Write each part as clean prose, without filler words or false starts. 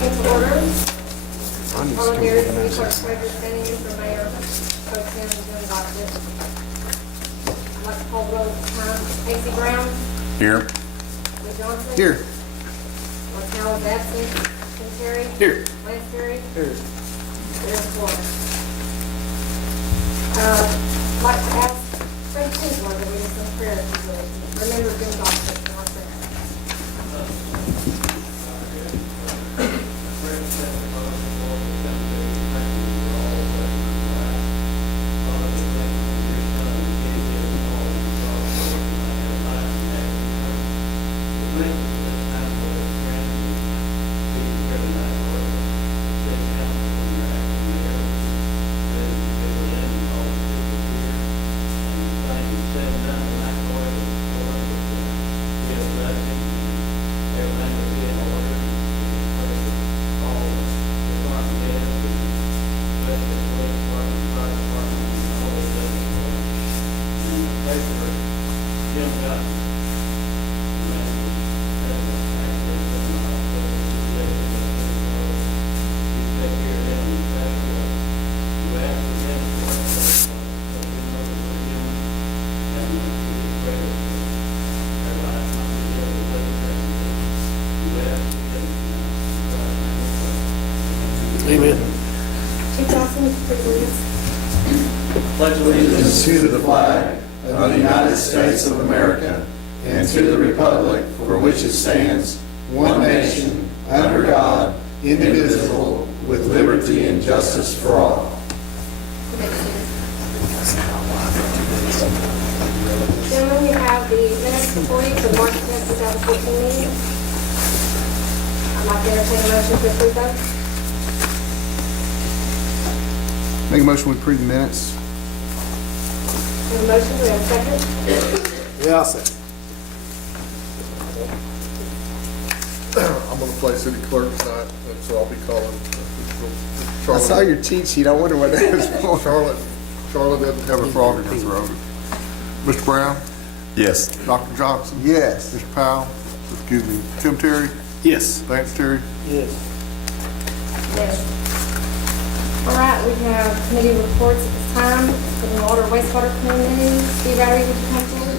Meeting to order. Volunteers, city clerk treasurer standing in for mayor. Pro Tem is going to adopt it. I'd like to call roll at this time. Casey Brown. Here. Lee Johnson. Here. Mark Howard absent. Tim Terry. Here. Lance Terry. Here. There's four. I'd like to ask Fred Kinsler to lead us in prayer if he would. Remember Jim Gospel in our prayer. Amen. Chief Johnson, would you please lead us? Pledge allegiance to the flag of the United States of America and to the republic for which it stands, one nation, under God, indivisible, with liberty and justice for all. Gentlemen, you have the minutes before you for the March 10th, 2014 meeting. I'd like to entertain a motion to approve those. Make a motion to approve the minutes. We have a motion, do we have a second? Yeah, I'll second. I'm gonna play city clerk tonight, and so I'll be calling. I saw your cheat sheet. I wonder what that was for. Charlotte doesn't have a frog in her throat. Mr. Brown, Yes. Dr. Johnson, Yes. Mr. Powell, excuse me, Tim Terry, Yes. Lance Terry. Yes. All right, we have committee reports at this time. For the water wastewater committee meeting, Steve Rowdy, would you come forward?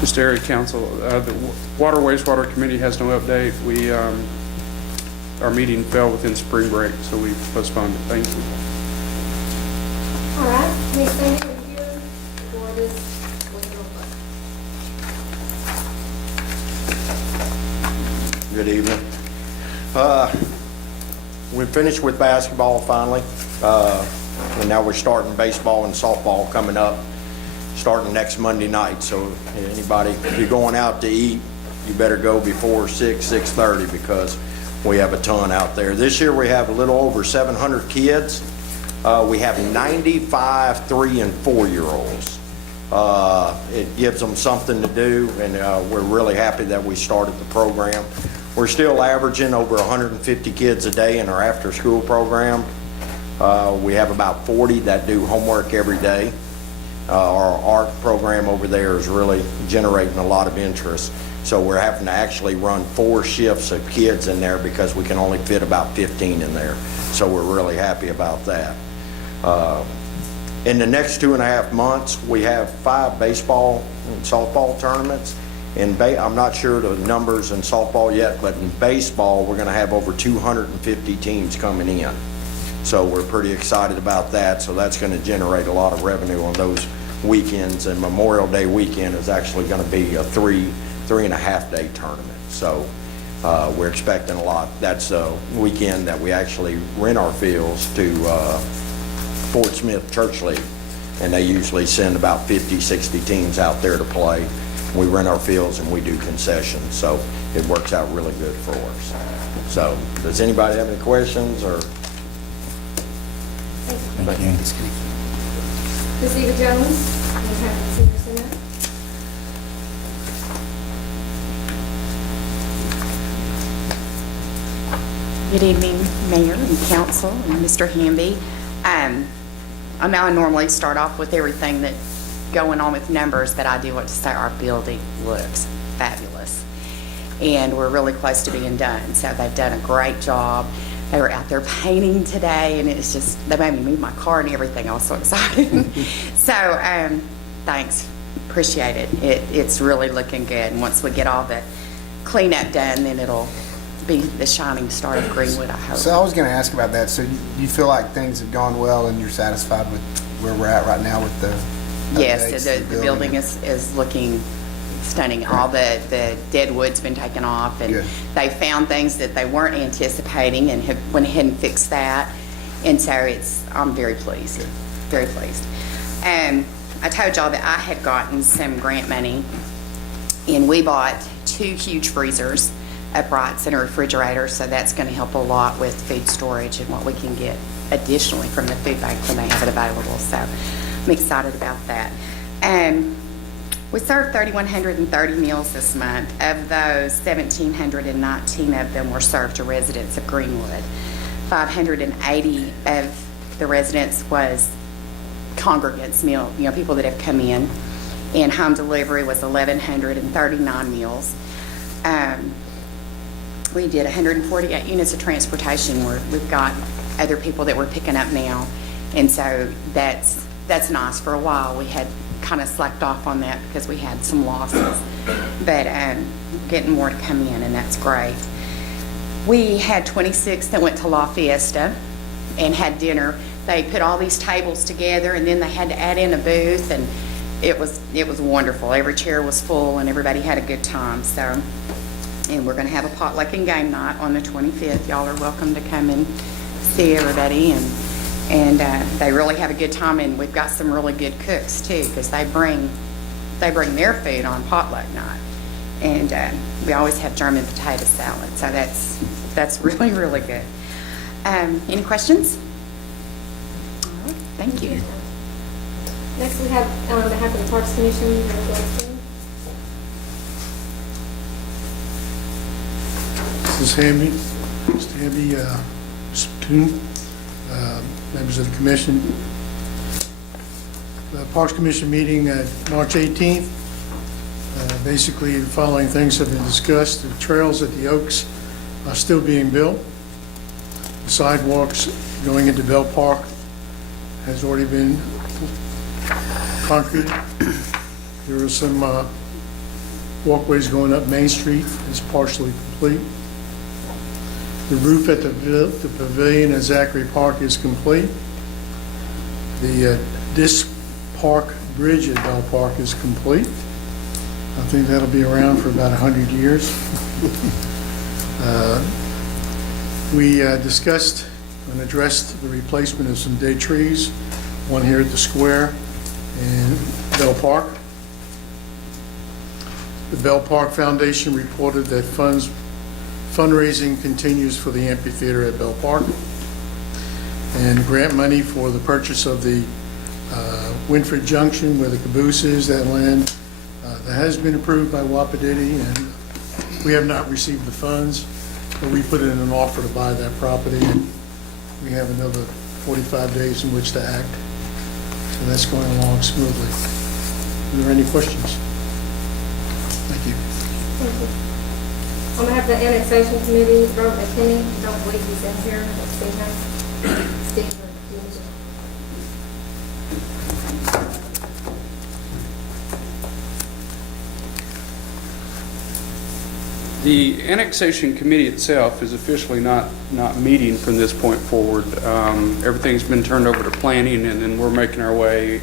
Mr. Area Council, the Water Wastewater Committee has no update. Our meeting fell within spring break, so we postponed it. Thank you. All right, can we stand here for this? Good evening. We finished with basketball finally, and now we're starting baseball and softball coming up, starting next Monday night. So anybody, if you're going out to eat, you better go before 6:30 because we have a ton out there. This year we have a little over 700 kids. We have 95 3- and 4-year-olds. It gives them something to do, and we're really happy that we started the program. We're still averaging over 150 kids a day in our after-school program. We have about 40 that do homework every day. Our art program over there is really generating a lot of interest. So we're having to actually run 4 shifts of kids in there because we can only fit about 15 in there. So we're really happy about that. In the next 2.5 months, we have 5 baseball and softball tournaments. I'm not sure the numbers in softball yet, but in baseball, we're going to have over 250 teams coming in. So we're pretty excited about that. So that's going to generate a lot of revenue on those weekends. And Memorial Day weekend is actually going to be a 3.5 day tournament. So we're expecting a lot. That's a weekend that we actually rent our fields to Fort Smith Church League, and they usually send about 50, 60 teams out there to play. We rent our fields and we do concessions, so it works out really good for us. So, does anybody have any questions or? Ms. Eva Jones, you have the senior senate. Good evening, Mayor and Council and Mr. Hamby. I know I normally start off with everything that going on with numbers, but I do want to say our building looks fabulous. And we're really close to being done. So they've done a great job. They were out there painting today, and it's just, they made me move my car and everything. I was so excited. So thanks. Appreciate it. It's really looking good. And once we get all the cleanup done, then it'll be the shining star of Greenwood, I hope. So I was going to ask about that. So you feel like things have gone well and you're satisfied with where we're at right now with the Yes, updates to the building is looking stunning. All the dead wood's been taken off, and Good. they found things that they weren't anticipating and have went ahead and fixed that. And so I'm very pleased, very pleased. I told y'all that I had gotten some grant money, and we bought 2 huge freezers, uprights, and a refrigerator, so that's going to help a lot with food storage and what we can get additionally from the food bank when they have it available. So I'm excited about that. We served 3,130 meals this month. Of those, 1,719 of them were served to residents of Greenwood. 580 of the residents was congregants meal, people that have come in. And home delivery was 1,139 meals. We did 148 units of transportation where we've got other people that we're picking up now. And so that's nice. For a while, we had kind of slacked off on that because we had some losses. But getting more to come in, and that's great. We had 26 that went to La Fiesta and had dinner. They put all these tables together, and then they had to add in a booth, and it was wonderful. Every chair was full, and everybody had a good time. So, and we're going to have a potluck and game night on the 25th. Y'all are welcome to come and see everybody, and they really have a good time. And we've got some really good cooks too, because they bring their food on potluck night, and we always have German potato salad. So that's really, really good. Any questions? All right, thank you. Next, we have, on behalf of the Parks Commission, Mayor Goldstein. Mrs. Hamby, Mr. Hamby, Mr. Toon, members of the commission. The Parks Commission meeting March 18th. Basically, the following things have been discussed. The trails at the Oaks are still being built. The sidewalks going into Bell Park has already been concrete. There are some walkways going up Main Street. It's partially complete. The roof at the pavilion at Zachary Park is complete. The Disc Park Bridge at Bell Park is complete. I think that'll be around for about 100 years. We discussed and addressed the replacement of some dead trees, one here at the square in Bell Park. The Bell Park Foundation reported that fundraising continues for the amphitheater at Bell Park, and grant money for the purchase of the Winfred Junction where the caboose is, that land, that has been approved by Wapatiti, and we have not received the funds, but we put in an offer to buy that property, and we have another 45 days in which to act. So that's going along smoothly. Are there any questions? Thank you. Thank you. On behalf of the Annexation Committee, Robert McKinney, don't believe he's in here. Let's see him. Steve. The annexation committee itself is officially not meeting from this point forward. Everything's been turned over to planning, and then we're making our way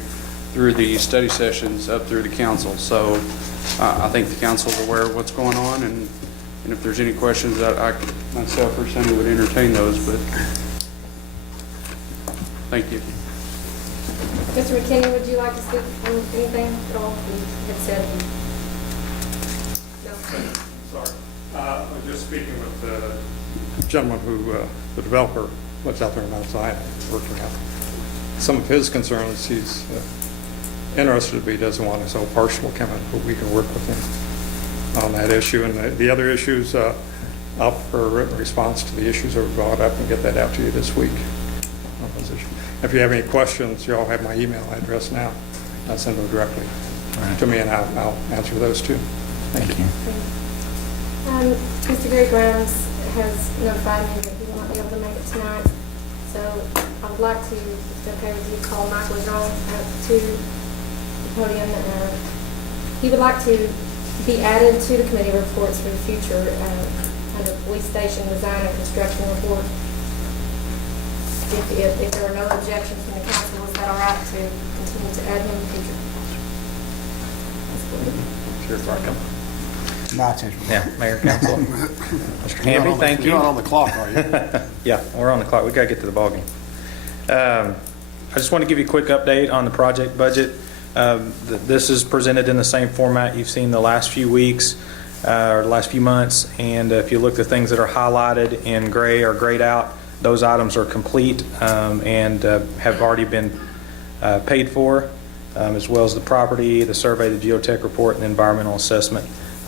through the study sessions up through the council. So I think the council's aware of what's going on, and if there's any questions, I myself or Sonny would entertain those, but thank you. Mr. McKinney, would you like to speak on anything at all you had said? No. Sorry. I was just speaking with the gentleman who, the developer, lives out there in Mount Zion, working out some of his concerns. He's interested, but he doesn't want his own partial come in, but we can work with him on that issue. And the other issues, I'll prepare a written response to the issues that were brought up and get that out to you this week on those issues. If you have any questions, you all have my email address now. send them directly to me, and I'll answer those too. Thank you. Mr. Gary Grimes has notified me that he will not be able to make it tonight. So I would like to, if it's okay with you, call Michael Strong up to the podium. He would like to be added to the committee reports for the future under police station design and construction report. If there are no objections from the council, is that all right to continue to add him in the future? Sure, Franklin. My attention. Yeah, Mayor, Council. Mr. Hamby, thank you. You're not on the clock, are you? Yeah, we're on the clock. We got to get to the ballgame. I just want to give you a quick update on the project budget. This is presented in the same format you've seen the last few weeks or the last few months. And if you look at the things that are highlighted in gray or grayed out, those items are complete and have already been paid for, as well as the property, the survey, the geotech report, and the environmental assessment.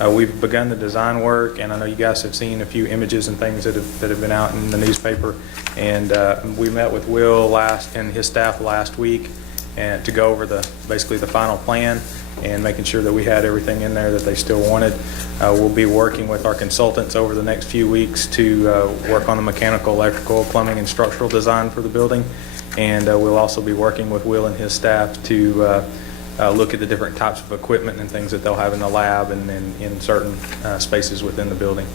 We've begun the design work, and I know you guys have seen a few images and things that have been out in the newspaper. And we met with Will and his staff last week and to go over basically the final plan and making sure that we had everything in there that they still wanted. We'll be working with our consultants over the next few weeks to work on the mechanical, electrical, plumbing, and structural design for the building. And we'll also be working with Will and his staff to look at the different types of equipment and things that they'll have in the lab and in certain spaces within the building.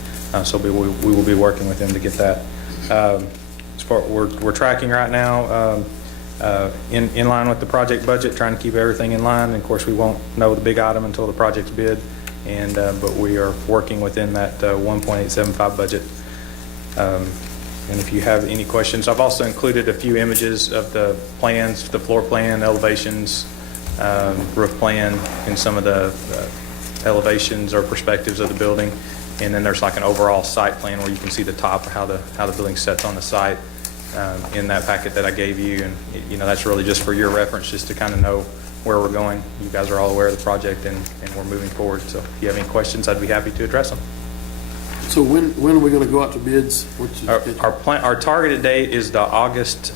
So we will be working with them to get that. As far we're tracking right now in line with the project budget, trying to keep everything in line. And of course, we won't know the big item until the project's bid, but we are working within that 1.875 budget. And if you have any questions, I've also included a few images of the plans, the floor plan, elevations, roof plan, and some of the elevations or perspectives of the building. And then there's like an overall site plan where you can see the top of how the building sets on the site in that packet that I gave you. And that's really just for your reference, just to kind of know where we're going. You guys are all aware of the project, and we're moving forward. So if you have any questions, I'd be happy to address them. So when are we going to go out to bids? Our targeted date is the August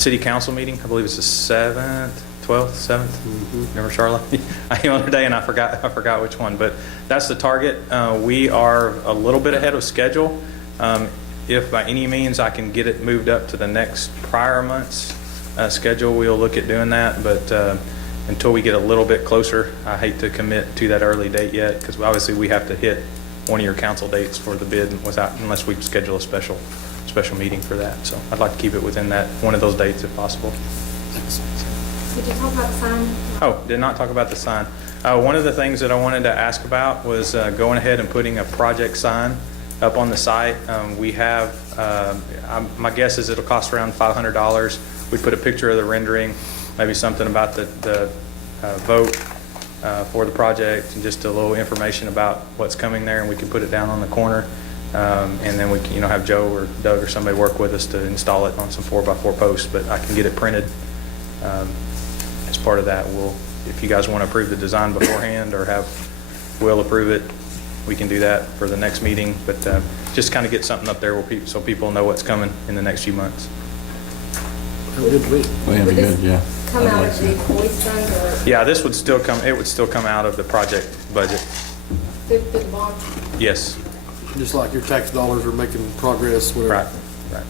City Council meeting. I believe it's the 7th, 12th, 7th. Remember, Charlotte? I came on today and I forgot which one, but that's the target. We are a little bit ahead of schedule. If by any means I can get it moved up to the next prior month's schedule, we'll look at doing that. But until we get a little bit closer, I hate to commit to that early date yet, because obviously we have to hit one of your council dates for the bid unless we schedule a special meeting for that. So I'd like to keep it within one of those dates if possible. Did you talk about the sign? Oh, did not talk about the sign. One of the things that I wanted to ask about was going ahead and putting a project sign up on the site. We have, my guess is it'll cost around $500. We put a picture of the rendering, maybe something about the vote for the project, and just a little information about what's coming there, and we can put it down on the corner. And then we can, have Joe or Doug or somebody work with us to install it on some 4x4 posts, but I can get it printed. As part of that, if you guys want to approve the design beforehand or have Will approve it, we can do that for the next meeting, but just kind of get something up there so people know what's coming in the next few months. Would this come out of the police fund or? Yeah, it would still come out of the project budget. Through the bond? Yes. Just like your tax dollars are making progress, whatever. Right.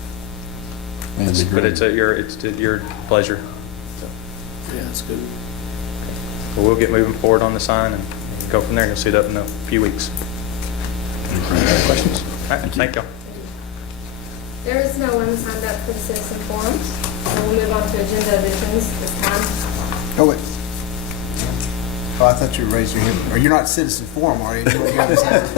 But it's at your pleasure. Yeah, that's good. But we'll get moving forward on the sign and go from there. You'll see that in a few weeks. Any questions? All right, thank you. There is no one signed up for the citizen forum, so we'll move on to agenda additions this time. Oh, wait. Oh, I thought you were raising your hand. Or you're not citizen forum, are you? You have this hand.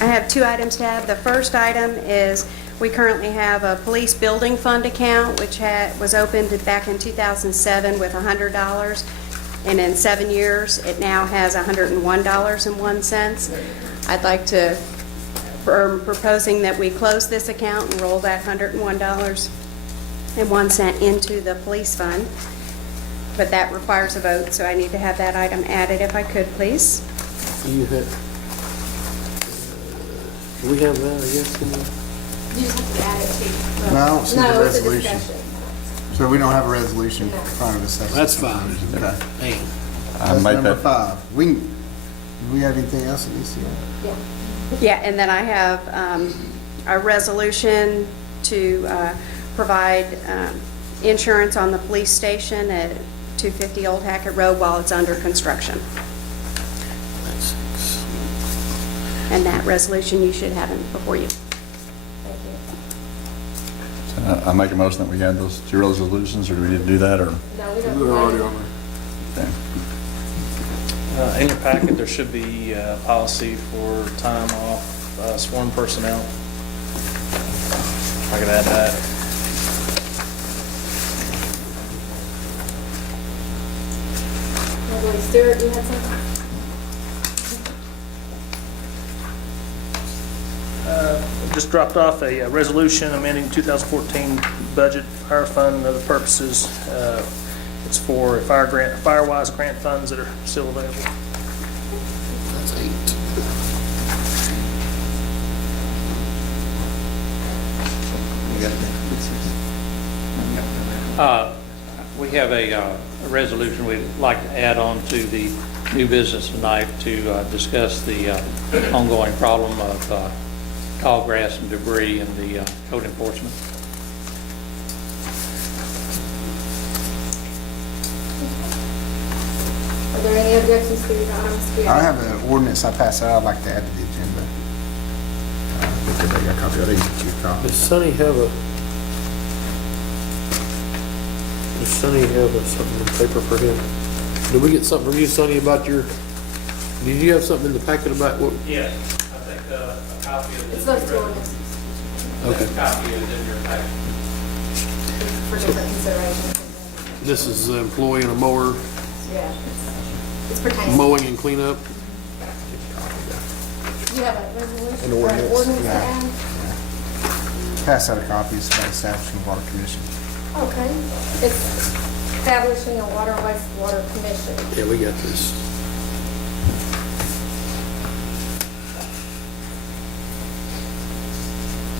I have two items to have. The first item is we currently have a police building fund account, which was opened back in 2007 with $100, and in 7 years, it now has $101.01. I'd like to, proposing that we close this account and roll that $101.01 into the police fund, but that requires a vote, so I need to have that item added if I could, please. We have that, I guess, in the... You just have to add it to. No, I don't see the No, it's a resolution. discussion. So we don't have a resolution in front of us. That's fine. Okay. Man. That's make number that- 5. Do we have anything else that needs to go? Yeah. Yeah, and then I have a resolution to provide insurance on the police station at 250 Old Hackett Road while it's under construction. And that resolution, you should have it before you. Thank you. I make a motion that we add those 2 resolutions, or do we need to do that, or? No, we don't. They're already on there. In your packet, there should be a policy for time off sworn personnel. I could add that. I believe Stuart, you had something? Just dropped off a resolution amending 2014 budget fire fund and other purposes. It's for Firewise grant funds that are still available. That's 8. We have a resolution we'd like to add on to the new business tonight to discuss the ongoing problem of tall grass and debris in the code enforcement. Are there any objections to these items? I have an ordinance I passed out I'd like to add to the agenda. I think everybody got a copy. I didn't get you a copy. Does Sonny have something in paper for him? Did we get something from you, Sonny, about your, did you have something in the packet about what? Yes, I think a copy of It's those two ordinances Okay. copy is in your packet. for different considerations. This is the employee and a mower, Yeah, it's pertaining. mowing and cleanup. You have a resolution An or an ordinance, ordinance to yeah. add? Pass out a copy. It's about establishing water commission. Okay. It's establishing a water wastewater commission. Yeah, we got this.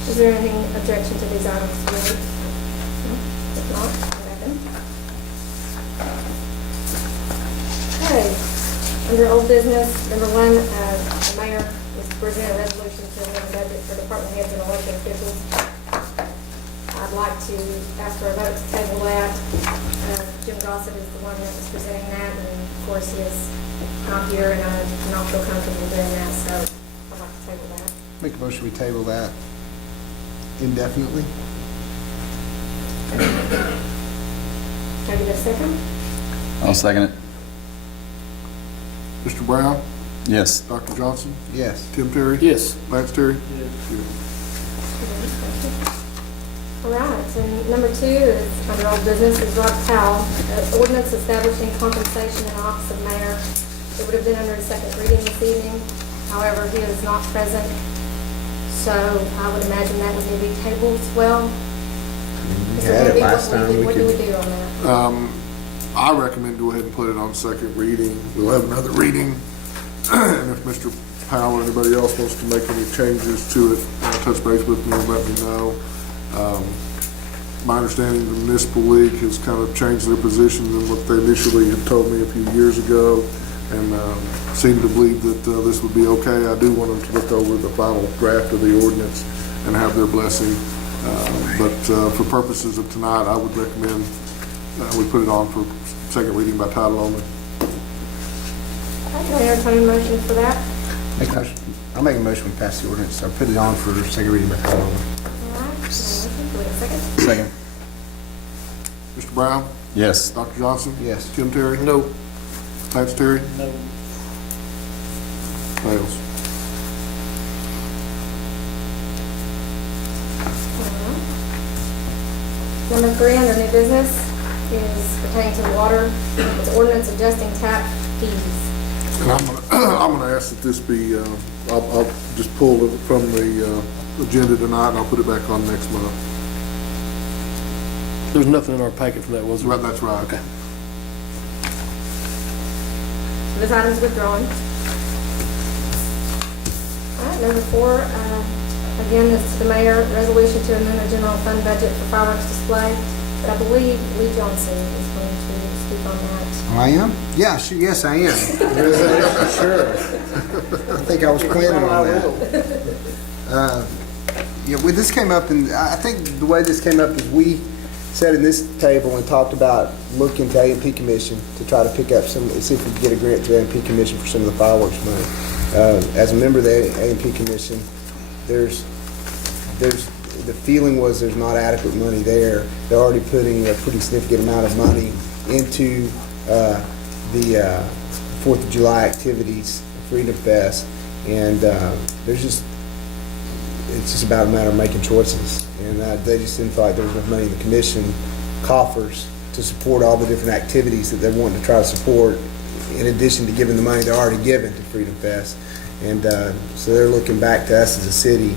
Is there any objection to these items? Really? No? If not, I'll add them. Okay. Under old business, number 1, the mayor is to present a resolution to amend the budget for department heads and elected officials. I'd like to ask for a vote to table that. Jim Gossett is the one that was presenting that, and of course, he is not here, and I do not feel comfortable doing that, so I'd like to table that. Make a motion we table that indefinitely. Can I get a second? I'll second it. Mr. Brown? Yes. Dr. Johnson? Yes. Tim Terry? Yes. Lance Terry? All right, and number 2 is under old business is Rob Powell, ordinance establishing compensation in office of mayor. It would have been under the second reading this evening. However, he is not present, so I would imagine that would need to be tabled as well. We Is there had gonna it be- last time. What do we do on that? I recommend go ahead and put it on second reading. We'll have another reading. And if Mr. Powell or anybody else wants to make any changes to it, touch base with me and let me know. My understanding, the municipal league has kind of changed their position than what they initially had told me a few years ago, and seem to believe that this would be okay. I do want them to look over the final draft of the ordinance and have their blessing. But for purposes of tonight, I would recommend we put it on for second reading by title only. Can I entertain a motion for that? I'll make a motion we pass the ordinance. I'll put it on for second reading by title only. All right, motion, do we have a second? Second. Mr. Brown? Yes. Dr. Johnson? Yes. Tim Terry? No. Lance Terry? No. Fails. Number 3 under new business is pertaining to the water. It's ordinance adjusting tap fees. And I'm gonna ask that this be, I'll just pull it from the agenda tonight, and I'll put it back on next month. There's nothing in our packet for that, was there? Right, that's right. Okay. So this item's withdrawn. All right, number 4, Again, this is the mayor, resolution to amend the general fund budget for fireworks display. But I believe Lee Johnson is going to speak on that. Oh, I am? Yeah, sure, yes, I am. Sure. I think I was planning on that. Yeah, well, this came up, and I think the way this came up is we sat in this table and talked about looking to A&P Commission to try to pick up some, see if we could get a grant to A&P Commission for some of the fireworks money. As a member of the A&P Commission, the feeling was there's not adequate money there. They're already putting a pretty significant amount of money into the 4th of July activities, Freedom Fest, and it's just about a matter of making choices. And they just didn't feel like there was enough money in the commission coffers to support all the different activities that they wanted to try to support, in addition to giving the money they're already given to Freedom Fest. And so they're looking back to us as a city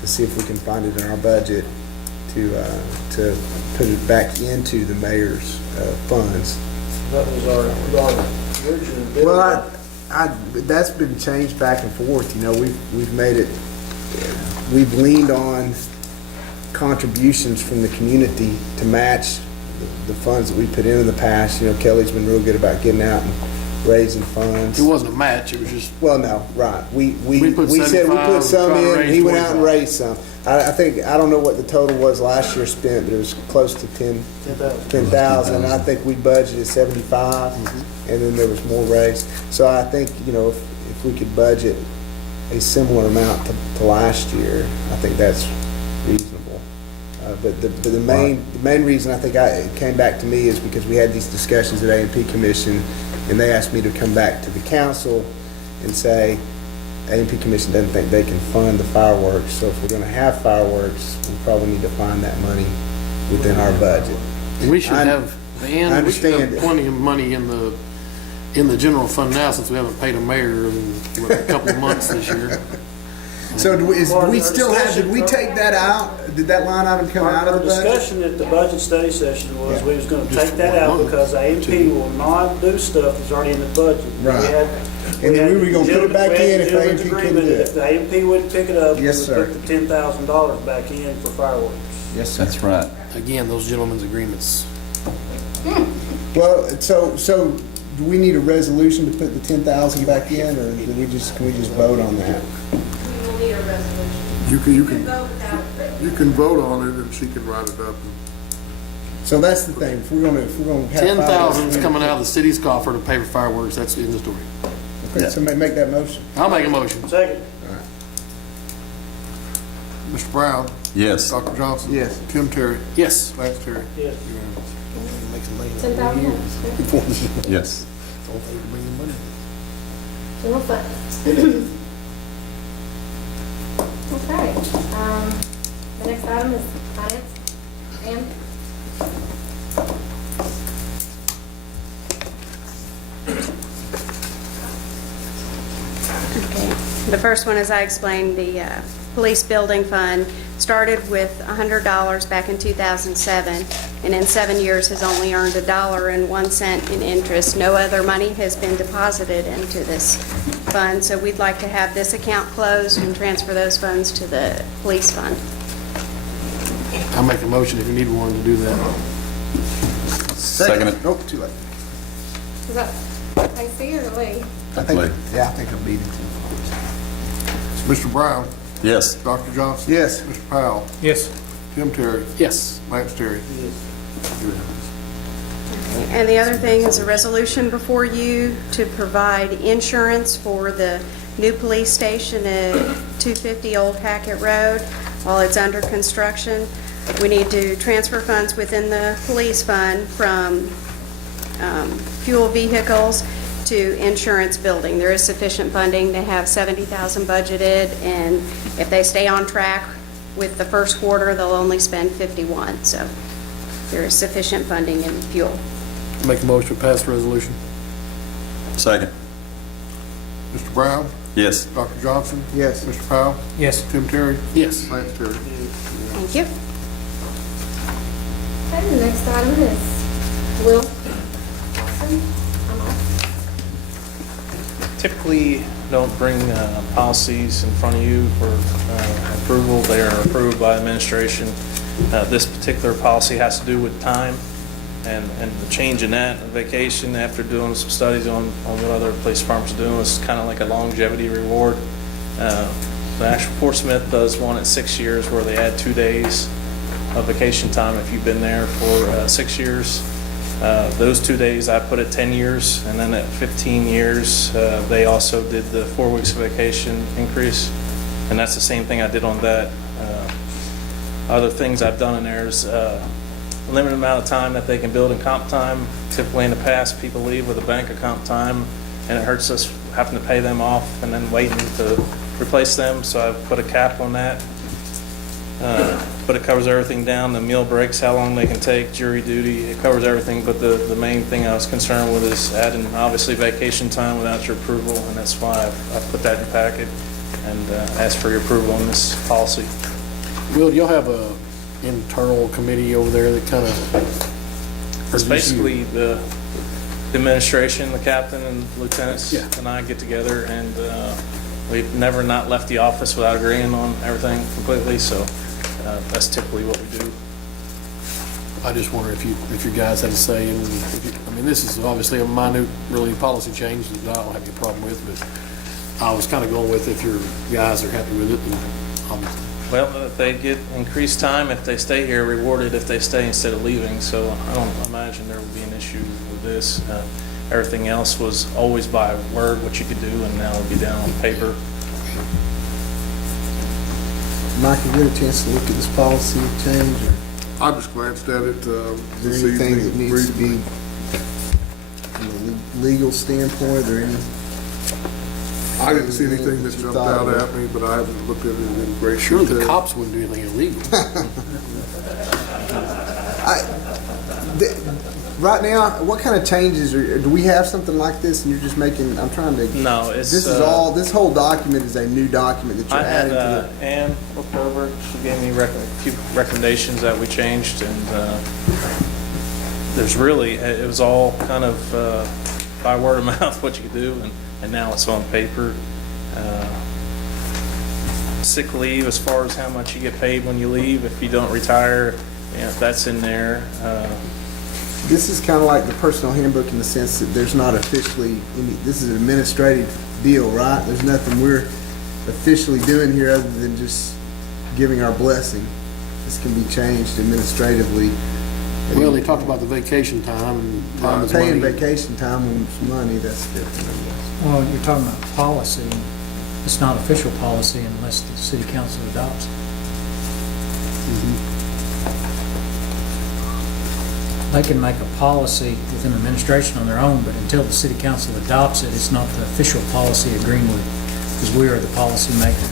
to see if we can find it in our budget to put it back into the mayor's funds. That was our original bid. Well, that's been changed back and forth. You know, we've made it. We've leaned on contributions from the community to match the funds that we put in the past. You know, Kelly's been real good about getting out and raising funds. It wasn't a match, it was just, Well, no, right. We put said we 75, put some try to in, raise he went out and 25. raised some. I think, I don't know what the total was last year spent, but it was close to 10,000. I think we budgeted 75, and then there was more raised. So I think, you know, if we could budget a similar amount to last year, I think that's reasonable. But the main reason I think it came back to me is because we had these discussions at A&P Commission, and they asked me to come back to the council and say, A&P Commission doesn't think they can fund the fireworks, so if we're gonna have fireworks, we probably need to find that money within our budget. we should have, I we should understand have it. plenty of money in the general fund now, since we haven't paid a mayor in a couple of months this year. So do we still have, did we take that out? Did that line item come out of the Our budget? discussion at the budget study session was Yeah. we was gonna take that out because A&P will not do stuff that's already in the budget. Right. We had- And then we were gonna put it back we had in if gentleman's A&P couldn't agreement do that it. If the A&P wouldn't pick it up, we Yes, would sir. put the $10,000 back in for fireworks. Yes, sir. That's right. Again, those gentlemen's agreements. Well, so do we need a resolution to put the 10,000 back in, or can we just vote on that? We will need a resolution. You can Vote without you can vote on it, and she can write it up. So that's the thing, if we're gonna have 10,000 is fireworks, coming out of the city's coffer to pay for fireworks, that's in the story. Okay, somebody make that motion. I'll make a motion. Second. Mr. Brown? Yes. Dr. Johnson? Yes. Tim Terry? Yes. Lance Terry? Yes. $10,000, Yes. general fund. Okay, the next item is finance. Pam? Okay. The first one, as I explained, the police building fund started with $100 back in 2007, and in 7 years has only earned $1.01 in interest. No other money has been deposited into this fund, so we'd like to have this account closed and transfer those funds to the police fund. I'll make a motion if you need one to do that. Second it. Nope, too late. Is that AC or Lee? I think, Late. yeah, I think I'm beating too. Mr. Brown? Yes. Dr. Johnson? Yes. Mr. Powell? Yes. Tim Terry? Yes. Lance Terry? And the other thing is a resolution before you to provide insurance for the new police station at 250 Old Hackett Road while it's under construction. We need to transfer funds within the police fund from fuel vehicles to insurance building. There is sufficient funding. They have $70,000 budgeted, and if they stay on track with the first quarter, they'll only spend $51,000. So there is sufficient funding in fuel. Make a motion to pass the resolution. Second. Mr. Brown? Yes. Dr. Johnson? Yes. Mr. Powell? Yes. Tim Terry? Yes. Lance Terry? Thank you. Okay, the next item is Will Wilson. I'm off. Typically, don't bring policies in front of you for approval. They are approved by administration. This particular policy has to do with time, and the change in that, vacation, after doing some studies on what other police departments are doing, is kind of like a longevity reward. The actual Fort Smith does one at 6 years where they add 2 days of vacation time if you've been there for 6 years. Those 2 days, I put at 10 years, and then at 15 years, they also did the 4 weeks of vacation increase, and that's the same thing I did on that. Other things I've done in there is limited amount of time that they can build in comp time. Typically in the past, people leave with a bank of comp time, and it hurts us having to pay them off and then waiting to replace them, so I've put a cap on that. But it covers everything down, the meal breaks, how long they can take, jury duty, it covers everything, but the main thing I was concerned with is adding, obviously, vacation time without your approval, and that's why I've put that in the packet and asked for your approval on this policy. Will, you'll have a internal committee over there that kind of... It's basically the administration, the captain and lieutenants, Yeah. and I get together, and we've never not left the office without agreeing on everything completely, so that's typically what we do. I just wonder if you guys had a say in, I mean, this is obviously a minute, really policy change that I don't have any problem with, but I was kind of going with if your guys are happy with it, and obviously. Well, they get increased time if they stay here, rewarded if they stay instead of leaving, so I don't imagine there will be an issue with this. Everything else was always by word, what you could do, and now it'll be down on paper. Mike, you get a chance to look at this policy change, or I just glanced at it is there anything that needs to be, from a legal standpoint, or any? I didn't see anything that jumped out at me, but I haven't looked at it in great Sure, the detail. cops wouldn't do anything illegal. Right now, what kind of changes, or do we have something like this, and you're just making, I'm trying to. No, it's... This is all, this whole document is a new document that I you're had adding to Ann looked over, she gave me a few recommendations that we changed, and there's really, it was all kind of by word of mouth what you could do, and now it's on paper. Sick leave, as far as how much you get paid when you leave, if you don't retire, you know, if that's in there. This is kind of like the personal handbook in the sense that there's not officially, this is an administrative deal, right? There's nothing we're officially doing here other than just giving our blessing. This can be changed administratively. Well, they talked about the vacation time, and time is Paying money. vacation time when it's money, that's different, I guess. Well, you're talking about policy. It's not official policy unless the city council adopts it. They can make a policy within administration on their own, but until the city council adopts it, it's not the official policy of Greenwood, because we are the policy makers.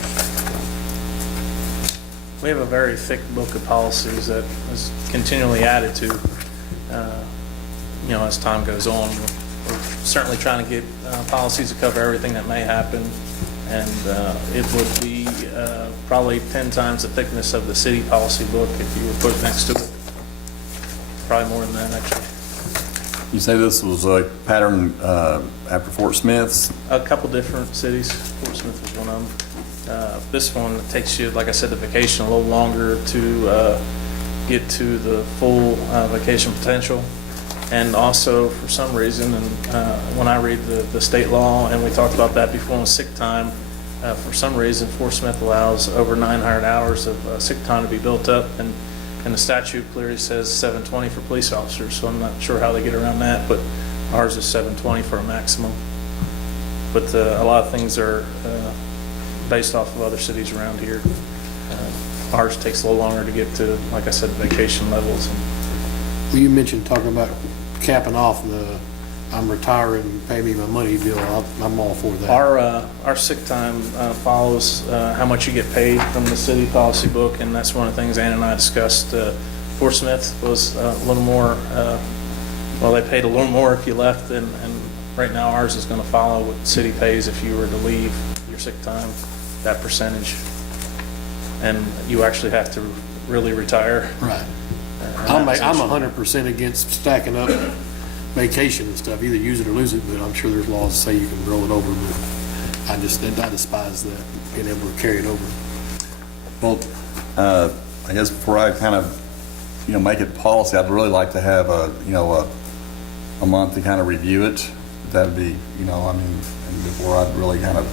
We have a very thick book of policies that is continually added to, as time goes on. We're certainly trying to get policies to cover everything that may happen, and it would be probably 10 times the thickness of the city policy book if you were put next to it. Probably more than that, actually. You say this was a pattern after Fort Smith's? A couple different cities. Fort Smith was one of them. This one takes you, like I said, the vacation a little longer to get to the full vacation potential. And also, for some reason, and when I read the state law, and we talked about that before on sick time, for some reason, Fort Smith allows over 900 hours of sick time to be built up, and the statute clearly says 720 for police officers, so I'm not sure how they get around that, but ours is 720 for a maximum. But a lot of things are based off of other cities around here. Ours takes a little longer to get to, like I said, vacation levels. Well, you mentioned talking about capping off the I'm retiring, pay me my money deal. I'm all for that. Our sick time follows how much you get paid from the city policy book, and that's one of the things Ann and I discussed. Fort Smith was a little more, they paid a little more if you left, and right now ours is going to follow what the city pays if you were to leave your sick time, that percentage. And you actually have to really retire. Right. I'm 100% against stacking up vacation and stuff. Either use it or lose it, but I'm sure there's laws that say you can roll it over. But I despise that, being able to carry it over. Well, I guess before I kind of, make it policy, I'd really like to have a month to kind of review it. That'd be, and before I'd really kind of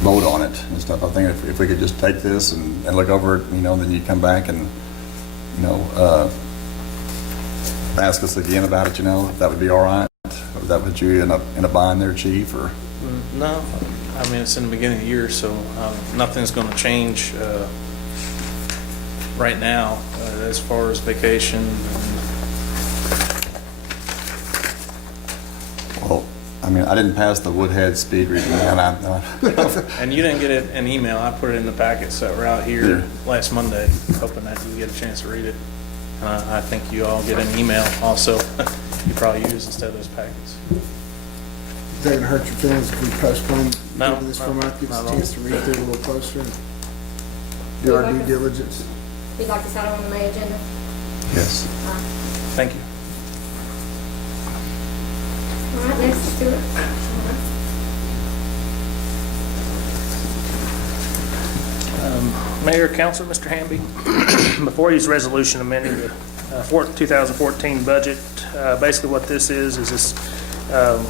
vote on it and stuff. I think if we could just take this and look over it, then you come back and, ask us again about it, if that would be all right. Or would that put you in a bind there, Chief, or? No, I mean, it's in the beginning of the year, so nothing's going to change right now as far as vacation. Well, I didn't pass the Woodhead speed reading. And you didn't get an email. I put it in the packets that were out here last Monday, hoping that you get a chance to read it. I think you all get an email also you probably use instead of those packets. Is that gonna hurt your feelings if we postpone No, this for a month, give us not a at chance to read through it a little closer and do our due diligence? We'd like to set it on the May agenda. Yes. Thank you. All right, next, Stuart. Mayor, Council, Mr. Hamby, before you use resolution amending the 2014 budget, basically what this is this,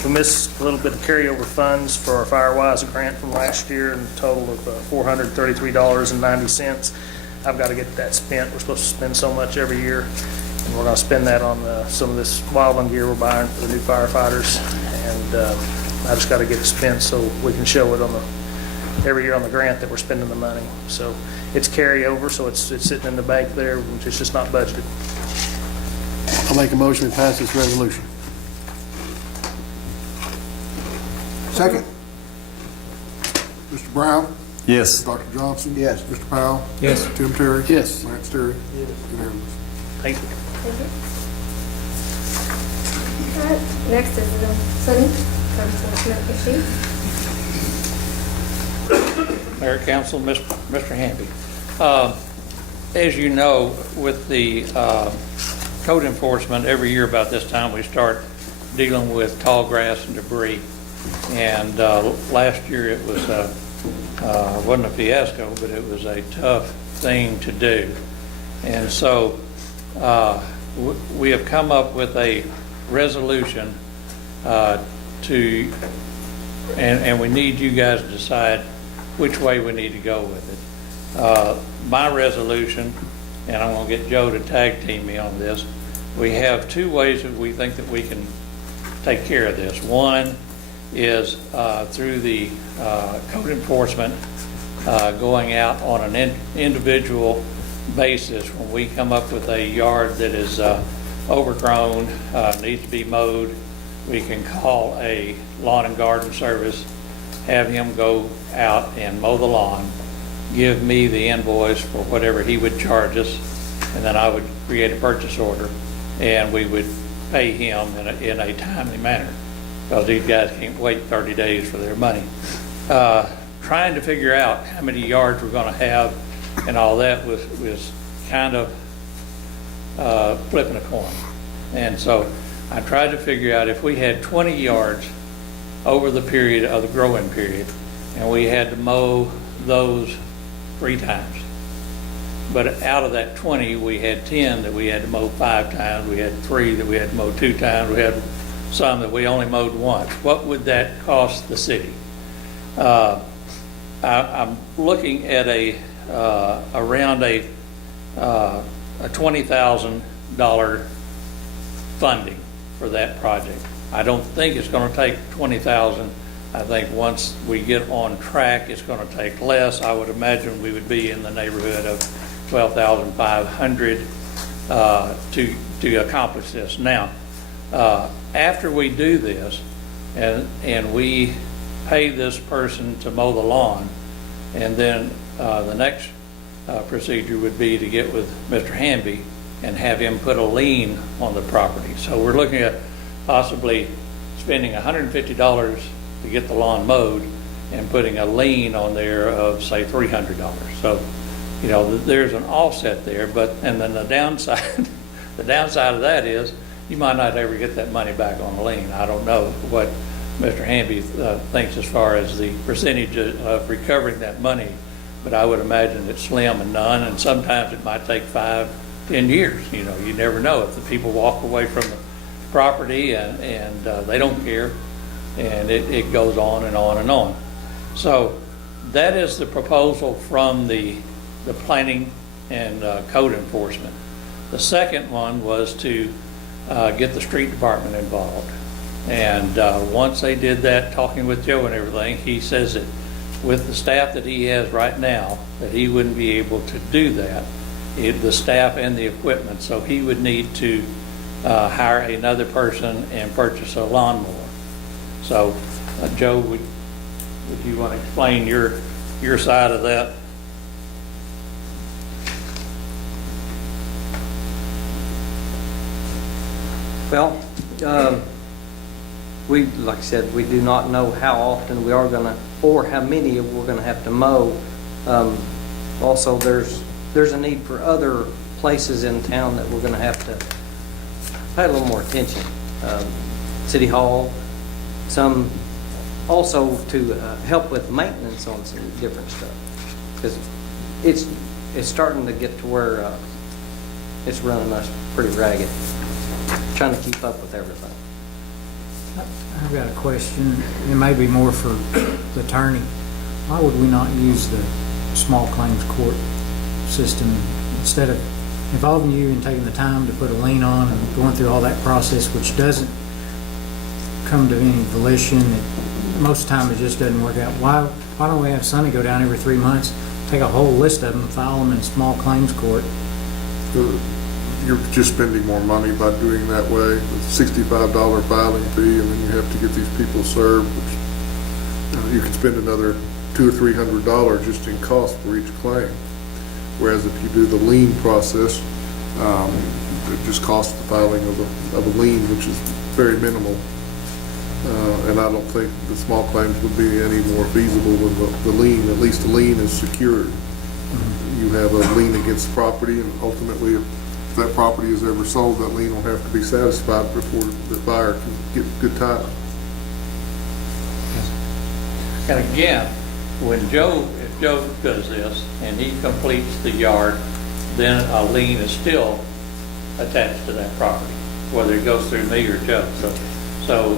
we missed a little bit of carryover funds for our Firewise grant from last year in a total of $433.90. I've got to get that spent. We're supposed to spend so much every year, and we're going to spend that on some of this wildland gear we're buying for the new firefighters, and I just got to get it spent so we can show it every year on the grant that we're spending the money. So it's carryover, so it's sitting in the bank there, it's just not budgeted. I'll make a motion to pass this resolution. Second. Mr. Brown? Yes. Dr. Johnson? Yes. Mr. Powell? Yes. Tim Terry? Yes. Lance Terry? Unanimous. Thank you. Thank you. All right, next is Sonny from Connecticut Chief. Mayor, Council, Mr. Hamby. As you know, with the code enforcement, every year about this time, we start dealing with tall grass and debris. And last year it was wasn't a fiasco, but it was a tough thing to do. And so we have come up with a resolution and we need you guys to decide which way we need to go with it. My resolution, and I'm going to get Joe to tag team me on this, we have two ways that we think that we can take care of this. One is through the code enforcement going out on an individual basis. When we come up with a yard that is overgrown, needs to be mowed, we can call a lawn and garden service, have him go out and mow the lawn, give me the invoice for whatever he would charge us, and then I would create a purchase order, and we would pay him in a timely manner, because these guys can't wait 30 days for their money. Trying to figure out how many yards we're going to have and all that was kind of flipping a coin. And so I tried to figure out if we had 20 yards over the period of the growing period, and we had to mow those 3 times. But out of that 20, we had 10 that we had to mow 5 times. We had 3 that we had to mow 2 times. We had some that we only mowed once. What would that cost the city? I'm looking at around a $20,000 funding for that project. I don't think it's going to take $20,000. I think once we get on track, it's going to take less. I would imagine we would be in the neighborhood of $12,500 to accomplish this. Now, after we do this, and we pay this person to mow the lawn, and then the next procedure would be to get with Mr. Hamby and have him put a lien on the property. So we're looking at possibly spending $150 to get the lawn mowed and putting a lien on there of, say, $300. So, you know, there's an offset there, and then the downside, the downside of that is you might not ever get that money back on the lien. I don't know what Mr. Hamby thinks as far as the percentage of recovering that money, but I would imagine it's slim and none, and sometimes it might take 5, 10 years. You know, you never know if the people walk away from the property and they don't care, and it goes on and on and on. So that is the proposal from the planning and code enforcement. The second one was to get the street department involved. And once they did that, talking with Joe and everything, he says that with the staff that he has right now, that he wouldn't be able to do that, the staff and the equipment. So he would need to hire another person and purchase a lawnmower. So Joe, would you want to explain your side of that? Well, like I said, we do not know how often we are going to, or how many we're going to have to mow. Also, there's a need for other places in town that we're going to have to pay a little more attention. City Hall, some also to help with maintenance on some different stuff, because it's starting to get to where it's running us pretty ragged, trying to keep up with everything. I've got a question. It may be more for the attorney. Why would we not use the small claims court system instead of involving you and taking the time to put a lien on and going through all that process, which doesn't come to any volition? Most of the time it just doesn't work out. Why don't we have Sonny go down every 3 months, take a whole list of them, file them in small claims court? You're just spending more money by doing that way, with $65 filing fee, and then you have to get these people served, which you could spend another $200 or $300 just in cost for each claim. Whereas if you do the lien process, it just costs the filing of a lien, which is very minimal. And I don't think the small claims would be any more feasible when the lien, at least the lien is secured. You have a lien against the property, and ultimately, if that property is ever sold, that lien will have to be satisfied before the buyer can get good title. And again, if Joe does this and he completes the yard, then a lien is still attached to that property, whether it goes through me or Joe. So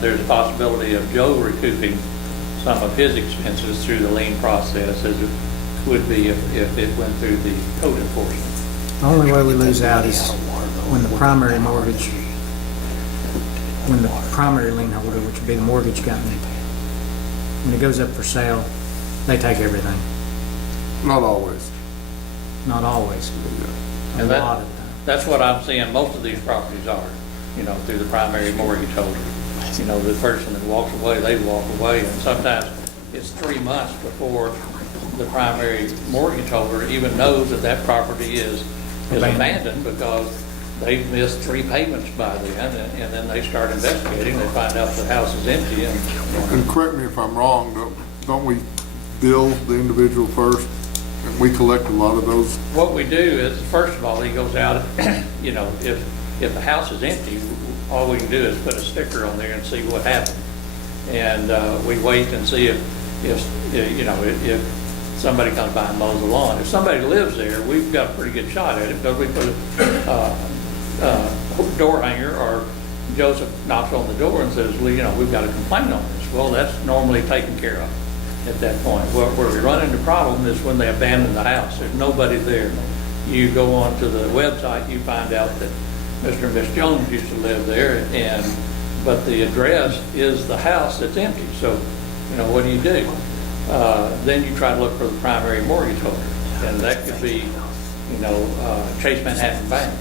there's a possibility of Joe recouping some of his expenses through the lien process, as it would be if it went through the code enforcement. The only way we lose out is when the primary mortgage, when the primary lien holder, which would be the mortgage company, when it goes up for sale, they take everything. Not always. Not always, but a lot of the time. That's what I'm seeing most of these properties are, through the primary mortgage holder. The person that walks away, they walk away, and sometimes it's 3 months before the primary mortgage holder even knows that property is abandoned, because they've missed 3 payments by then, and then they start investigating. They find out the house is empty. And correct me if I'm wrong, don't we bill the individual first, and we collect a lot of those? What we do is, first of all, he goes out, if the house is empty, all we can do is put a sticker on there and see what happened. And we wait and see if somebody comes by and mows the lawn. If somebody lives there, we've got a pretty good shot at it, because we put a door hanger, or Joseph knocks on the door and says, well, we've got a complaint on this. Well, that's normally taken care of at that point. Where we run into problem is when they abandon the house. There's nobody there. You go onto the website, you find out that Mr. and Miss Jones used to live there, but the address is the house that's empty. So, what do? Then you try to look for the primary mortgage holder, and that could be, Chase Manhattan Bank.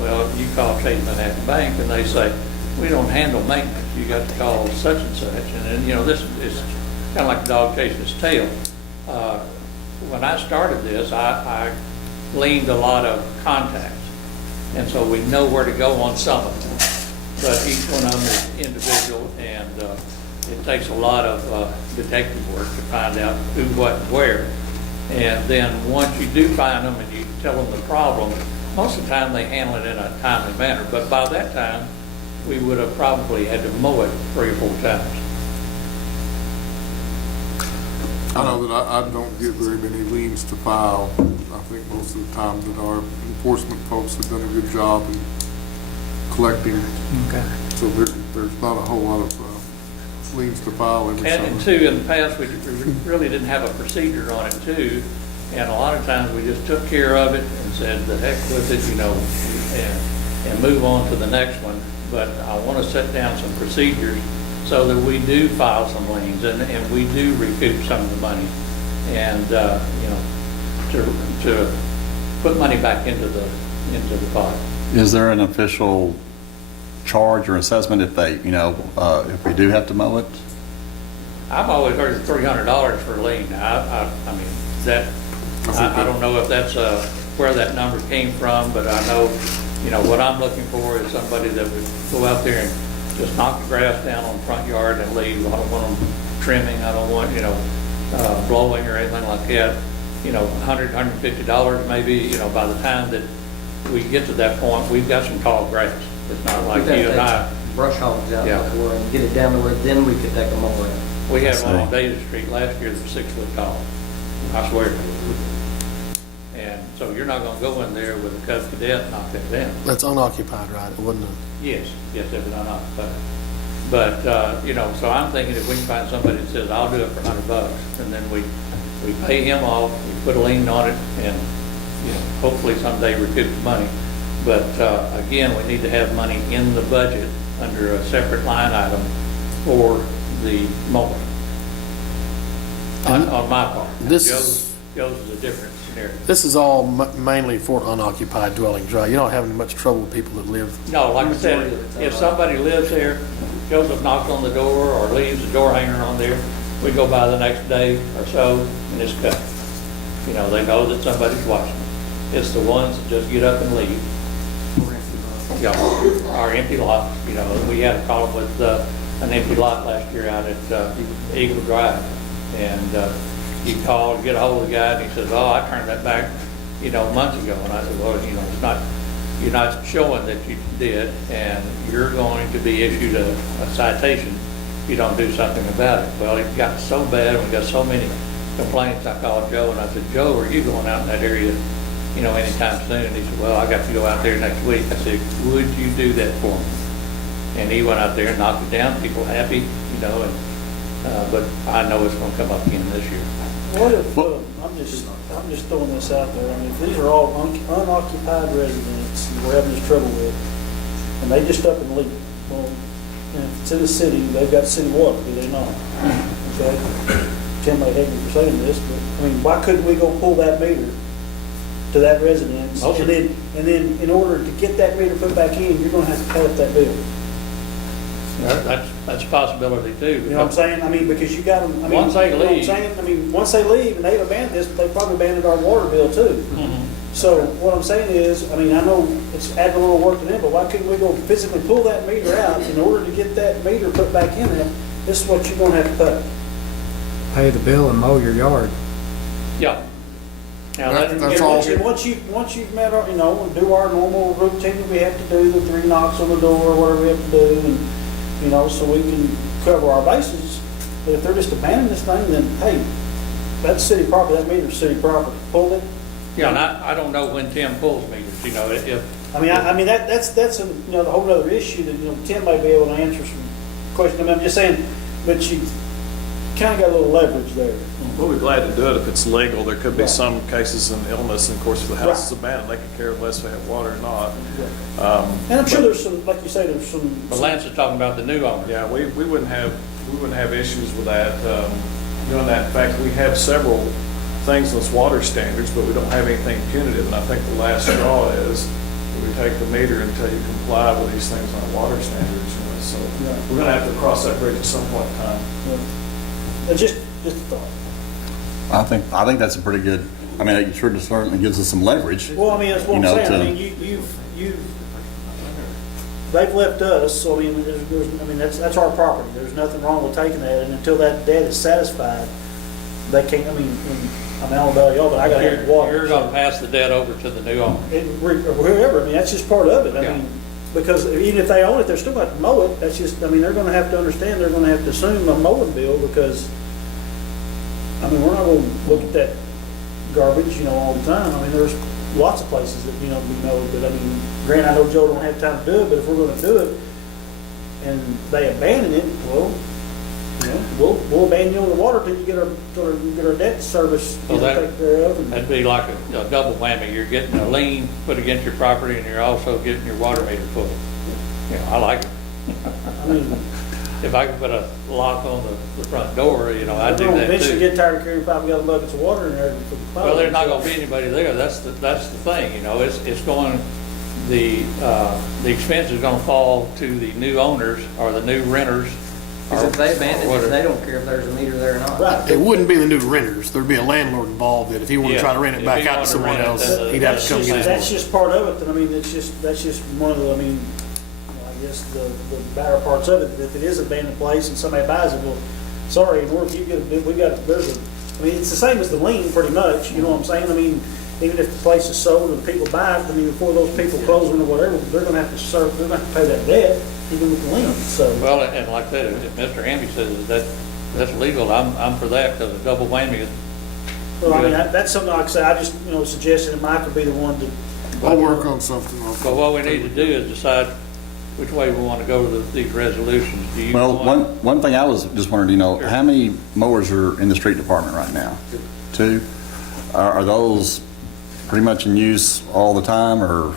Well, you call Chase Manhattan Bank, and they say, we don't handle maintenance. You got to call such and such. And then, this is kind of like a dog chasing its tail. When I started this, I gleaned a lot of contacts, and so we know where to go on some of them. But each one of them is individual, and it takes a lot of detective work to find out who, what, and where. And then once you do find them and you tell them the problem, most of the time they handle it in a timely manner. But by that time, we would have probably had to mow it 3 or 4 times. I know that I don't get very many liens to file. I think most of the time that our enforcement folks have done a good job in collecting. Okay. So there's not a whole lot of liens to file every summer. And two, in the past, we really didn't have a procedure on it too. And a lot of times we just took care of it and said, the heck with it, you know, and move on to the next one. But I want to set down some procedures so that we do file some liens and we do recoup some of the money. And, you know, to put money back into the pot. Is there an official charge or assessment if they, you know, if we do have to mow it? I've always heard $300 for a lien. I mean, that, I don't know if that's where that number came from, but I know, you know, what I'm looking for is somebody that would go out there and just knock the grass down on the front yard and leave. I don't want them trimming. I don't want, you know, blowing or anything like that. You know, $100, $150 maybe, you know, by the time that we get to that point, we've got some tall grass. It's not like you and I. Brush hogs out Yeah. there and get it down to where then we could take them over. We had one on Davis Street last year that was 6 foot tall. I swear. And so you're not gonna go in there with a Cub Cadet and knock that down. That's unoccupied, right? It wasn't Yes, yes, it was unoccupied. But, you know, so I'm thinking if we can find somebody that says, I'll do it for $100, and then we pay him off, we put a lien on it, and, you know, hopefully someday recoup the money. But, again, we need to have money in the budget under a separate line item for the mowing. On my part. Joe's is a different scenario. This is all mainly for unoccupied dwellings, right? You're not having much trouble with people that live. No, like I said, if somebody lives there, Joseph knocks on the door or leaves the door hanger on there, we go by the next day or so and it's cut. You know, they know that somebody's watching them. It's the ones that just get up and leave. Yeah, our empty lots, you know, we had a problem with an empty lot last year out at Eagle Drive. And you call, get a hold of the guy, and he says, oh, I turned that back, you know, months ago. And I said, well, you know, it's not, you're not showing that you did, and you're going to be issued a citation if you don't do something about it. Well, it got so bad, and we got so many complaints. I called Joe, and I said, Joe, are you going out in that area, you know, anytime soon? And he said, well, I got to go out there next week. I said, would you do that for me? And he went out there and knocked it down. People happy, you know, and but I know it's going to come up again this year. What if, I'm just throwing this out there, I mean, if these are all unoccupied residents that we're having this trouble with, and they just up and leave, well, and if it's in the city, they've got city water, do they not? Okay? Tim may hate me for saying this, but, I mean, why couldn't we go pull that meter to that residence? And then in order to get that meter put back in, you're gonna have to pay up that bill. That's a possibility too. You know what I'm saying? I mean, because you got them, I mean, Once they you know what I'm leave. saying? I mean, once they leave and they've abandoned this, they probably abandoned our water bill too. So what I'm saying is, I mean, I know it's adding a little work to them, but why couldn't we go physically pull that meter out in order to get that meter put back in there? This is what you're gonna have to pay. Pay the bill and mow your yard. Yeah. Now, And once you've met our, you know, do our normal routine that we have to do, the 3 knocks on the door, whatever we have to do, and, you know, so we can cover our bases. But if they're just abandoning this thing, then, hey, that's city property, that meter's city property. Pull it. Yeah, and I don't know when Tim pulls meters, you know, if, I mean, that's a, you know, the whole other issue that, you know, Tim may be able to answer some questions. I mean, I'm just saying, but you kind of got a little leverage there. We'll be glad to do it if it's legal. There could be some cases in illness, and of course, if the house is abandoned, they could care less if they have water or not. And I'm sure there's some, like you say, there's some. But Lance is talking about the new owner. Yeah, we wouldn't have issues with that, doing that. In fact, we have several things in this water standards, but we don't have anything punitive. And I think the last straw is we take the meter until you comply with these things on water standards. You know, so we're going to have to cross that bridge at some point in time. Just a thought. I think that's a pretty good, I mean, it certainly gives us some leverage. Well, I mean, that's what I'm saying. I mean, they've left us, so I mean, I mean, that's our property. There's nothing wrong with taking that, and until that debt is satisfied, they can't, I mean, I don't know about y'all, but I gotta have water. You're gonna pass the debt over to the new owner. Whoever, I mean, that's just part of it. I mean, because even if they own it, they're still going to mow it. That's just, I mean, they're going to have to understand, they're going to have to assume a mowing bill because, I mean, we're not going to look at that garbage, all the time. I mean, there's lots of places that, to be mowed, but I mean, granted, I know Joe don't have time to do it, but if we're going to do it and they abandon it, well, we'll abandon you on the water till you get our debt service Well, taken care of. That'd be like a double whammy. You're getting a lien put against your property, and you're also getting your water meter full. I like it. I mean, If I could put a lock on the front door, I'd do we're that gonna eventually too. get tired of carrying 5-gallon buckets of water in there for the public. Well, there's not gonna be anybody there. That's the thing, it's going, the expense is gonna fall to the new owners or the new renters. Because if they abandon it, whatever. they don't care if there's a meter there or not. Right. It wouldn't be the new renters. There'd be a landlord involved that if he wanted to try to rent it If back he out to wanted to someone rent it, else, then he'd have to come get That's his. just part of it, and I mean, that's just one of the, I mean, I guess the better parts of it. If it is an abandoned place and somebody buys it, well, sorry, in order for you to get I mean, it's the same as the lien, pretty much, you know what I'm saying? I mean, even if the place is sold and the people buy it, I mean, before those people close on or whatever, they're gonna have to pay that debt, even with the lien, so. Well, and like that, if Mr. Hamby says that's legal, I'm for that, because a double whammy is. Well, I mean, that's something like I say, I just, suggested that Mike would be the one to. I'll work on something. But what we need to do is decide which way we want to go with these resolutions. Do you Well, want? one thing I was just wondering, how many mowers are in the street department right now? 2? Are those pretty much in use all the time, or?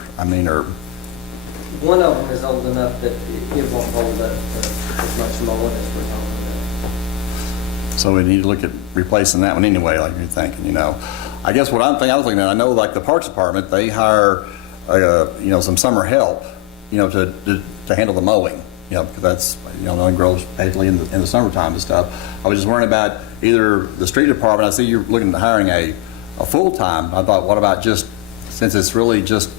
One of them is old enough that it won't hold up as much mowing as we're talking So we need to look at replacing that one anyway, like you're thinking, I guess what I was looking at, I know like the Parks Department, they hire, some summer help, to handle the mowing, because that's, the one grows basically in the summertime and stuff. I was just worrying about either the street department, I see you're looking at hiring a full-time. I thought, what about just, since it's really just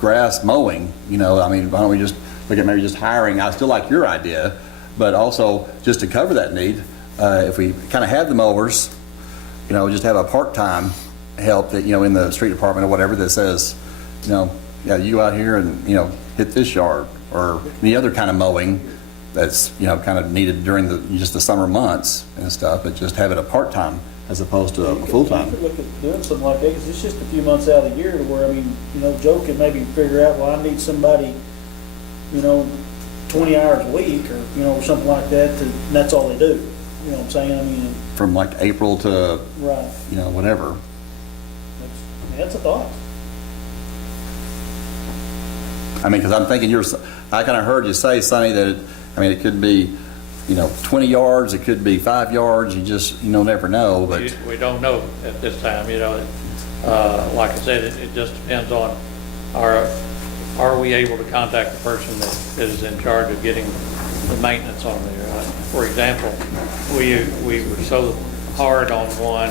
grass mowing, why don't we just look at maybe just hiring, I still like your idea, but also just to cover that need, if we kind of have the mowers, just have a part-time help that, in the street department or whatever that says, you go out here and, hit this yard, or any other kind of mowing that's, kind of needed during just the summer months and stuff, but just have it a part-time as opposed to a full-time. You could look at doing something like that, because it's just a few months out of the year to where, I mean, Joe could maybe figure out, well, I need somebody, 20 hours a week, or, something like that, and that's all they do. You know what I'm saying? I mean. From like April to, Right. Whatever. That's a thought. Because I'm thinking I kind of heard you say, Sonny, that it could be, 20 yards, it could be 5 yards, you never know, but. We don't know at this time, like I said, it just depends on, are we able to contact the person that is in charge of getting the maintenance on there? For example, we were so hard on one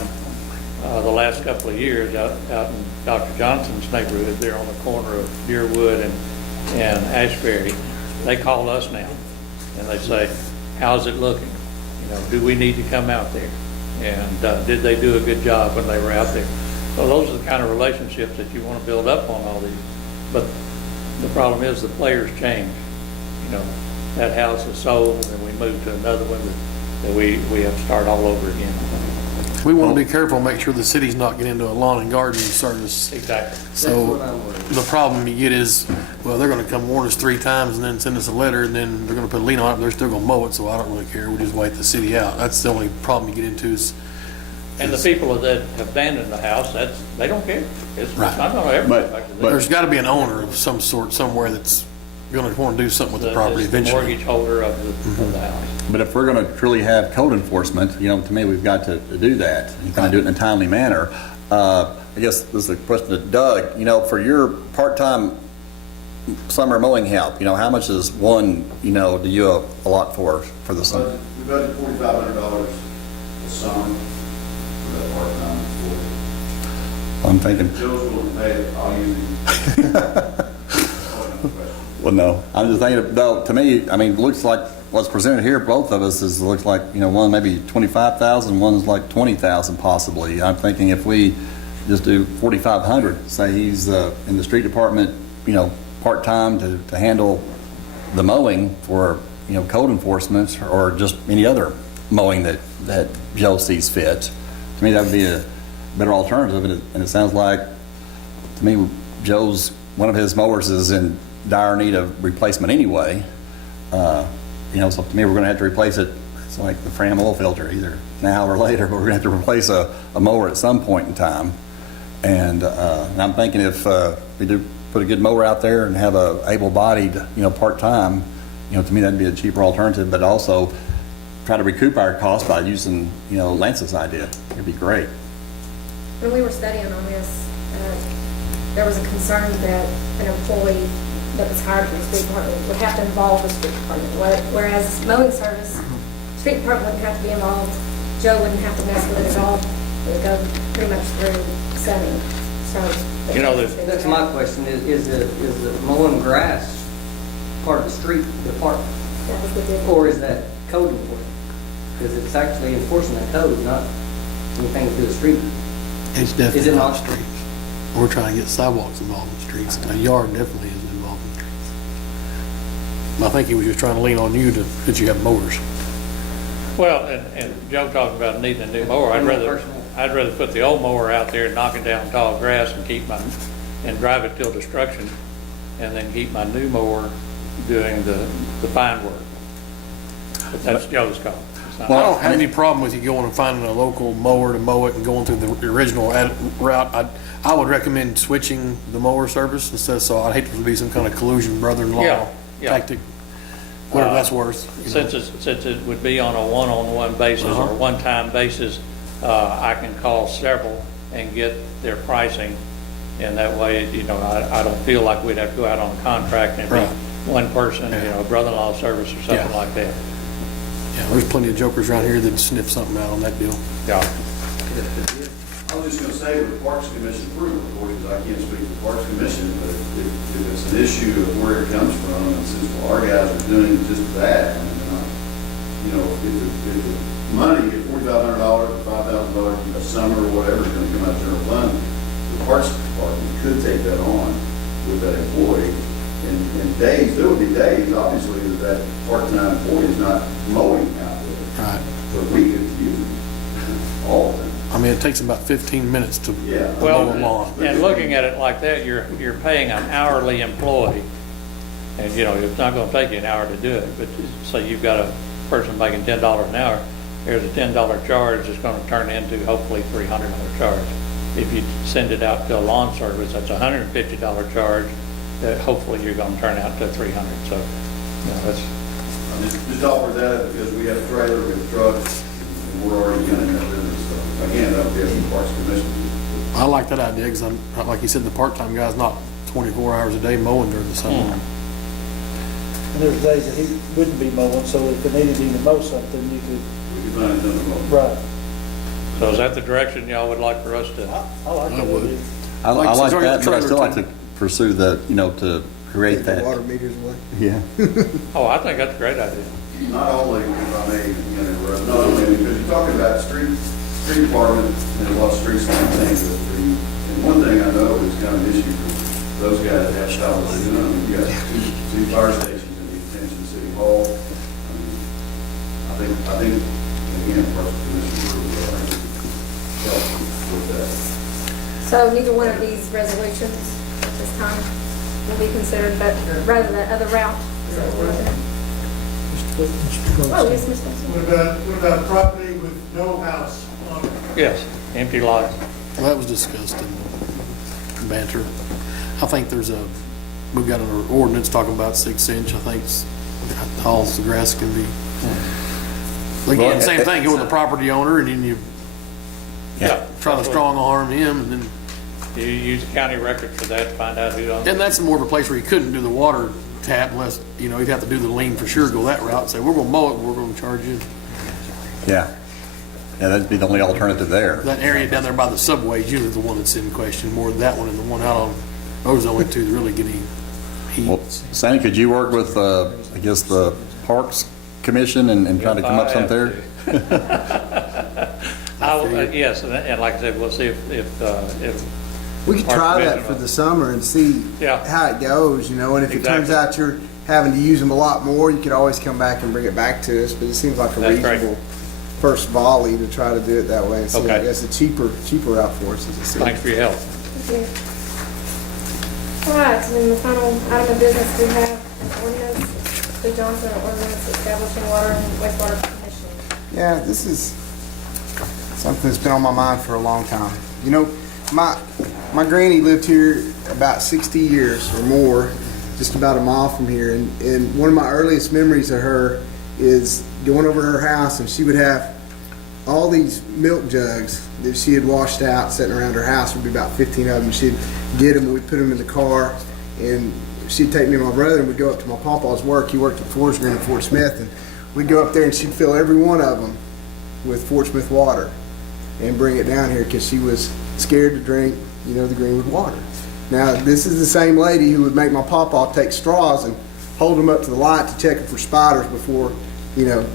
the last couple of years out in Dr. Johnson's neighborhood there on the corner of Deerwood and Ashbury. They call us now and they say, how's it looking? Do we need to come out there? And did they do a good job when they were out there? So those are the kind of relationships that you want to build up on all these. But the problem is the players change. That house is sold and we move to another one that we have to start all over again. We want to be careful, make sure the city's not getting into a lawn and garden service. Exactly. So the problem you get is, well, they're going to come warn us 3 times and then send us a letter, and then they're going to put a lien on it, and they're still going to mow it, so I don't really care. We just wait the city out. That's the only problem you get into is. And the people that have abandoned the house, they don't care. It's not going to ever go back to them. But there's got to be an owner of some sort somewhere that's going to want to do something with the property It's the eventually. mortgage holder of the house. But if we're going to truly have code enforcement, to me, we've got to do that and kind of do it in a timely manner. I guess this is a question to Doug. For your part-time summer mowing help, how much is one, do you allot for the summer? We budget $4,500 a summer for that part-time employee. I'm thinking. Joe's willing to pay it, I'll use it. Well, no, I'm just thinking, though, to me, it looks like what's presented here, both of us, looks like, one maybe 25,000, one's like 20,000 possibly. I'm thinking if we just do 4,500, say he's in the street department, part-time to handle the mowing for, code enforcement or just any other mowing that Joe sees fit. To me, that would be a better alternative, and it sounds like, to me, one of his mowers is in dire need of replacement anyway. So to me, we're gonna have to replace it. It's like the Fram oil filter, either now or later, but we're gonna have to replace a mower at some point in time. And I'm thinking if we do put a good mower out there and have a able-bodied, part-time, to me, that'd be a cheaper alternative, but also try to recoup our costs by using, Lance's idea. It'd be great. When we were studying on this, there was a concern that an employee that was hired for the street department would have to involve the street department, whereas mowing service, street department wouldn't have to be involved, Joe wouldn't have to mess with it at all. It would go pretty much through Sunny. So That's my question, is the mowing grass part of the street department? that was the difference. Or is that code enforcement? Because it's actually enforcing that code, not anything to do with the street. It's Is it definitely not? not streets. We're trying to get sidewalks involved in streets. A yard definitely isn't involved in streets. I think he was just trying to lean on you that you have mowers. Well, and Joe talked about needing a new mower. I'd rather put the old mower out there knocking down tall grass and drive it till destruction, and then keep my new mower doing the fine work. But that's Joe's call. I don't have any problem with you going and finding a local mower to mow it and going through the original route. I would recommend switching the mower service instead, so I'd hate for it to be some kind of collusion brother-in-law tactic, whatever that's worth. Since it would be on a one-on-one basis or a one-time basis, I can call several and get their pricing, and that way, I don't feel like we'd have to go out on a contract and be one person, brother-in-law service or something like that. Yeah, there's plenty of jokers around here that sniff something out on that deal. Yeah. I was just gonna say with the Parks Commission approval, of course, because I can't speak for the Parks Commission, but if it's an issue of where it comes from, and since our guys are doing just that, I mean, if the money, if $4,500 or $5,000 a summer or whatever is gonna come out of general fund, the Parks Department could take that on with that employee. And days, there would be days, obviously, that part-time employee is not mowing out there. Right. But we could use it all the time. I mean, it takes about 15 minutes to mow Well, a lawn. and looking at it like that, you're paying an hourly employee, and, it's not gonna take you an hour to do it, but say you've got a person making $10 an hour, there's a $10 charge that's gonna turn into hopefully $300 charge. If you send it out to a lawn service, that's a $150 charge, that hopefully you're gonna turn out to $300, so, that's. I just offer that because we have a trailer, we have trucks, and we're already in that business, so again, that would be up to the Parks Commission. I like that idea because like you said, the part-time guy's not 24 hours a day mowing during the summer. And there's days that he wouldn't be mowing, so if it needed him to mow something, you could. We could find them to mow. Right. So is that the direction y'all would like for us to? I like that idea. I like to that, but I still like to pursue the, to create Take the that. water meters away. Yeah. Oh, I think that's a great idea. Not only, if I may interrupt, not only because you're talking about street department and a lot of streets and things, and one thing I know is kind of an issue for those guys that have showers, you got two fire stations in the Detention City Hall. I think, again, Parks Commission will help with that. So neither one of these resolutions at this time will be considered, but rather the other route. Is that what we're looking at? Oh, yes, Mr. Wilson. What about property with no house on it? Yes, empty lots. Well, that was discussed in banter. I think we've got an ordinance talking about 6-inch, I think, how tall the grass can be. Again, same thing, go with the property owner, and then you try to strong arm him, and then. You use county records for that to find out who owns it. And that's more of a place where you couldn't do the water tap unless, you'd have to do the lean for sure, go that route, and say, we're gonna mow it, we're gonna charge you. Yeah, that'd be the only alternative there. That area down there by the subway is usually the one that's in question, more than that one and the one out on, those are the only two that really getting heat. Well, Sammy, could you work with, I guess, the Parks Commission and try to come up something there? Yes, and like I said, we'll see if We could try that for the summer and see Yeah. how it goes, and if it turns Exactly. out you're having to use them a lot more, you could always come back and bring it back to us, but it seems like a That's great. reasonable first volley to try to do it that way. And see, Okay. I guess a cheaper route for us as a city. Thanks for your help. Thank you. All right, and then the final item of business, we have ordinance, the Johnson ordinance establishing water and wastewater commission. Yeah, this is something that's been on my mind for a long time. My granny lived here about 60 years or more, just about a mile from here, and one of my earliest memories of her is going over to her house, and she would have all these milk jugs that she had washed out sitting around her house. Would be about 15 of them. She'd get them, and we'd put them in the car, and she'd take me and my brother, and we'd go up to my papa's work. He worked at Forest Green in Fort Smith, and we'd go up there, and she'd fill every one of them with Fort Smith water and bring it down here because she was scared to drink, the Greenwood water. Now, this is the same lady who would make my papa take straws and hold them up to the light to check for spiders before,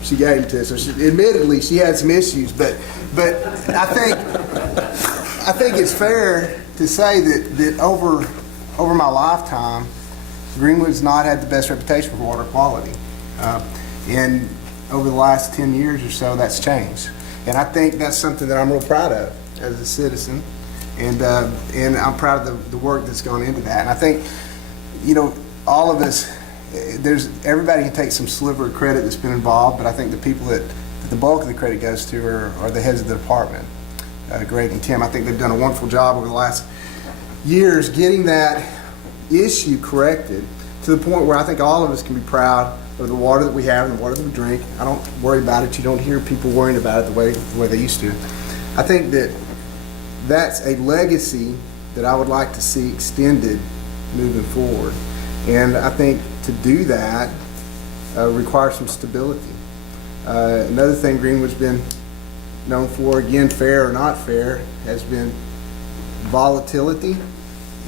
she gave them to us. So admittedly, she had some issues, but I think it's fair to say that over my lifetime, Greenwood's not had the best reputation for water quality. And over the last 10 years or so, that's changed. And I think that's something that I'm real proud of as a citizen. And I'm proud of the work that's gone into that. And I think, all of us, everybody can take some sliver of credit that's been involved, but I think the people that the bulk of the credit goes to are the heads of the department, Greg and Tim. I think they've done a wonderful job over the last years getting that issue corrected to the point where I think all of us can be proud of the water that we have and the water that we drink. I don't worry about it. You don't hear people worrying about it the way they used to. I think that's a legacy that I would like to see extended moving forward. And I think to do that requires some stability. Another thing Greenwood's been known for, again, fair or not fair, has been volatility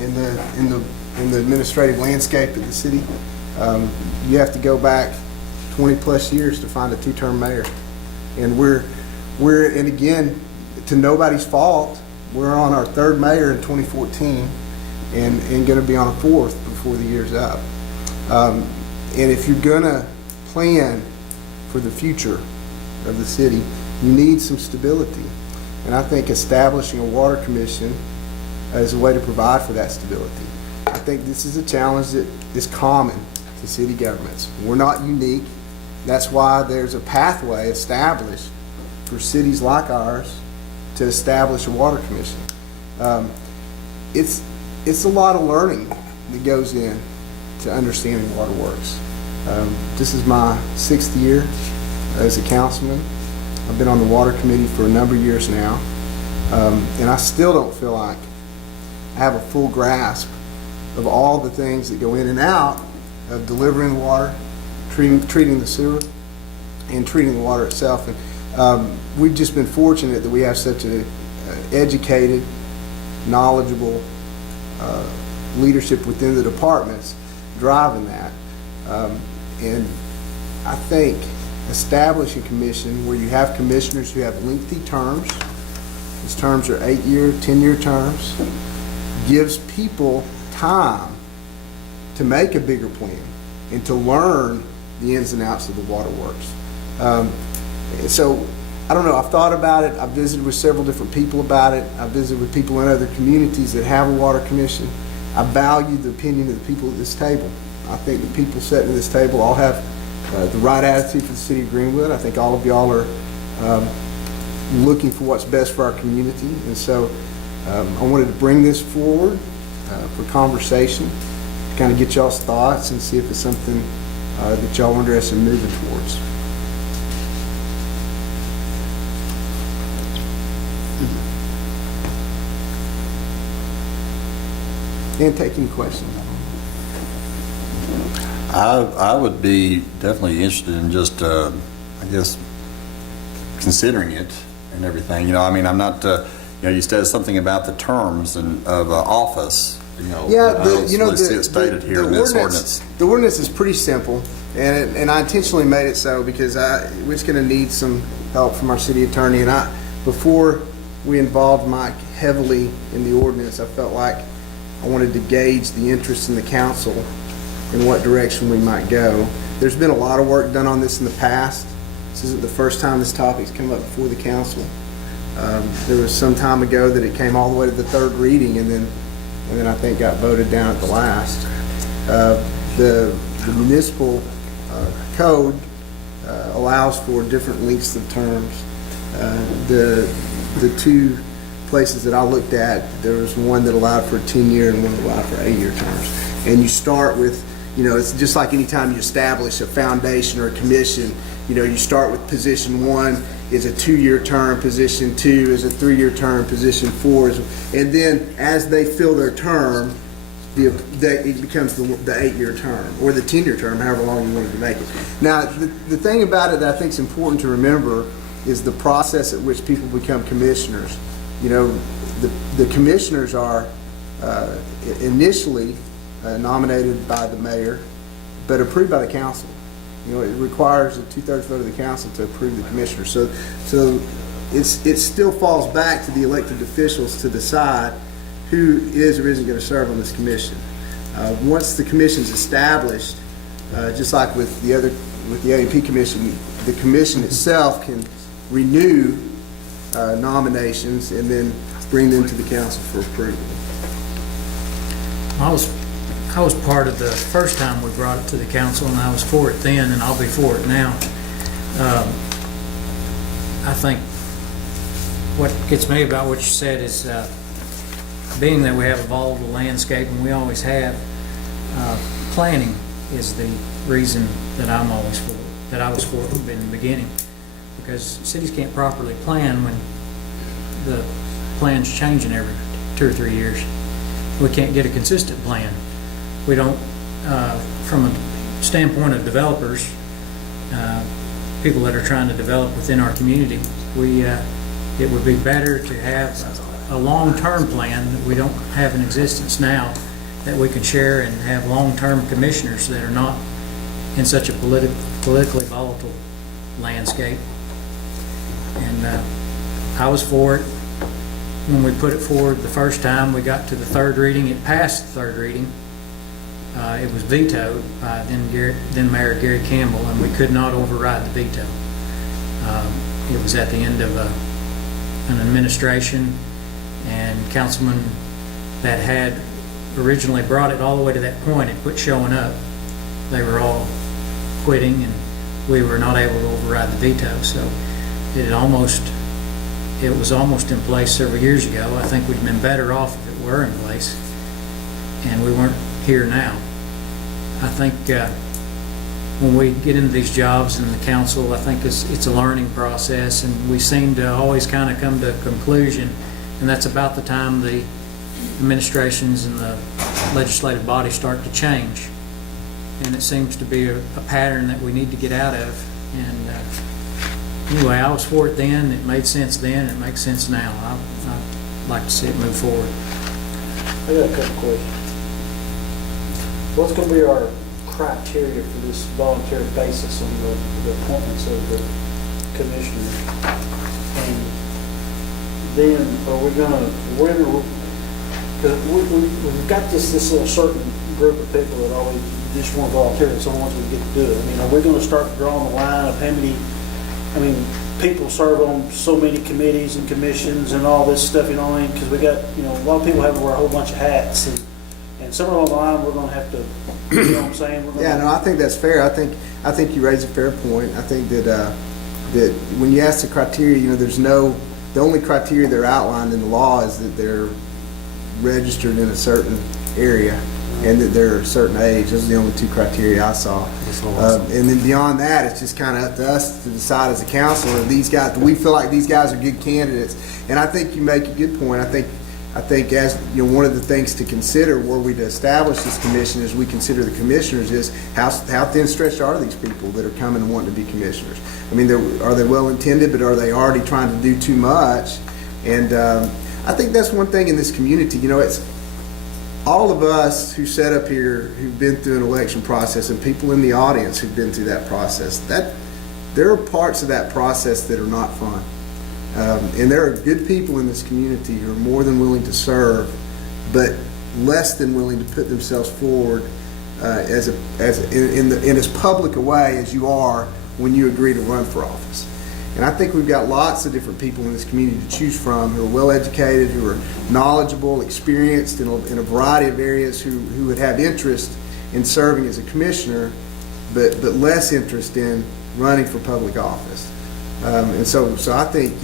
in the administrative landscape of the city. You have to go back 20 plus years to find a two-term mayor. And and again, to nobody's fault, we're on our third mayor in 2014 and going to be on a fourth before the year's up. And if you're going to plan for the future of the city, you need some stability. And I think establishing a water commission is a way to provide for that stability. I think this is a challenge that is common to city governments. We're not unique. That's why there's a pathway established for cities like ours to establish a water commission. It's a lot of learning that goes in to understanding water works. This is my 6th year as a councilman. I've been on the water committee for a number of years now, and I still don't feel like I have a full grasp of all the things that go in and out of delivering the water, treating the sewer, and treating the water itself. And we've just been fortunate that we have such an educated, knowledgeable leadership within the departments driving that. And I think establishing a commission where you have commissioners who have lengthy terms, those terms are 8-year, 10-year terms, gives people time to make a bigger plan and to learn the ins and outs of the waterworks. So, I don't know, I've thought about it. I've visited with several different people about it. I've visited with people in other communities that have a water commission. I value the opinion of the people at this table. I think the people sitting at this table all have the right attitude for the city of Greenwood. I think all of y'all are looking for what's best for our community. And so I wanted to bring this forward for conversation, to kind of get y'all's thoughts and see if it's something that y'all are interested in moving towards. And take any questions. I would be definitely interested in just, I guess, considering it and everything. I'm not, you said something about the terms of office, Yeah, it's stated here in this ordinance. The ordinance is pretty simple, and I intentionally made it so because we're just going to need some help from our city attorney. And before we involved Mike heavily in the ordinance, I felt like I wanted to gauge the interest in the council in what direction we might go. There's been a lot of work done on this in the past. This isn't the first time this topic's come up before the council. There was some time ago that it came all the way to the third reading, and then I think got voted down at the last. The municipal code allows for different lengths of terms. The two places that I looked at, there was one that allowed for a 10-year and one that allowed for 8-year terms. And you start with, it's just like any time you establish a foundation or a commission, you start with position 1 is a 2-year term, position 2 is a 3-year term, position 4 is, and then as they fill their term, it becomes the 8-year term or the 10-year term, however long you wanted to make it. Now, the thing about it that I think is important to remember is the process at which people become commissioners. The commissioners are initially nominated by the mayor, but approved by the council. It requires a 2/3 vote of the council to approve the commissioner. So it still falls back to the elected officials to decide who is or isn't going to serve on this commission. Once the commission's established, just like with the A&P commission, the commission itself can renew nominations and then bring them to the council for approval. I was part of the first time we brought it to the council, and I was for it then, and I'll be for it now. I think what gets me about what you said is, being that we have a volatile landscape, and we always have, planning is the reason that I'm always for, that I was for in the beginning. Because cities can't properly plan when the plan's changing every 2 or 3 years. We can't get a consistent plan. We don't, from a standpoint of developers, people that are trying to develop within our community, it would be better to have a long-term plan that we don't have in existence now, that we can share and have long-term commissioners that are not in such a politically volatile landscape. And I was for it. When we put it forward the first time, we got to the third reading. It passed the third reading. It was vetoed by then Mayor Gary Campbell, and we could not override the veto. It was at the end of an administration, and councilmen that had originally brought it all the way to that point had quit showing up. They were all quitting, and we were not able to override the veto. So it was almost in place several years ago. I think we'd been better off if it were in place, and we weren't here now. I think when we get into these jobs in the council, I think it's a learning process, and we seem to always kind of come to a conclusion, and that's about the time the administrations and the legislative body start to change. And it seems to be a pattern that we need to get out of. And anyway, I was for it then. It made sense then. It makes sense now. I'd like to see it move forward. I got a couple questions. What's going to be our criteria for this voluntary basis on the appointments of the commissioners? And then are we going to, because we've got this little certain group of people that always just want to volunteer, and some ones we get to do it. I mean, are we going to start drawing the line of how many, people serve on so many committees and commissions and all this stuff, because we got, a lot of people have to wear a whole bunch of hats, and somewhere along the line, we're going to have to, you know what I'm saying? I think that's fair. I think you raise a fair point. I think that when you ask the criteria, the only criteria that are outlined in the law is that they're registered in a certain area and that they're a certain age. Those are the only two criteria I saw. And then beyond that, it's just kind of up to us to decide as a council, and do we feel like these guys are good candidates? And I think you make a good point. I think as one of the things to consider were we to establish this commission, as we consider the commissioners, is how thin stretched are these people that are coming and wanting to be commissioners? Are they well intended, but are they already trying to do too much? And I think that's one thing in this community. It's all of us who sat up here who've been through an election process, and people in the audience who've been through that process. There are parts of that process that are not fun. And there are good people in this community who are more than willing to serve, but less than willing to put themselves forward in as public a way as you are when you agree to run for office. And I think we've got lots of different people in this community to choose from who are well-educated, who are knowledgeable, experienced in a variety of areas, who would have interest in serving as a commissioner, but less interest in running for public office. And so I think,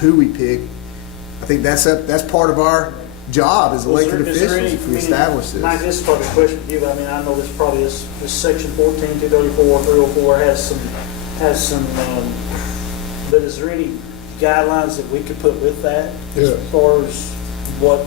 who we pick, I think that's part of our job as elected officials if we establish this. Mike, this is probably a question for you. I mean, I know this probably is, this section 14, 234, 304 has some, but is there any guidelines that we could put with that? Yeah. As far as what,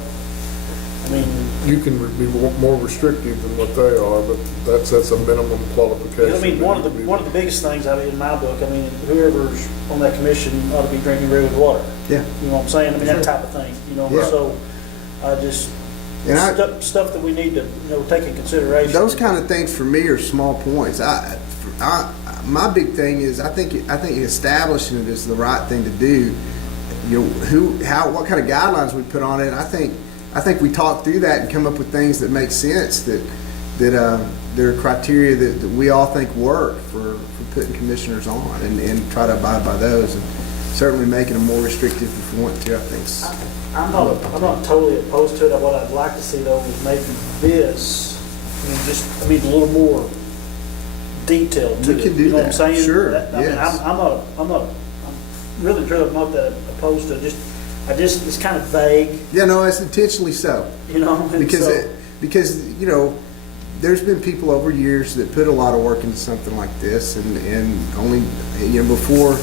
I mean. You can be more restrictive than what they are, but that sets a minimum qualification. I mean, one of the biggest things, in my book, I mean, whoever's on that commission ought to be drinking regular water. Yeah. You know what I'm saying? I mean, that type of thing, Yeah. so I just, stuff that we need to, take in consideration. Those kind of things for me are small points. My big thing is I think establishing it is the right thing to do. What kind of guidelines we put on it. I think we talk through that and come up with things that make sense. That there are criteria that we all think work for putting commissioners on, and try to abide by those. And certainly making them more restrictive if we want to. I think. I'm not totally opposed to it. What I'd like to see though is maybe this, a little more detailed to it. We can do You know that. what I'm saying? Sure, yes. I'm really not that opposed to it. It's kind of vague. Yeah, no, it's intentionally so. And Because there's been people over years that put a lot of work into something like this, and only before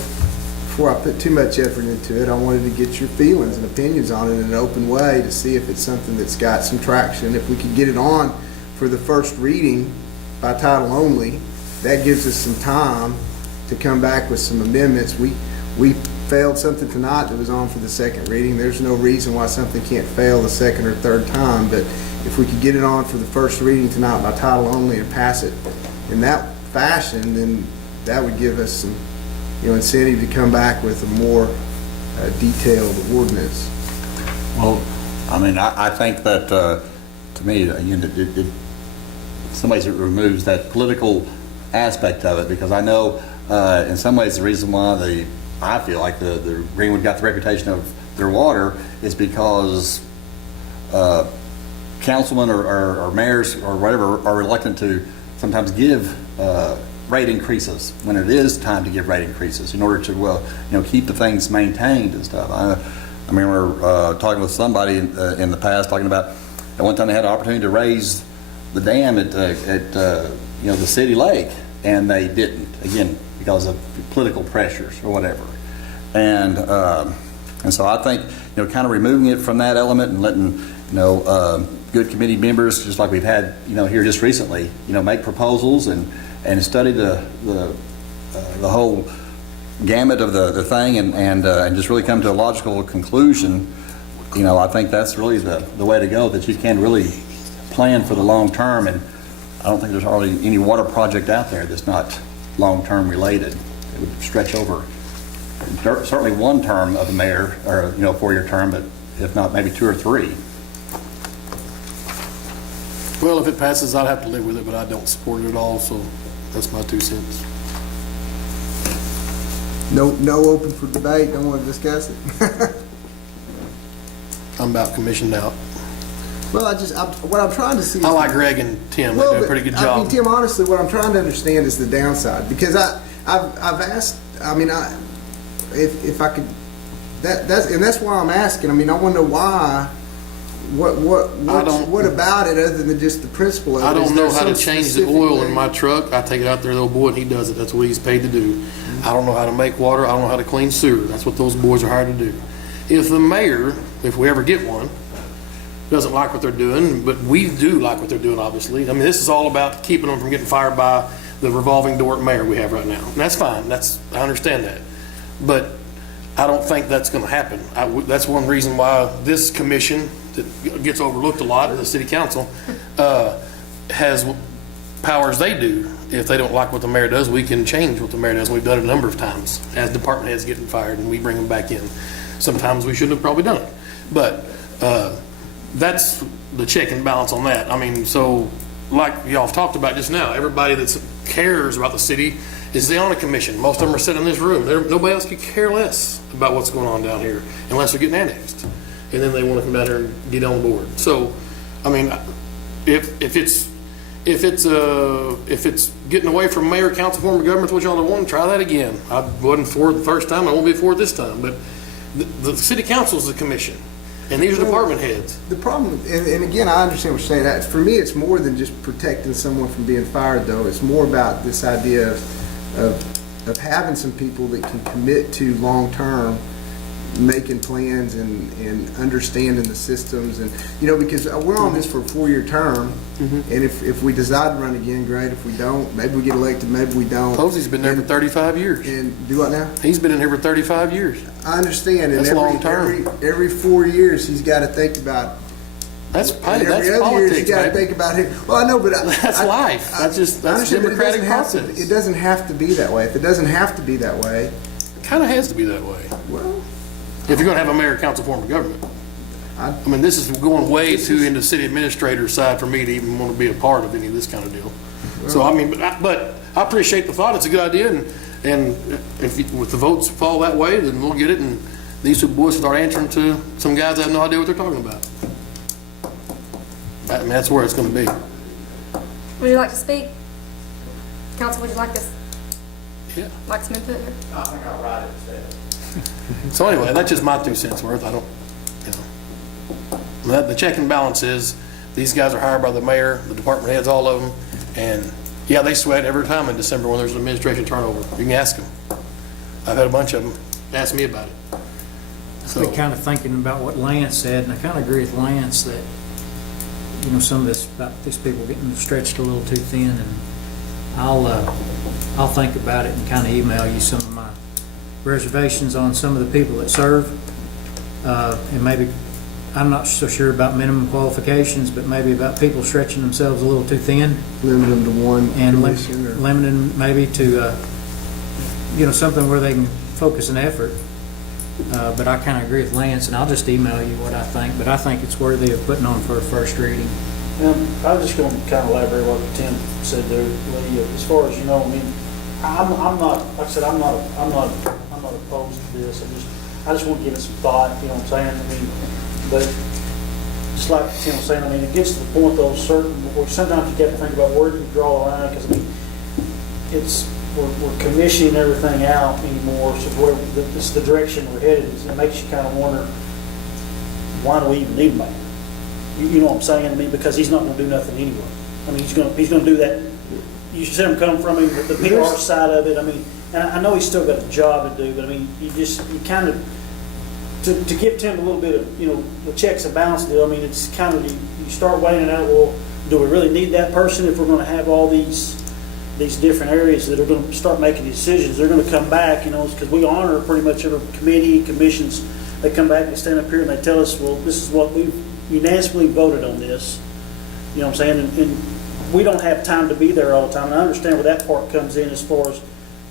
I put too much effort into it, I wanted to get your feelings and opinions on it in an open way to see if it's something that's got some traction. If we could get it on for the first reading by title only, that gives us some time to come back with some amendments. We failed something tonight that was on for the second reading. There's no reason why something can't fail the second or third time, but if we could get it on for the first reading tonight by title only and pass it in that fashion, then that would give us some incentive to come back with a more detailed ordinance. Well, I think that, to me, again, it some ways it removes that political aspect of it, because I know in some ways the reason why I feel like the Greenwood got the reputation of their water is because councilmen or mayors or whatever are reluctant to sometimes give rate increases when it is time to give rate increases in order to keep the things maintained and stuff. I remember talking with somebody in the past, talking about at one time they had an opportunity to raise the dam at the city lake, and they didn't, again because of political pressures or whatever. And so I think kind of removing it from that element and letting good committee members, just like we've had here just recently, make proposals and study the whole gamut of the thing and just really come to a logical conclusion. I think that's really the way to go, that you can really plan for the long term, and I don't think there's hardly any water project out there that's not long-term related. It would stretch over certainly one term of the mayor, or 4-year term, but if not maybe 2 or 3. Well, if it passes, I'd have to live with it, but I don't support it at all, so that's my 2 cents. No open for debate. Don't want to discuss it. I'm about commissioned out. Well, what I'm trying to see. I like Greg and Tim. They do a pretty good job. Tim, honestly, what I'm trying to understand is the downside, because I've asked. If I could, that's why I'm asking. I want to know why. What about it other than just the principle of it? I don't know how to change the oil in my truck. I take it out there to the old boy and he does it. That's what he's paid to do. I don't know how to make water. I don't know how to clean sewer. That's what those boys are hired to do. If the mayor, if we ever get one, doesn't like what they're doing, but we do like what they're doing, obviously. This is all about keeping them from getting fired by the revolving door mayor we have right now. And that's fine. I understand that. But I don't think that's going to happen. That's one reason why this commission that gets overlooked a lot in the city council has powers they do. if they don't like what the mayor does, we can change what the mayor does. We've done it a number of times as department heads getting fired and we bring them back in. Sometimes we shouldn't have probably done it. But that's the check and balance on that. I mean, so like y'all have talked about just now, everybody that cares about the city is on a commission. Most of them are sitting in this room. Nobody else could care less about what's going on down here unless they're getting annexed. And then they want to come down here and get on board. So, I mean, if it's getting away from mayor, council form of government, what y'all want, try that again. I wasn't for it the first time. I won't be for it this time. But the city council is the commission, and these are department heads. The problem, and again, I understand what you're saying. That for me, it's more than just protecting someone from being fired, though. It's more about this idea of having some people that can commit to long-term making plans and understanding the systems, and because we're on this for a 4-year term, and if we decide to run again, great. If we don't, maybe we get elected, maybe we don't. Posey's been there for 35 years. And do what now? He's been in here for 35 years. I understand, and That's long term. every 4 years he's got to think about. That's Every that's other year, politics, you got to baby. think about him. Well, I know, but That's life. That's understand, but democratic process. It doesn't have to be that way. If it doesn't have to be that way, It kind of has to be that way. well, If you're going to have a mayor council form of government. I mean, this is going way too into city administrator side for me to even want to be a part of any of this kind of deal. So, I mean, but I appreciate the thought. It's a good idea. And if the votes fall that way, then we'll get it. And these two boys start answering to some guys that have no idea what they're talking about. I mean, that's where it's going to be. Would you like to speak? Council, would you like this? Yeah. Like some input here? I think I'll write it instead. So anyway, that's just my 2 cents worth. I don't, the check and balance is, these guys are hired by the mayor, the department heads, all of them, and yeah, they sweat every time in December when there's an administration turnover. You can ask them. I've had a bunch of them ask me about it. I've been kind of thinking about what Lance said, and I kind of agree with Lance that, some of this, about these people getting stretched a little too thin, and I'll think about it and kind of email you some of my reservations on some of the people that serve, and maybe, I'm not so sure about minimum qualifications, but maybe about people stretching themselves a little too thin. limit them to one And commission or. limiting maybe to, something where they can focus an effort. But I kind of agree with Lance, and I'll just email you what I think, but I think it's worthy of putting on for a first reading. I was just going to kind of elaborate what Tim said there, Lee, as far as, I mean, I'm not, like I said, I'm not opposed to this. I just want to give it some thought, you know what I'm saying? I mean, but just like Tim was saying, I mean, it gets to the point though, where sometimes you got to think about where do you draw the line, because I mean, we're commissioning everything out anymore, so where it's the direction we're headed, it makes you kind of wonder, why do we even need a mayor? You know what I'm saying? I mean, because he's not going to do nothing anyway. I mean, he's going to do that. You see him come from him, the PR side of it. I mean, and I know he's still got a job to do, but I mean, you kind of, to give Tim a little bit of, the checks and balances deal. I mean, it's kind of, you start weighing it out. Well, do we really need that person if we're going to have all these different areas that are going to start making decisions? They're going to come back, because we honor pretty much every committee, commissions. They come back and stand up here and they tell us, well, this is what we've unanimously voted on this. You know what I'm saying? And we don't have time to be there all the time. And I understand where that part comes in as far as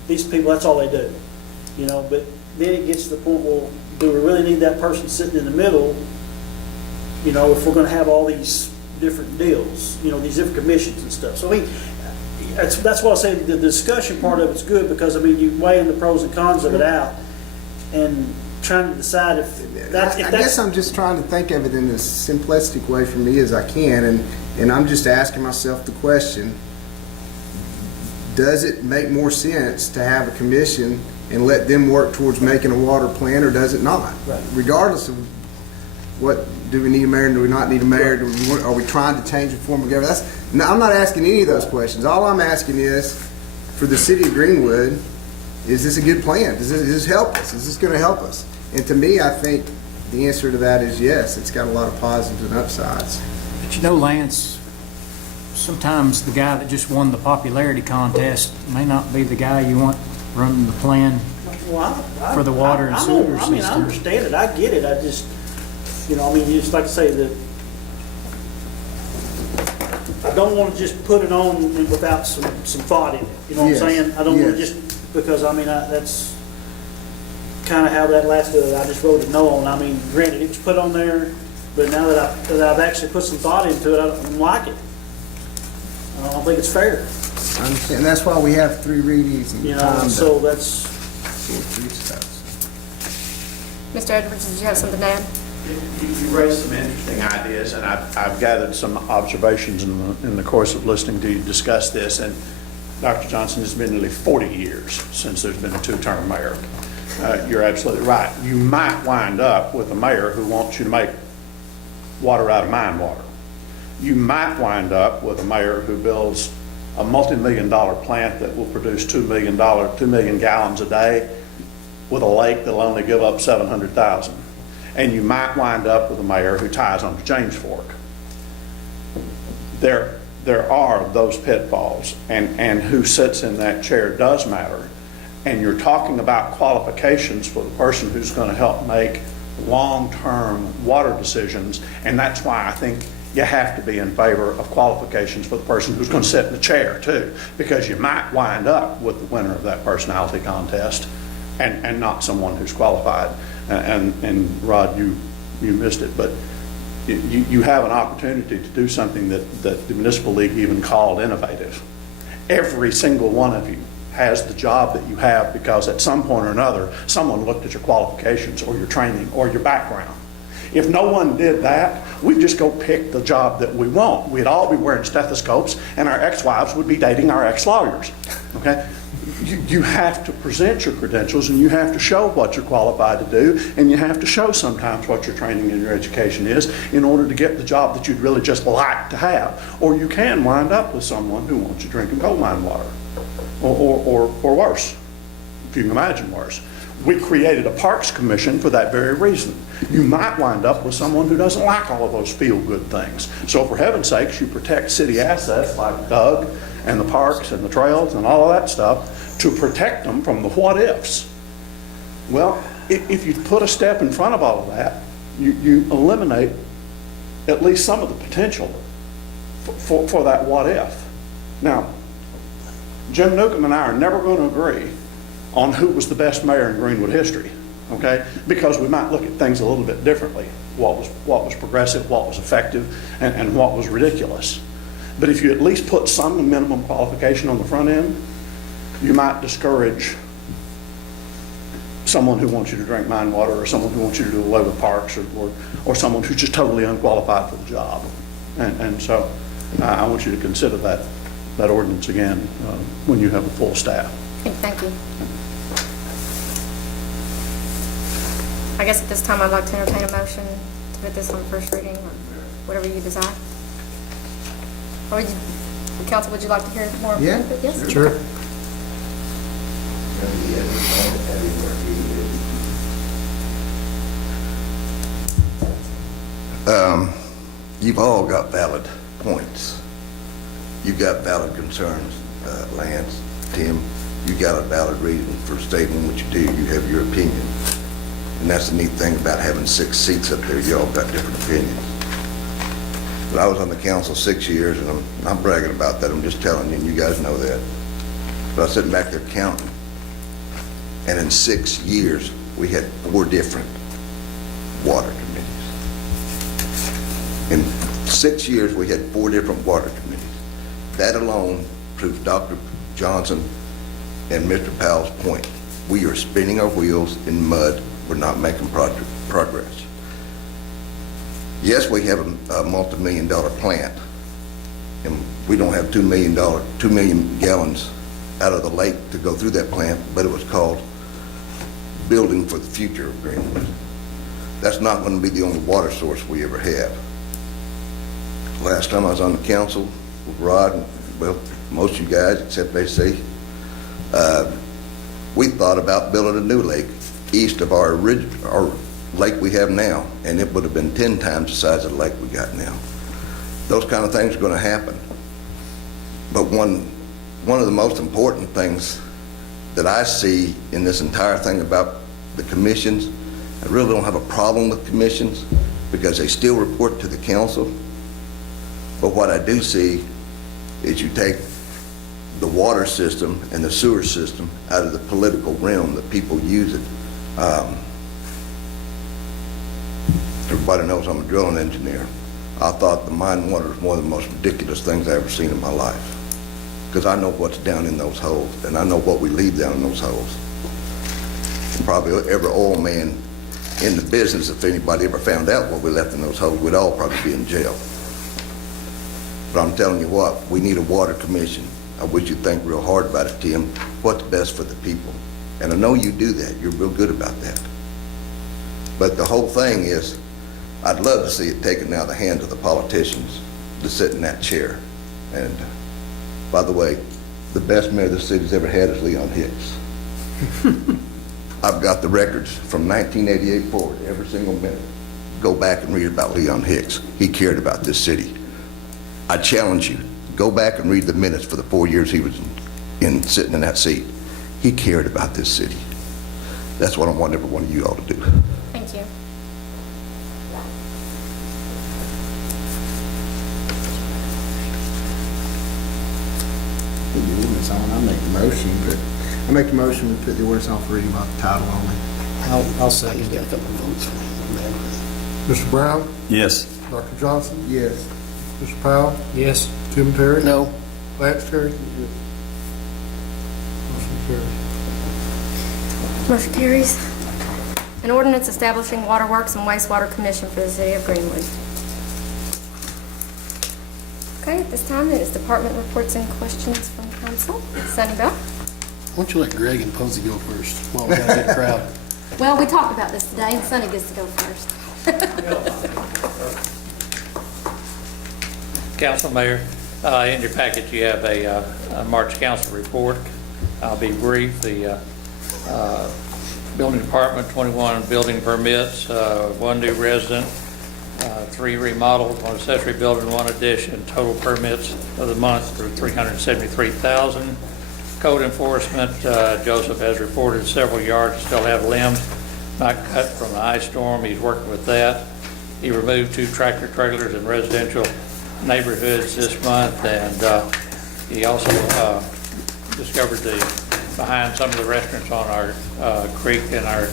these people, that's all they do. But then it gets to the point, well, do we really need that person sitting in the middle, if we're going to have all these different deals, these different commissions and stuff. So, I mean, that's why I say the discussion part of it's good, because, I mean, you weigh in the pros and cons of it out and trying to decide if that's... I guess I'm just trying to think of it in as simplistic way for me as I can, and I'm just asking myself the question, does it make more sense to have a commission and let them work towards making a water plan, or does it not? Right. Regardless of what, do we need a mayor and do we not need a mayor? Are we trying to change the form of government? I'm not asking any of those questions. All I'm asking is, for the city of Greenwood, is this a good plan? Does this help us? Is this going to help us? And to me, I think the answer to that is yes. It's got a lot of positives and upsides. But Lance, sometimes the guy that just won the popularity contest may not be the guy you want running the plan for the water and sewer system. I mean, I understand it. I get it. I just, I mean, you just like to say that, I don't want to just put it on without some thought in it, you know what I'm Yes, saying? I don't want to yes. just, because, I mean, that's kind of how that last, I just voted no on. I mean, granted, it was put on there, but now that I've actually put some thought into it, I don't like it. I don't think it's fair, I understand, that's why we have 3 readings and you know, time to so that's, sort through stuff. Mr. Edwards, did you have something to add? You raised some interesting ideas, and I've gathered some observations in the course of listening to you discuss this. And Dr. Johnson, it's been nearly 40 years since there's been a 2-term mayor. You're absolutely right. You might wind up with a mayor who wants you to make water out of mine water. You might wind up with a mayor who builds a multi-million-dollar plant that will produce 2 million gallons a day with a lake that'll only give up 700,000. And you might wind up with a mayor who ties onto James Fork. There are those pitfalls, and who sits in that chair does matter. And you're talking about qualifications for the person who's going to help make long-term water decisions, and that's why I think you have to be in favor of qualifications for the person who's going to sit in the chair too, because you might wind up with the winner of that personality contest and not someone who's qualified. And Rod, you missed it, but you have an opportunity to do something that the Municipal League even called innovative. Every single one of you has the job that you have because at some point or another, someone looked at your qualifications or your training or your background. If no one did that, we'd just go pick the job that we want. We'd all be wearing stethoscopes and our ex-wives would be dating our ex-lawyers, okay? You have to present your credentials, and you have to show what you're qualified to do, and you have to show sometimes what your training and your education is in order to get the job that you'd really just like to have. Or you can wind up with someone who wants you drinking coal mine water, or worse, if you can imagine worse. We created a Parks Commission for that very reason. You might wind up with someone who doesn't like all of those feel-good things. So for heaven's sakes, you protect city assets like Doug and the parks and the trails and all of that stuff to protect them from the what-ifs. Well, if you put a step in front of all of that, you eliminate at least some of the potential for that what-if. Now, Jim Newcomb and I are never going to agree on who was the best mayor in Greenwood history, okay? Because we might look at things a little bit differently. What was progressive, what was effective, and what was ridiculous. But if you at least put some minimum qualification on the front end, you might discourage someone who wants you to drink mine water, or someone who wants you to do away with parks, or someone who's just totally unqualified for the job. And so I want you to consider that ordinance again when you have a full staff. Thank you. I guess at this time I'd like to entertain a motion to put this on first reading, or whatever you desire. Or Council, would you like to hear more? Yeah, Yes? Sure. You've all got valid points. You've got valid concerns, Lance, Tim. You got a valid reason for stating what you do. You have your opinion. And that's the neat thing about having 6 seats up there. You all got different opinions. But I was on the council 6 years, and I'm not bragging about that. I'm just telling you, and you guys know that. But I was sitting back there counting. And in 6 years, we had 4 different water committees. In 6 years, we had 4 different water committees. That alone proves Dr. Johnson and Mr. Powell's point. We are spinning our wheels in mud. We're not making progress. Yes, we have a multi-million-dollar plant, and we don't have 2 million gallons out of the lake to go through that plant, but it was called Building for the Future of Greenwood. That's not going to be the only water source we ever have. Last time I was on the council with Rod, and, well, most of you guys, except AC, we thought about building a new lake east of our lake we have now, and it would have been 10 times the size of the lake we got now. Those kind of things are going to happen. But one of the most important things that I see in this entire thing about the commissions, I really don't have a problem with commissions because they still report to the council. But what I do see is you take the water system and the sewer system out of the political realm that people use it. Everybody knows I'm a drilling engineer. I thought the mine water is one of the most ridiculous things I've ever seen in my life, because I know what's down in those holes, and I know what we leave down in those holes. And probably every oil man in the business, if anybody ever found out what we left in those holes, we'd all probably be in jail. But I'm telling you what, we need a water commission. I wish you'd think real hard about it, Tim. What's best for the people? And I know you do that. You're real good about that. But the whole thing is, I'd love to see it taken out of the hands of the politicians to sit in that chair. And by the way, the best mayor the city's ever had is Leon Hicks. I've got the records from 1988 forward, every single minute. Go back and read about Leon Hicks. He cared about this city. I challenge you, go back and read the minutes for the 4 years he was sitting in that seat. He cared about this city. That's what I want every one of you all to do. Thank you. Put the ordinance on, I make the motion, but I make the motion to put the ordinance on for reading by the title only. I'll second it. Mr. Brown? Yes. Dr. Johnson? Yes. Mr. Powell? Yes. Tim Terry? No. Lance Terry? Motion carries. Motion carries. An ordinance establishing waterworks and wastewater commission for the city of Greenwood. Okay, at this time, it is department reports and questions from council. Sunnyvale. Why don't you let Greg and Posey go first? Well, we got a good crowd. Well, we talked about this today, and Sunny gets to go first. Council, Mayor, in your packet you have a March council report. I'll be brief. The building department, 21 building permits, 1 new resident, 3 remodels, 1 accessory building, 1 addition. Total permits of the month are 373,000. Code enforcement, Joseph has reported several yards still have limbs not cut from the ice storm. He's working with that. He removed 2 tractor trailers in residential neighborhoods this month, and he also discovered behind some of the restaurants on our creek and our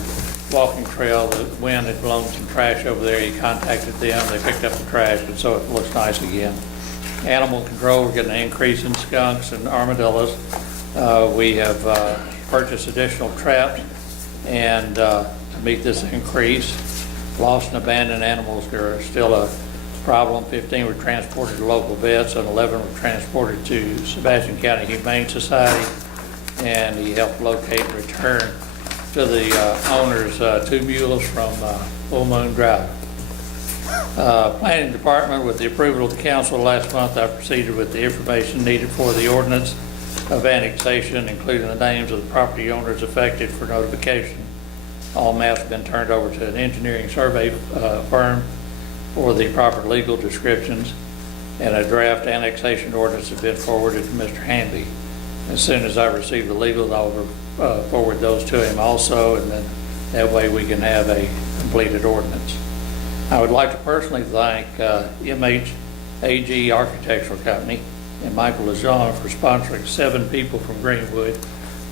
walking trail, the wind had blown some trash over there. He contacted them, they picked up the trash, and so it looks nice again. Animal control, we're getting an increase in skunks and armadillos. We have purchased additional traps, and to meet this increase, lost and abandoned animals are still a problem. 15 were transported to local vets, and 11 were transported to Sebastian County Humane Society, and he helped locate and return to the owners 2 mules from Full Moon Drive. Planning Department, with the approval of the council last month, I proceeded with the information needed for the ordinance of annexation, including the names of the property owners affected for notification. All maps have been turned over to an engineering survey firm for the proper legal descriptions, and a draft annexation ordinance has been forwarded to Mr. Hanby. As soon as I receive the legals, I'll forward those to him also, and then that way we can have a completed ordinance. I would like to personally thank MHAG Architectural Company and Michael Lejeune for sponsoring 7 people from Greenwood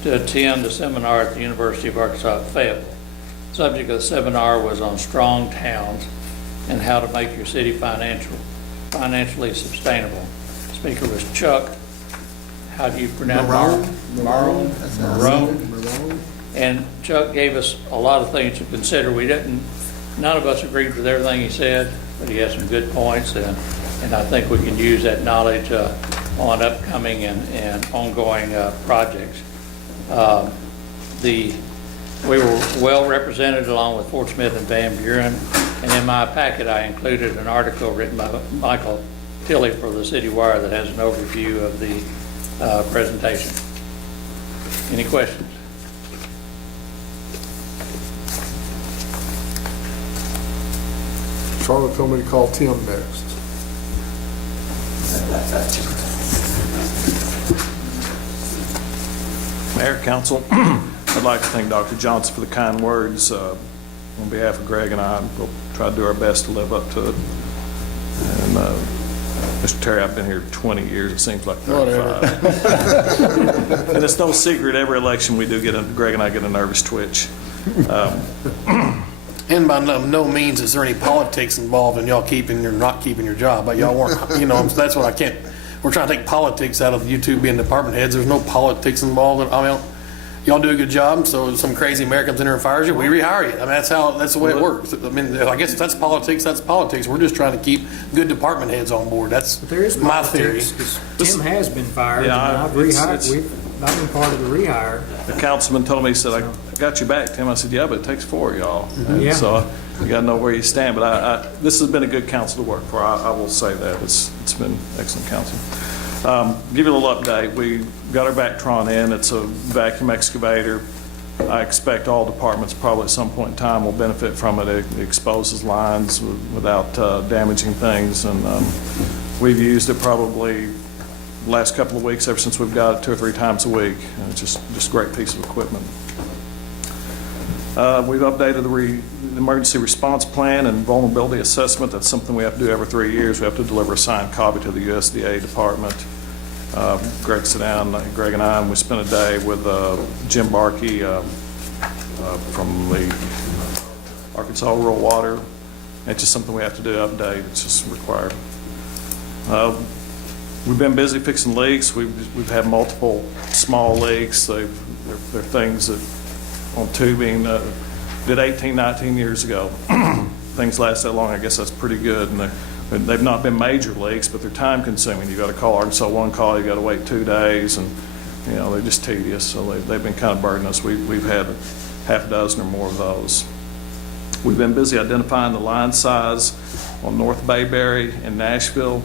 to attend a seminar at the University of Arkansas at Fayetteville. The subject of the seminar was on strong towns and how to make your city financially sustainable. The speaker was Chuck, how do you pronounce it? Marone. And Chuck gave us a lot of things to consider. None of us agreed with everything he said, but he had some good points, and I think we can use that knowledge on upcoming and ongoing projects. We were well represented along with Fort Smith and Van Buren, and in my packet I included an article written by Michael Tilley for the City Wire that has an overview of the presentation. Any questions? Charlotte told me to call Tim next. Mayor, Council, I'd like to thank Dr. Johnson for the kind words. On behalf of Greg and I, we'll try to do our best to live up to it. And Mr. Terry, I've been here 20 years, it seems like Whatever. 35. And it's no secret, every election we do Greg and I get a nervous twitch. And by no means is there any politics involved in y'all keeping or not keeping your job, but y'all weren't, that's what I can't, we're trying to take politics out of you two being department heads. There's no politics involved. I mean, y'all do a good job, so some crazy mayor comes in there and fires you, we rehire you. I mean, that's the way it works. I mean, I guess if that's politics, that's politics. We're just trying to keep good department heads on board. That's There is my theory. politics, 'cause Tim has been fired, and Yeah, I've been part of the rehire. The councilman told me, he said, I got you back, Tim. I said, yeah, but it takes 4 of y'all. And Yeah. so you got to know where you stand. But this has been a good council to work for. I will say that. It's been excellent council. Give you a little update. We got our Vactron in. It's a vacuum excavator. I expect all departments probably at some point in time will benefit from it. It exposes lines without damaging things. And we've used it probably the last couple of weeks, ever since we've got it 2 or 3 times a week. And it's just a great piece of equipment. We've updated the emergency response plan and vulnerability assessment. That's something we have to do every 3 years. We have to deliver a signed copy to the USDA department. Greg sat down, Greg and I, and we spent a day with Jim Barkey from the Arkansas Rural Water. It's just something we have to do, update. It's just required. We've been busy fixing leaks. We've had multiple small leaks. They're things that on tubing did 18, 19 years ago. Things last that long, I guess that's pretty good. And they've not been major leaks, but they're time consuming. You got to call Arkansas one call, you got to wait 2 days, and they're just tedious. So they've been kind of burdening us. We've had half a dozen or more of those. We've been busy identifying the line size on North Bayberry in Nashville.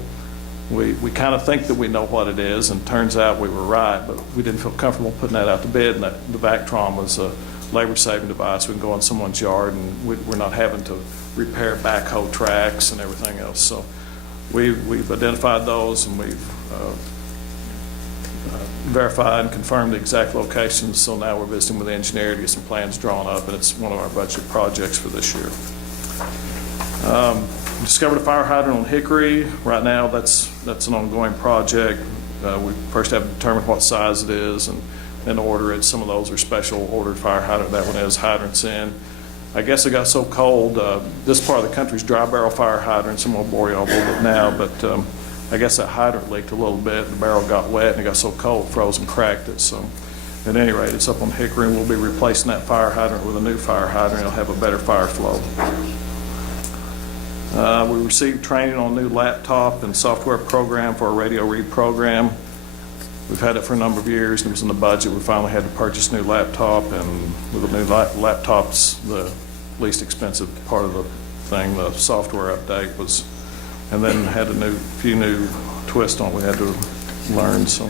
We kind of think that we know what it is, and turns out we were right, but we didn't feel comfortable putting that out to bid, and the Vactron was a labor-saving device. We can go in someone's yard, and we're not having to repair backhoe tracks and everything else. So we've identified those, and we've verified and confirmed the exact locations. So now we're visiting with the engineer to get some plans drawn up, and it's one of our budget projects for this year. Discovered a fire hydrant on Hickory. Right now, that's an ongoing project. We first have to determine what size it is and then order it. Some of those are special ordered fire hydrant. That one has hydrants in. I guess it got so cold. This part of the country's dry barrel fire hydrants. I'm gonna bore you all a little bit now, but I guess that hydrant leaked a little bit. The barrel got wet and it got so cold, froze and cracked it. So at any rate, it's up on Hickory, and we'll be replacing that fire hydrant with a new fire hydrant. It'll have a better fire flow. We received training on a new laptop and software program for our radio read program. We've had it for a number of years, and it was in the budget. We finally had to purchase a new laptop, and with the new laptop's the least expensive part of the thing. The software update was, and then had a few new twists on it we had to learn. So,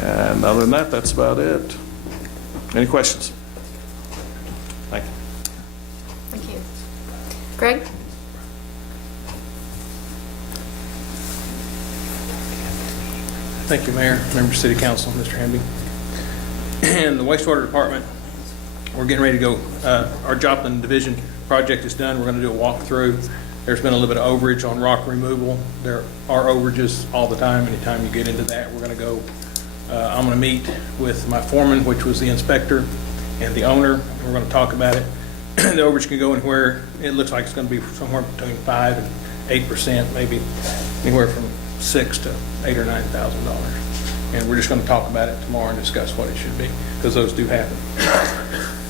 and other than that, that's about it. Any questions? Thank you. Thank you. Greg? Thank you, Mayor, members of City Council, Mr. Hamby. And the wastewater department, we're getting ready to go. Our Joplin Division project is done. We're going to do a walkthrough. There's been a little bit of overage on rock removal. There are overages all the time. Anytime you get into that, we're going to go. I'm going to meet with my foreman, which was the inspector, and the owner. And we're going to talk about it. The overage can go anywhere. It looks like it's going to be somewhere between 5 and 8%, maybe anywhere from $6,000 to $8,000 or $9,000. And we're just going to talk about it tomorrow and discuss what it should be, because those do happen.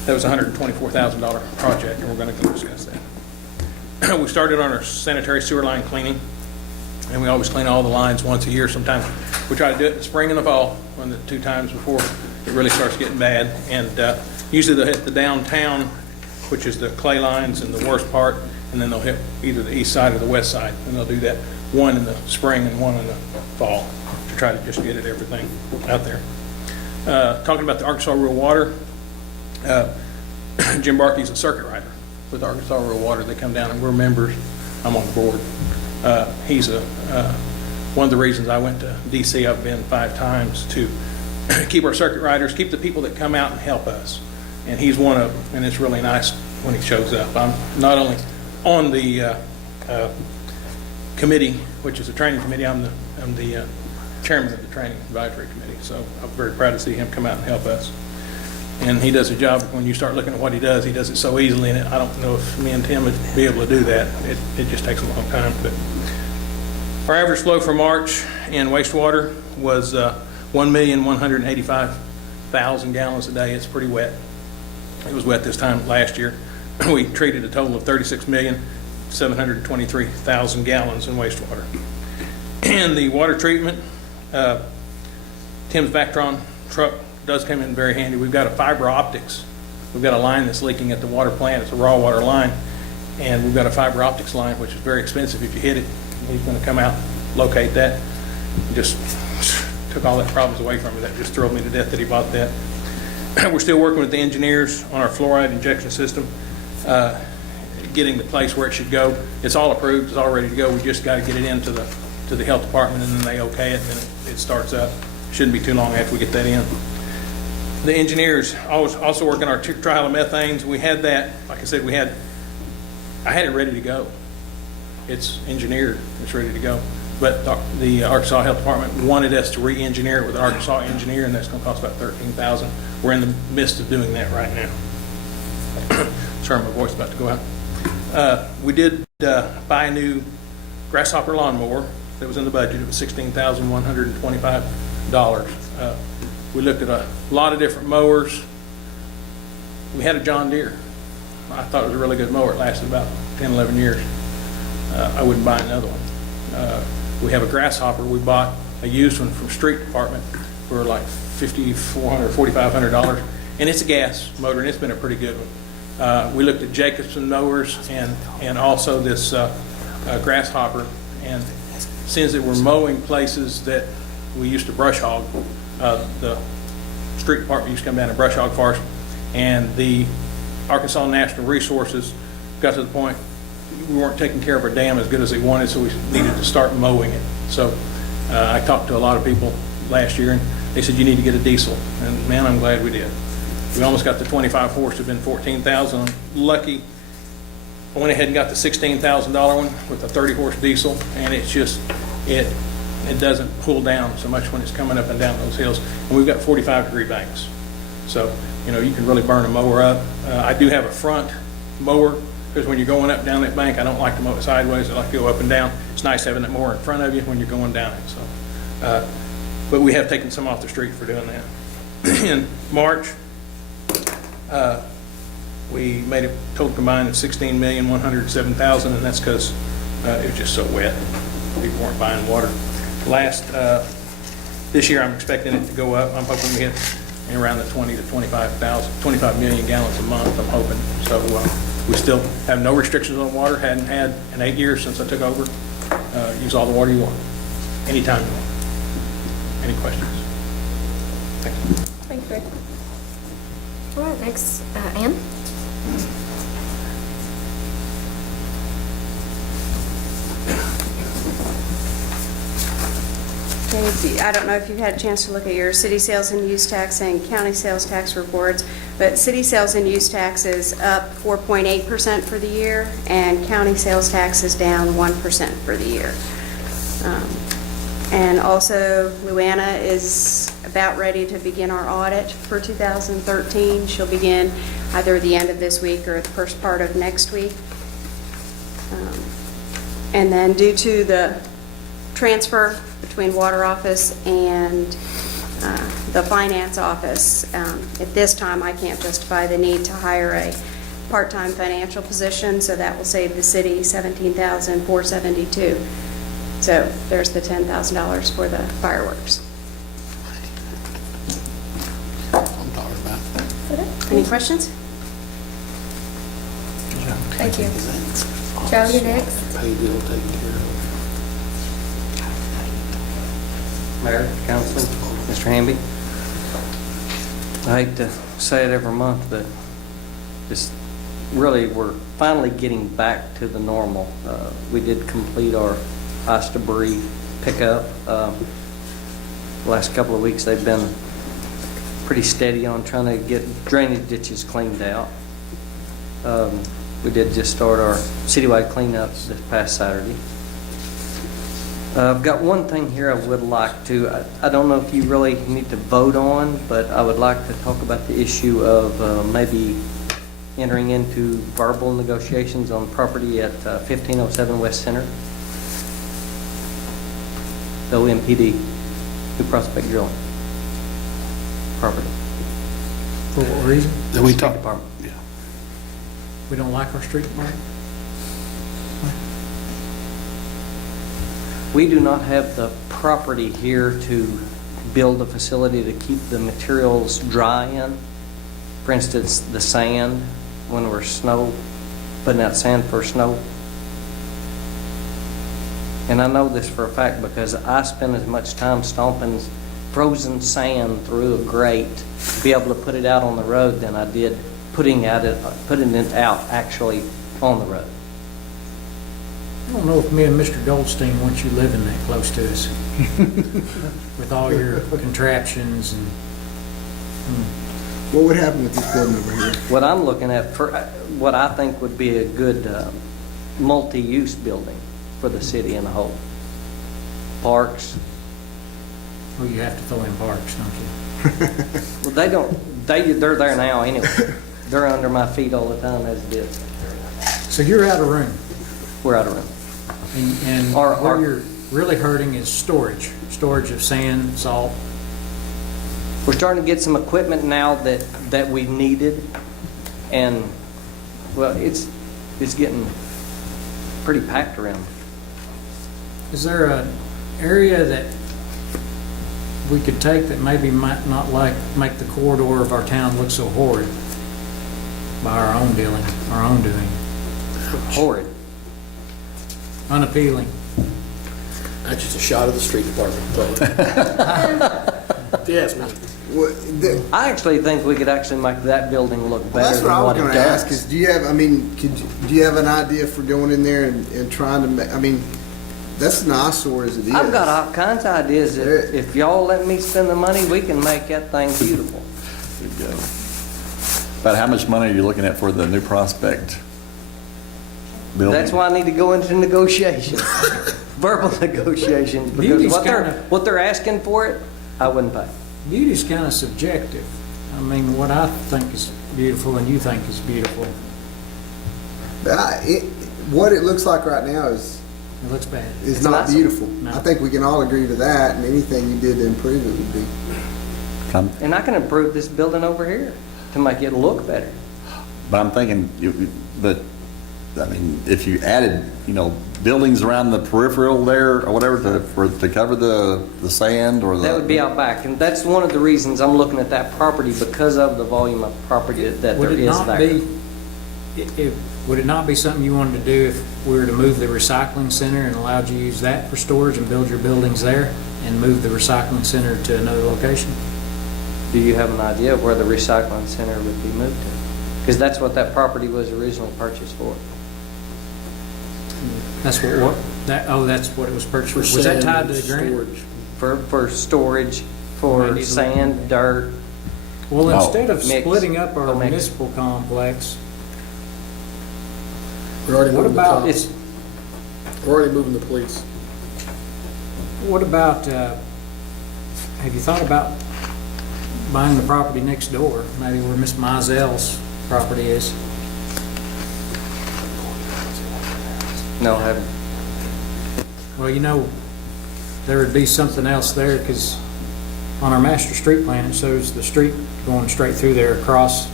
That was a $124,000 project, and we're going to go discuss that. We started on our sanitary sewer line cleaning, and we always clean all the lines once a year. Sometimes we try to do it in the spring and the fall, when the 2 times before it really starts getting bad. And usually they'll hit the downtown, which is the clay lines and the worst part, and then they'll hit either the east side or the west side, and they'll do that one in the spring and one in the fall to try to just get everything out there. Talking about the Arkansas Rural Water, Jim Barkey's a circuit rider with Arkansas Rural Water. They come down and we're members. I'm on the board. He's one of the reasons I went to DC. I've been 5 times to keep our circuit riders, keep the people that come out and help us. And he's one of them, and it's really nice when he shows up. I'm not only on the committee, which is a training committee. I'm the chairman of the training advisory committee, so I'm very proud to see him come out and help us. And he does a job. When you start looking at what he does it so easily, and I don't know if me and Tim would be able to do that. It just takes a long time. But our average flow for March in wastewater was 1,185,000 gallons a day. It's pretty wet. It was wet this time last year. We treated a total of 36,723,000 gallons in wastewater. And the water treatment, Tim's Vactron truck does come in very handy. We've got a fiber optics. We've got a line that's leaking at the water plant. It's a raw water line. And we've got a fiber optics line, which is very expensive. If you hit it, he's going to come out, locate that. Just took all that problems away from me. That just thrilled me to death that he bought that. We're still working with the engineers on our fluoride injection system, getting the place where it should go. It's all approved. It's all ready to go. We just got to get it into the health department, and then they okay it, and then it starts up. Shouldn't be too long after we get that in. The engineers also working our trimethanes. We had that, like I said, I had it ready to go. It's engineered, it's ready to go. But the Arkansas Health Department wanted us to re-engineer it with an Arkansas engineer, and that's going to cost about $13,000. We're in the midst of doing that right now. Sorry, my voice is about to go out. We did buy a new grasshopper lawnmower that was in the budget. It was $16,125. We looked at a lot of different mowers. We had a John Deere. I thought it was a really good mower. It lasted about 10, 11 years. I wouldn't buy another one. We have a grasshopper. We bought a used one from Street Department for like $5,400, $4,500, and it's a gas motor, and it's been a pretty good one. We looked at Jacobson mowers and also this grasshopper, and since it were mowing places that we used to brush hog, the Street Department used to come down and brush hog for us, and the Arkansas National Resources got to the point we weren't taking care of our dam as good as they wanted, so we needed to start mowing it. So I talked to a lot of people last year, and they said you need to get a diesel, and man, I'm glad we did. We almost got the 25 horse, it's been $14,000. I'm lucky. I went ahead and got the $16,000 one with a 30 horse diesel, and it's just it doesn't pull down so much when it's coming up and down those hills. And we've got 45-degree banks, so you can really burn a mower up. I do have a front mower, because when you're going up down that bank, I don't like to mow it sideways. I like to go up and down. It's nice having that mower in front of you when you're going down it. So, but we have taken some off the street for doing that. In March, we made a total combined of $16,107,000, and that's because it was just so wet. People weren't buying water. This year I'm expecting it to go up. I'm hoping we hit around the 20 to 25 million gallons a month, I'm hoping. So we still have no restrictions on water, hadn't had in 8 years since I took over. Use all the water you want, anytime you want. Any questions? Thank you. Thank you, Greg. All right, next, Ann. Okay, I don't know if you've had a chance to look at your city sales and use tax and county sales tax reports, but city sales and use tax is up 4.8% for the year, and county sales tax is down 1% for the year. And also, Luana is about ready to begin our audit for 2013. She'll begin either the end of this week or the first part of next week. And then due to the transfer between water office and the finance office, at this time I can't justify the need to hire a part-time financial position, so that will save the city $17,472. So there's the $10,000 for the fireworks. I'm talking about. Any questions? Thank you. Joe, you're next. Pay bill taken care of. Mayor, Council, Mr. Hamby. I hate to say it every month, but just really we're finally getting back to the normal. We did complete our ice debris pickup. The last couple of weeks they've been pretty steady on trying to get drainage ditches cleaned out. We did just start our citywide cleanup this past Saturday. I've got one thing here I would like to, I don't know if you really need to vote on, but I would like to talk about the issue of maybe entering into verbal negotiations on property at 1507 West Center. The OMPD, New Prospect Drilling property. For what reason? Then we Street talk, department. yeah. We don't like our street department? We do not have the property here to build a facility to keep the materials dry in. For instance, the sand, when we're putting out sand for snow. And I know this for a fact because I spend as much time stomping frozen sand through a grate to be able to put it out on the road than I did putting it out actually on the road. I don't know if me and Mr. Goldstein want you living that close to us. With all your contraptions and, What would happen with this building over here? What I'm looking at, for what I think would be a good multi-use building for the city in a whole. Parks. well, you have to throw in parks, don't you? Well, they're there now anyway. They're under my feet all the time as it is. So you're out of room. We're out of room. And where you're really hurting is storage of sand, salt. We're starting to get some equipment now that we needed, and, well, it's getting pretty packed around. Is there an area that we could take that maybe might not make the corridor of our town look so horrid by our own doing? Horrid. Unappealing. That's just a shot of the street department. Yes, man. I actually think we could actually make that building look better That's than what I was what it gonna ask, does. is do you have, do you have an idea for going in there and trying to make, that's an eyesore as it is. I've got all kinds of ideas. If y'all let me spend the money, we can make that thing beautiful. Good go. About how much money are you looking at for the New Prospect building? That's why I need to go into negotiations, verbal negotiations, because Beauty's what they're asking for it, I wouldn't pay. Beauty's kind of subjective. What I think is beautiful and you think is beautiful. What it looks like right now is It looks bad. It's not beautiful. No. I think we can all agree to that, and anything you did to improve it would be. And I can improve this building over here to make it look better. But I'm thinking, if you added, buildings around the peripheral there or whatever to cover the sand or the. That would be out back, and that's one of the reasons I'm looking at that property, because of the volume of property that there is there. Would it not be something you wanted to do if we were to move the recycling center and allowed you to use that for storage and build your buildings there and move the recycling center to another location? Do you have an idea of where the recycling center would be moved to? Because that's what that property was originally purchased for. That's that's what it was purchased for. Was that tied to the grant? For storage, for sand, dirt. Well, instead of Mix. splitting up our municipal complex, We're already what moving the about, cops. We're already moving the police. what about, have you thought about buying the property next door, maybe where Miss Mizell's property is? No, I haven't. Well, there would be something else there, because on our master street plan, it shows the street going straight through there across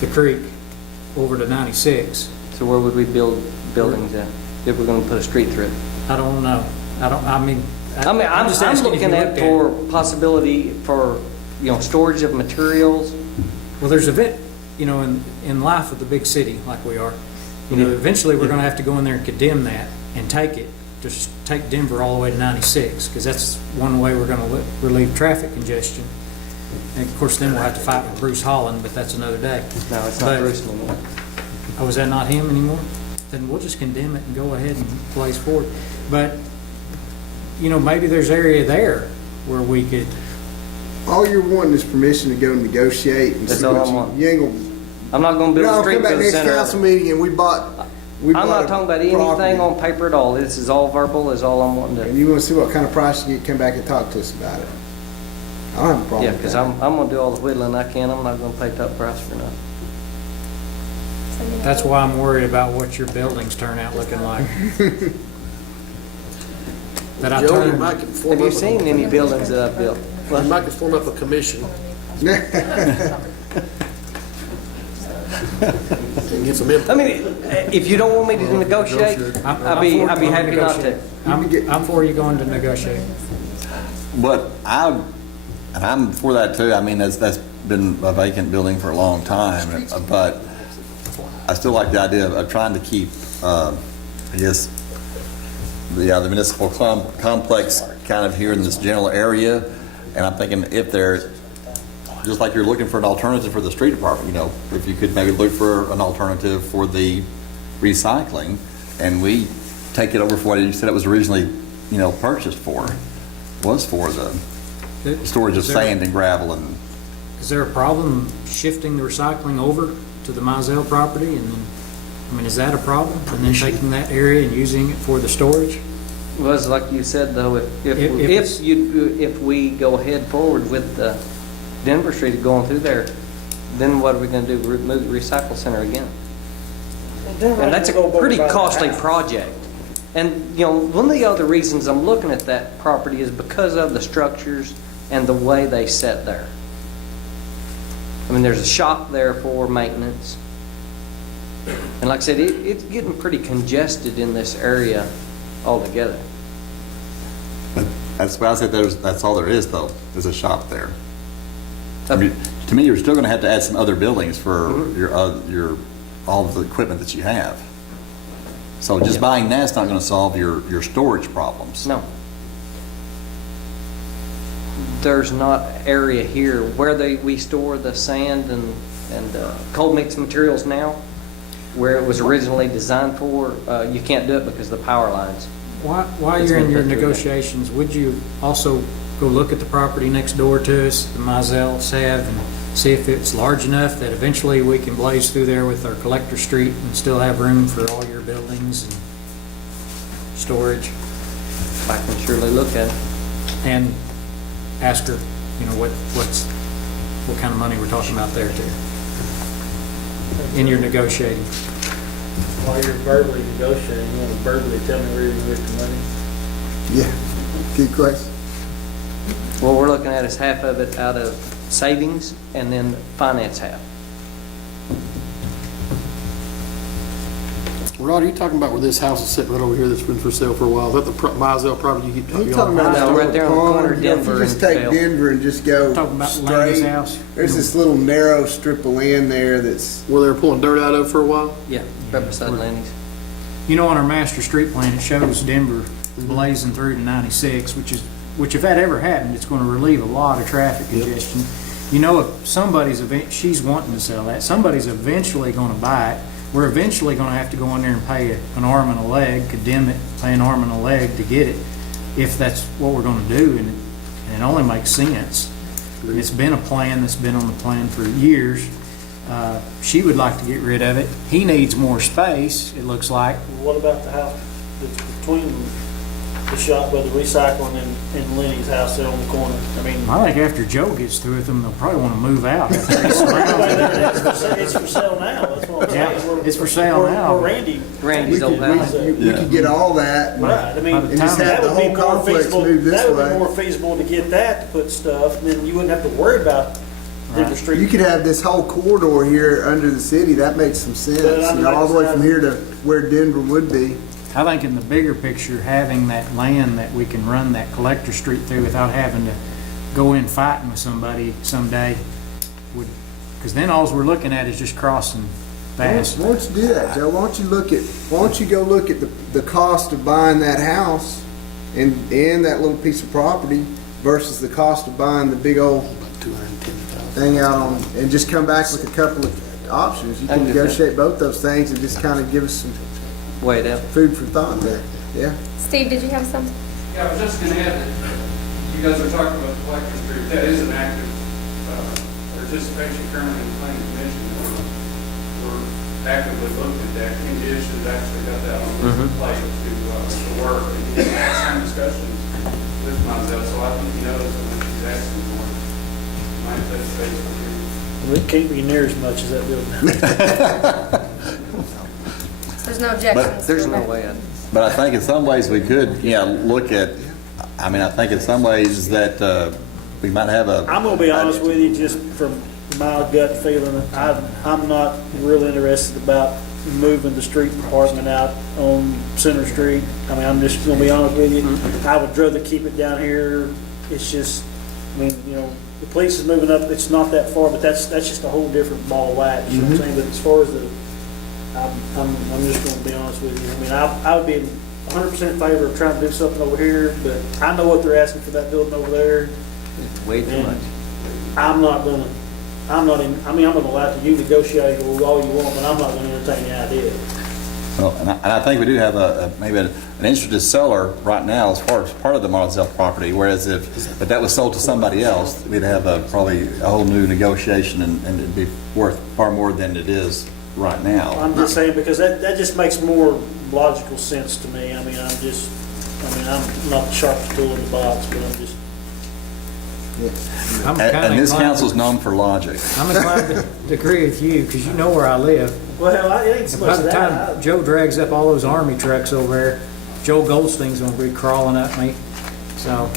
the creek over to 96. So where would we build buildings at, if we're going to put a street through it? I don't know. I'm just I'm asking if you looking at looked for possibility for, storage of materials. Well, there's a bit, in life of the big city like we are, eventually we're going to have to go in there and condemn that and take it, just take Denver all the way to 96, because that's one way we're going to relieve traffic congestion. And of course, then we'll have to fight with Bruce Holland, but that's another day. No, it's not Bruce anymore. Oh, is that not him anymore? Then we'll just condemn it and go ahead and blaze forward. But, maybe there's area there where we could. All you're wanting is permission to go negotiate and That's see all what I'm wanting. you ain't gonna. I'm not going to build a street come back for the next center. council meeting and we bought we I'm bought not a talking about property. anything on paper at all. This is all verbal, is all I'm wanting to. And you wanna see what kind of price you get, come back and talk to us about it. I don't have a problem Yeah, with because that. I'm gonna do all the whittling I can. I'm not gonna pay top price for nothing. That's why I'm worried about what your buildings turn out looking like. That I Joe, you turned, might can form Have you up a- seen any buildings that I've built? You might can form up a commission and get some input. I mean, if you don't want me to negotiate, I'd be happy not to. I'm for you going to negotiate. But I'm for that too. I mean, that's been a vacant building for a long time, but I still like the idea of trying to keep, I guess, the municipal complex kind of here in this general area. And I'm thinking if they're, just like you're looking for an alternative for the street department, you know, if you could maybe look for an alternative for the recycling, and we take it over for what you said it was originally, you know, purchased for, was for the storage of sand and gravel and. Is there a problem shifting the recycling over to the Mizell property? And then, I mean, is that a problem? And then taking that area and using it for the storage? Was like you said though, If if we go ahead forward with the Denver Street going through there, then what are we gonna do? Remove the recycle center again? And that's a pretty costly project. And, you know, one of the other reasons I'm looking at that property is because of the structures and the way they set there. I mean, there's a shop there for maintenance. And like I said, it's getting pretty congested in this area altogether. That's why I said that's all there is though, is a shop there. I mean, to me, you're still gonna have to add some other buildings for your all of the equipment that you have. So just buying that's not gonna solve your storage problems. No. There's not area here where we store the sand and cold mix materials now, where it was originally designed for. You can't do it because of the power lines. While you're in your negotiations, would you also go look at the property next door to us, the Mizells have, and see if it's large enough that eventually we can blaze through there with our collector street and still have room for all your buildings and storage? I can surely look at it. And ask her, you know, what kind of money we're talking about there too, in your negotiating. While you're verbally negotiating, you want to verbally tell me where you're going to get the money? Yeah, good question. What we're looking at is half of it out of savings and then finance half. Rod, are you talking about where this house is sitting right over here that's been for sale for a while? Is that the Mizell property you keep talking You talking about No, right there on the corner of If you Denver just and take Vale. Denver and just go Talking about Laney's straight, house? there's this little narrow strip of land there that's, Where they were pulling dirt out of for a while? Yeah, right beside Lanny's. You know, on our master street plan, it shows Denver blazing through to 96, which if that ever happened, it's going to relieve a lot of traffic congestion. You know, if she's wanting to sell that, somebody's eventually going to buy it. We're eventually going to have to go in there and pay an arm and a leg, condemn it, pay an arm and a leg to get it, if that's what we're going to do, and it only makes sense. And it's been a plan that's been on the plan for years. She would like to get rid of it. He needs more space, it looks like. What about the house that's between the shop with the recycling and Lenny's house there on the corner? I mean, I think after Joe gets through with them, they'll probably want to move out. it's for sale now, that's what I'm saying. Yeah, it's for sale now. Or Randy's old house. we could get all that. Right, I mean, By the And just time- have that the would be whole more complex feasible, move this that would way. be more feasible to get that to put stuff, and then you wouldn't have to worry about Denver Street. You could have this whole corridor here under the city, that makes some sense, But I mean, you know, all the way like I from said, here to where Denver would be. I think in the bigger picture, having that land that we can run that collector street through without having to go in fighting with somebody someday would, because then all we're looking at is just crossing fast. Why don't you do that, Joe? Why don't you go look at the cost of buying that house and that little piece of property versus the cost of buying the big old thing out on, and just come back with a couple of options. You can negotiate both those things and just kind of give us some Wait out. food for thought there, yeah? Steve, did you have something? Yeah, I was just going to add that you guys are talking about collector street. That is an active participation currently in the planning commission. We're actively looked at that. Ken Gish has actually got that on his plate to work. And he's had some discussions with Mizell, so I think he knows what he's asking for. Might touch base with you. It can't be near as much as that building. There's no objections. There's no way. But I think in some ways we could, look at, I think in some ways that we might have a. I'm gonna be honest with you, just from my gut feeling, I'm not really interested about moving the street department out on Center Street. I mean, I'm just gonna be honest with you. I would rather keep it down here. It's just, the police is moving up, it's not that far, but that's just a whole different ball of wax, you know what I'm saying? But as far as I'm just gonna be honest with you. I mean, I would be 100% in favor of trying to do something over here, but I know what they're asking for that building over there. It's way too much. I'm gonna allow you to negotiate all you want, but I'm not gonna entertain the idea. Well, and I think we do have maybe an interested seller right now as far as part of the Mizell property, whereas if that was sold to somebody else, we'd have probably a whole new negotiation and it'd be worth far more than it is right now. I'm just saying, because that just makes more logical sense to me. I'm not the sharpest tool in the box, but I'm just. And this council's known for logic. I'm inclined to agree with you, because you know where I live. Well, it ain't so much By the that. time Joe drags up all those army trucks over there, Joe Goldstein's gonna be crawling at me, so.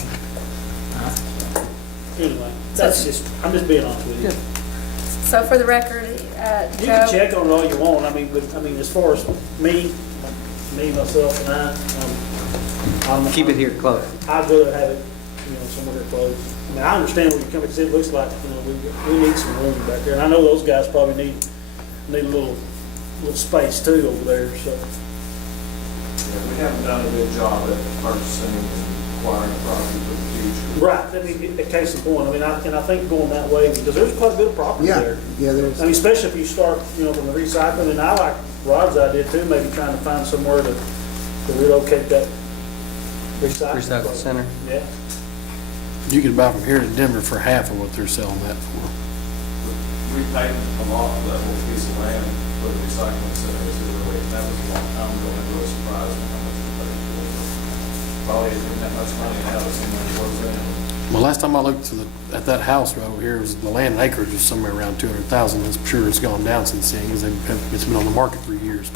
Anyway, I'm just being honest with you. So for the record, You can Joe, check on it all you want, as far as me, myself, and I'm. Keep it here close. I'd rather have it, somewhere here close. I mean, I understand where you're coming, because it looks like, we need some room back there, and I know those guys probably need a little space too over there, so. Yeah, we haven't done a good job at purchasing and acquiring property for the future. Right, I mean, case in point, I think going that way, because there's quite a bit of property there. Yeah, there's. I mean, especially if you start, from the recycling, and I like Rod's idea too, maybe trying to find somewhere to relocate that recycling. Recycle center. Yeah. You could buy from here to Denver for half of what they're selling that for. We paid a lot for that whole piece of land for the recycling center, that was a long time ago, and it was surprising how much we paid for it. Probably isn't that much money now, that somebody goes in. Well, last time I looked at that house right over here, the land and acreage was somewhere around 200,000. I'm sure it's gone down since then, because it's been on the market for years.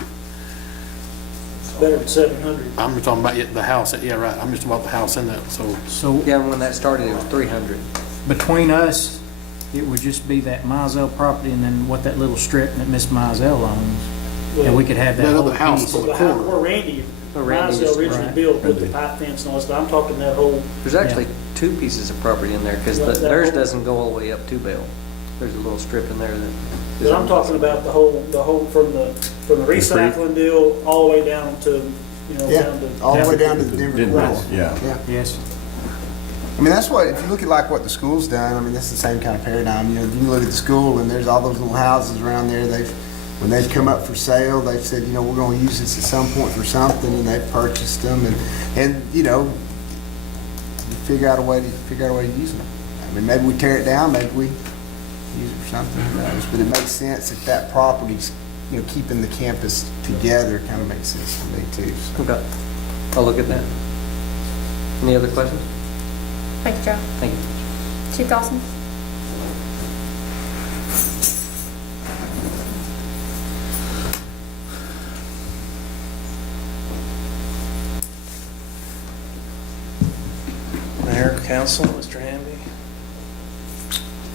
Better than 700. I'm talking about the house, yeah, right, I'm just talking about the house in that, So Yeah, when that started, it was 300. between us, it would just be that Mizell property and then what that little strip that Miss Mizell owns. And we could have that That whole other house piece. on the The house corner. where Randy Randy's- originally right. built with the pipe fence and all that stuff, I'm talking that whole. There's actually two pieces of property in there, because Right, that theirs whole- doesn't go all the way up to Bell. There's a little strip in there that. is But I'm talking about the whole from the recycling deal all the way down to, Yeah, down to. all the way down to the Denver. Denver, Courts. yeah. Yeah. Yes. I mean, that's what, if you look at like what the school's done, I mean, that's the same kind of paradigm. You can look at the school and there's all those little houses around there. When they've come up for sale, they've said, we're going to use this at some point for something, and they've purchased them, and you figure out a way to use them. I mean, maybe we tear it down, maybe we use it for something, who knows? But it makes sense if that property's, keeping the campus together, kind of makes sense to me too. So. Okay. I'll look at that. Any other questions? thank you, Joe. Thank you. Chief Dawson? Mayor, council, Mr. Hamby.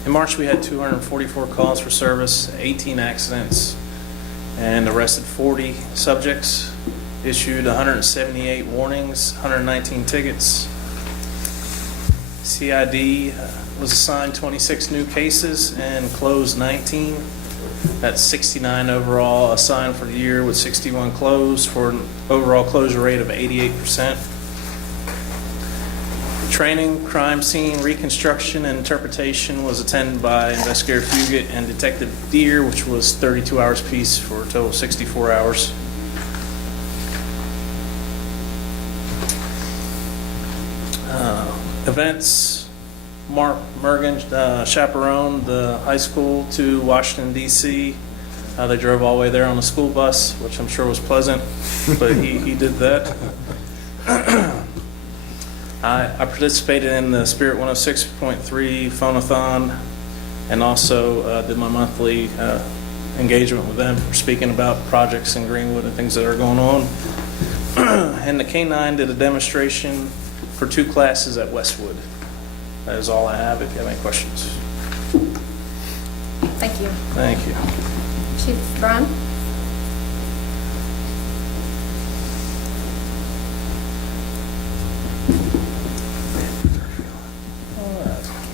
In March, we had 244 calls for service, 18 accidents, and arrested 40 subjects, issued 178 warnings, 119 tickets. CID was assigned 26 new cases and closed 19. That's 69 overall assigned for the year, with 61 closed, for an overall closure rate of 88%. Training, crime scene reconstruction, and interpretation was attended by Investigator Fugit and Detective Deere, which was 32 hours apiece for a total of 64 hours. Events, Mark Mergen chaperoned the high school to Washington, D.C. They drove all the way there on a school bus, which I'm sure was pleasant, but he did that. I participated in the Spirit 106.3 Phonathon, and also did my monthly engagement with them, speaking about projects in Greenwood and things that are going on. And the K-9 did a demonstration for 2 classes at Westwood. That is all I have. If you have any questions. Thank you. Thank you. Chief Brown?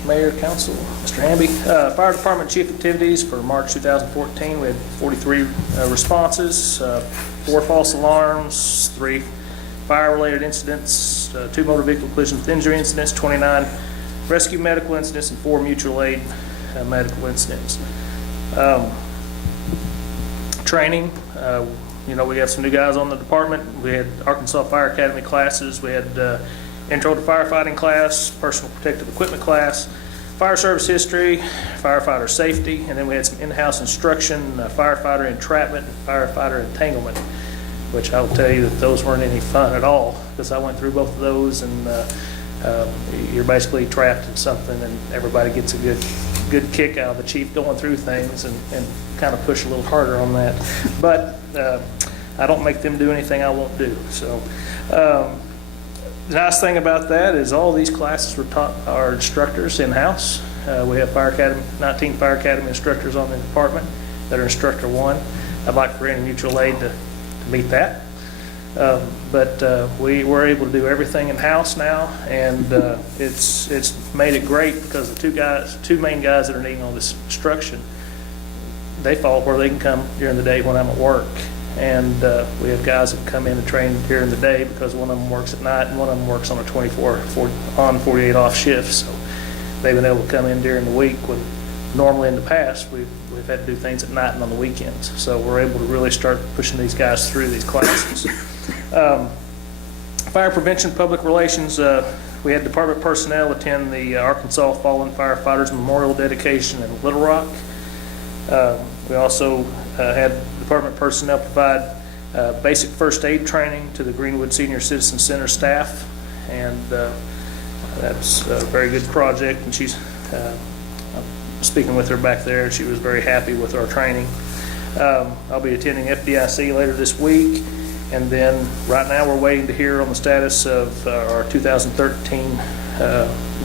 Mayor, Council, Mr. Hamby. Fire Department Chief Activities for March 2014, we had 43 responses, 4 false alarms, 3 fire-related incidents, 2 motor vehicle collisions with injury incidents, 29 rescue medical incidents, and 4 mutual aid medical incidents. Training, we have some new guys on the department. We had Arkansas Fire Academy classes. We had Intro to Firefighting class, Personal Protective Equipment class, Fire Service History, Firefighter Safety, and then we had some in-house instruction, Firefighter Entrapment, and Firefighter Entanglement, which I'll tell you that those weren't any fun at all, because I went through both of those, and you're basically trapped in something, and everybody gets a good kick out of the chief going through things and kind of push a little harder on that. But I don't make them do anything I won't do. So the nice thing about that is all these classes were taught by our instructors in-house. We have 19 Fire Academy instructors on the department that are Instructor 1. I'd like for any mutual aid to meet that. But we were able to do everything in-house now, and it's made it great because the 2 main guys that are needing all this instruction, they fall where they can come during the day when I'm at work. And we have guys that come in and train during the day because one of them works at night and one of them works on a 24 on 48 off shift. So they've been able to come in during the week when normally in the past we've had to do things at night and on the weekends. So we're able to really start pushing these guys through these classes. Fire prevention, public relations, we had department personnel attend the Arkansas Fallen Firefighters Memorial Dedication in Little Rock. We also had department personnel provide basic first aid training to the Greenwood Senior Citizen Center staff, and that's a very good project, and she's speaking with her back there. She was very happy with our training. I'll be attending FDIC later this week, and then right now we're waiting to hear on the status of our 2013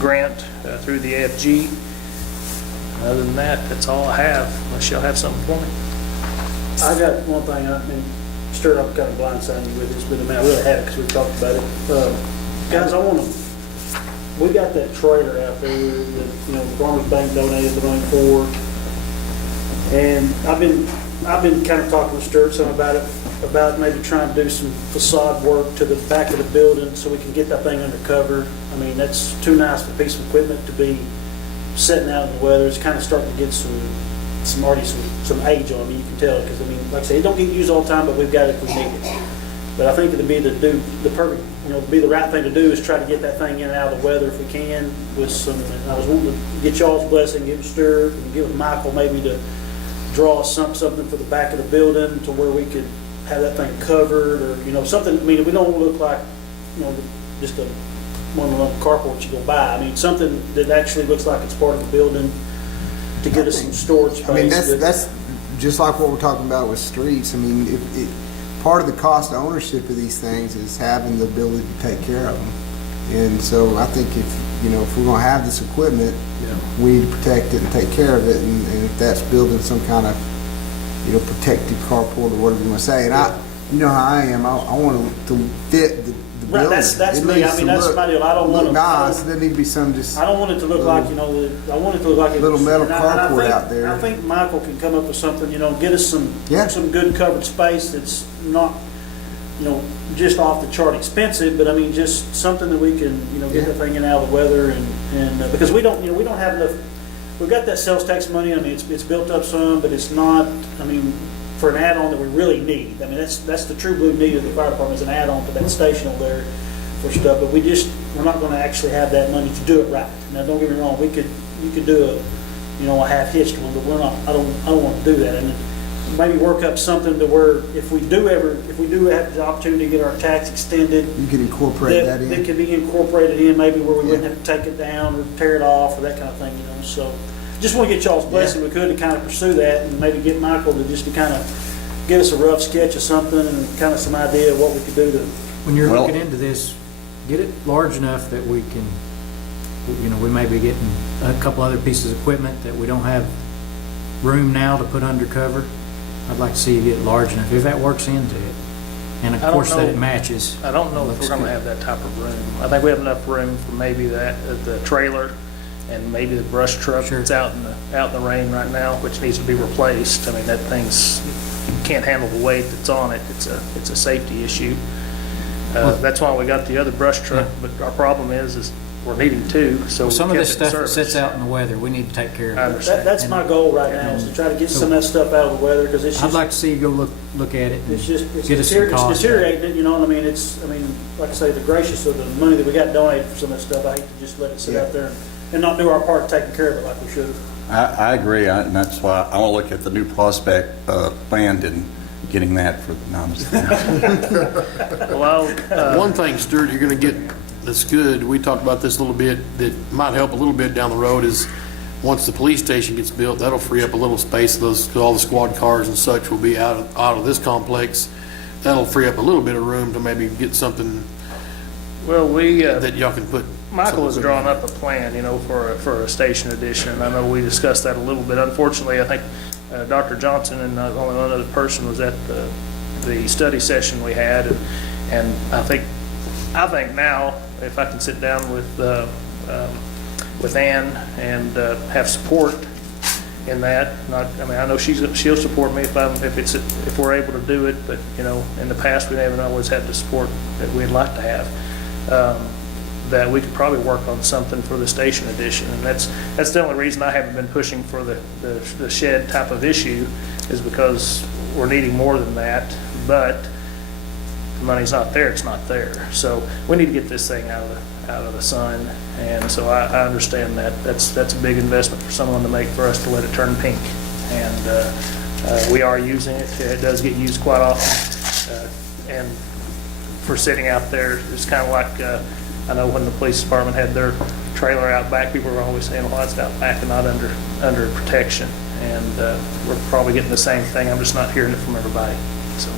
grant through the AFG. Other than that, that's all I have, unless y'all have something for me. I got one thing, Stuart, I'm kind of blindsided you with this, but I mean, I really have it because we talked about it. Guys, we got that trailer out there that, Farmers Bank donated the money for. And I've been kind of talking with Stuart some about it, about maybe trying to do some facade work to the back of the building so we can get that thing under cover. I mean, that's too nice a piece of equipment to be sitting out in the weather. It's kind of starting to get some age on it. You can tell, because I mean, like I say, it don't get used all the time, but we've got it if we need it. But I think it'd be be the right thing to do is try to get that thing in and out of the weather if we can. With some, I was wanting to get y'all's blessing, give Stuart and give Michael maybe to draw something for the back of the building to where we could have that thing covered, or something. I mean, we don't look like just one of the carports you go by. I mean, something that actually looks like it's part of the building to get us some storage space. I mean, that's just like what we're talking about with streets. I mean, part of the cost of ownership of these things is having the ability to take care of them. And so I think if we're going to have this equipment, we need to protect it and take care of it. And if that's building some kind of, protected carport or whatever you want to say. And you know how I am. I want to fit the right, building. That's me. I mean, that's somebody. I don't want to. Nice. There need to be some just. I don't want it to look like I want it to look like little metal carport out there. I think Michael can come up with something. Get us some good covered space that's not just off the chart expensive, but I mean just something that we can get the thing in out of the weather and because we don't have enough. We've got that sales tax money. I mean, it's built up some, but it's not. I mean, for an add-on that we really need. I mean, that's the true blue need of the fire department is an add-on to that station over there for stuff. But we're not going to actually have that money to do it right. Now, don't get me wrong. You could do a half-hitched one, but we're not. I don't want to do that. And maybe work up something to where if we do have the opportunity to get our tax extended, You can incorporate that that in. could be incorporated in, maybe where we wouldn't have to take it down or tear it off or that kind of thing, you know, so. Just want to get y'all's blessing, we could, to kind of pursue that and maybe get Michael to kind of give us a rough sketch of something and kind of some idea of what we could do to. When you're Well- looking into this, get it large enough that we can, we may be getting a couple other pieces of equipment that we don't have room now to put under cover. I'd like to see you get large enough, if that works into it. And of I don't course, that know. it matches. I don't know if we're gonna have that type of room. I think we have enough room for maybe the trailer and maybe the brush truck that's out in the rain right now, which needs to be replaced. I mean, that thing's, can't handle the weight that's on it. It's a safety issue. That's why we got the other brush truck, but our problem is we're needing two, so. Some we of this kept it in stuff that service. sits out in the weather, we need to take care of. I understand. That's my goal right now, is to try to get some of that stuff out of the weather, because it's I'd just, like to see you go look at it and it's get us some costs. deteriorating it, you know what I mean? Like I say, the gracious of the money that we got donated for some of that stuff, I hate to just let it sit out there and not do our part taking care of it like we should have. I agree, and that's why I want to look at the new prospect land and getting that for, no, I'm just kidding. Well, One thing, Stuart, you're gonna get that's good, we talked about this a little bit, that might help a little bit down the road, is once the police station gets built, that'll free up a little space. All the squad cars and such will be out of this complex. That'll free up a little bit of room to maybe get something well, that y'all can put. Michael has drawn up a plan, for a station addition, and I know we discussed that a little bit. Unfortunately, I think Dr. Johnson and only one other person was at the study session we had, and I think now, if I can sit down with Ann and have support in that, I know she'll support me if we're able to do it, but, in the past, we haven't always had the support that we'd like to have. That we could probably work on something for the station addition, and that's the only reason I haven't been pushing for the shed type of issue, is because we're needing more than that, but the money's not there, it's not there. So we need to get this thing out of the sun, and so I understand that. That's a big investment for someone to make, for us to let it turn pink, and we are using it. It does get used quite often, and for sitting out there, it's kind of like, I know when the police department had their trailer out back, people were always saying, well, it's out back and not under protection. And we're probably getting the same thing. I'm just not hearing it from everybody, so.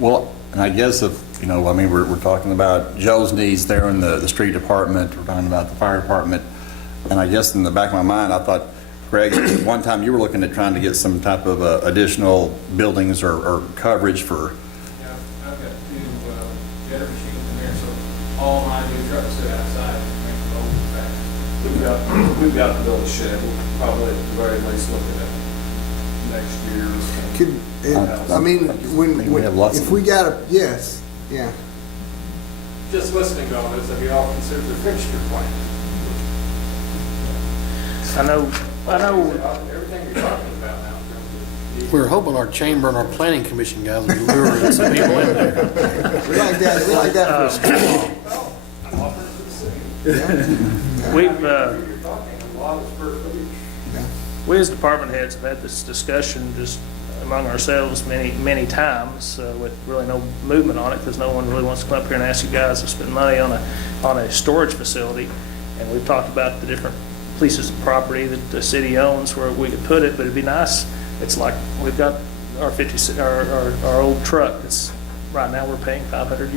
Well, and I guess we're talking about Joe's needs there in the street department, we're talking about the fire department, and I guess in the back of my mind, I thought, Greg, one time you were looking at trying to get some type of additional buildings or coverage for. Yeah, I've got two jetter machines in there, so all my new trucks sit outside and make the old back. We've got to build a shed. We'll probably at the very least look at next year's. If we got a, yes, yeah. Just listening to all this, have you all considered the fixture plan? I know. Everything you're talking about now. We were hoping our chamber and our planning commission guys would be luring some people in there. We like that for a school. I'm offering it to the city. We've, You're talking a lot of square footage. we as department heads have had this discussion just among ourselves many times with really no movement on it, because no one really wants to come up here and ask you guys to spend money on a storage facility. And we've talked about the different pieces of property that the city owns where we could put it, but it'd be nice. It's like we've got our old truck. It's right now we're paying $500 a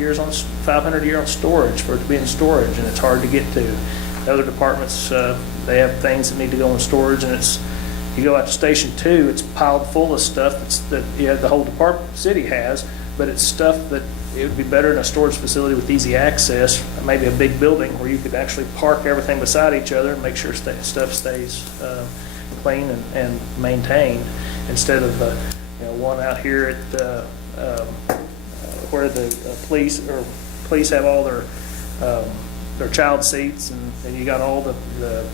year on storage for it to be in storage, and it's hard to get to. Other departments, they have things that need to go in storage, and you go out to Station 2, it's piled full of stuff that the whole city has, but it's stuff that it would be better in a storage facility with easy access, maybe a big building where you could actually park everything beside each other and make sure stuff stays clean and maintained, instead of one out here at where the police have all their child seats, and you got all the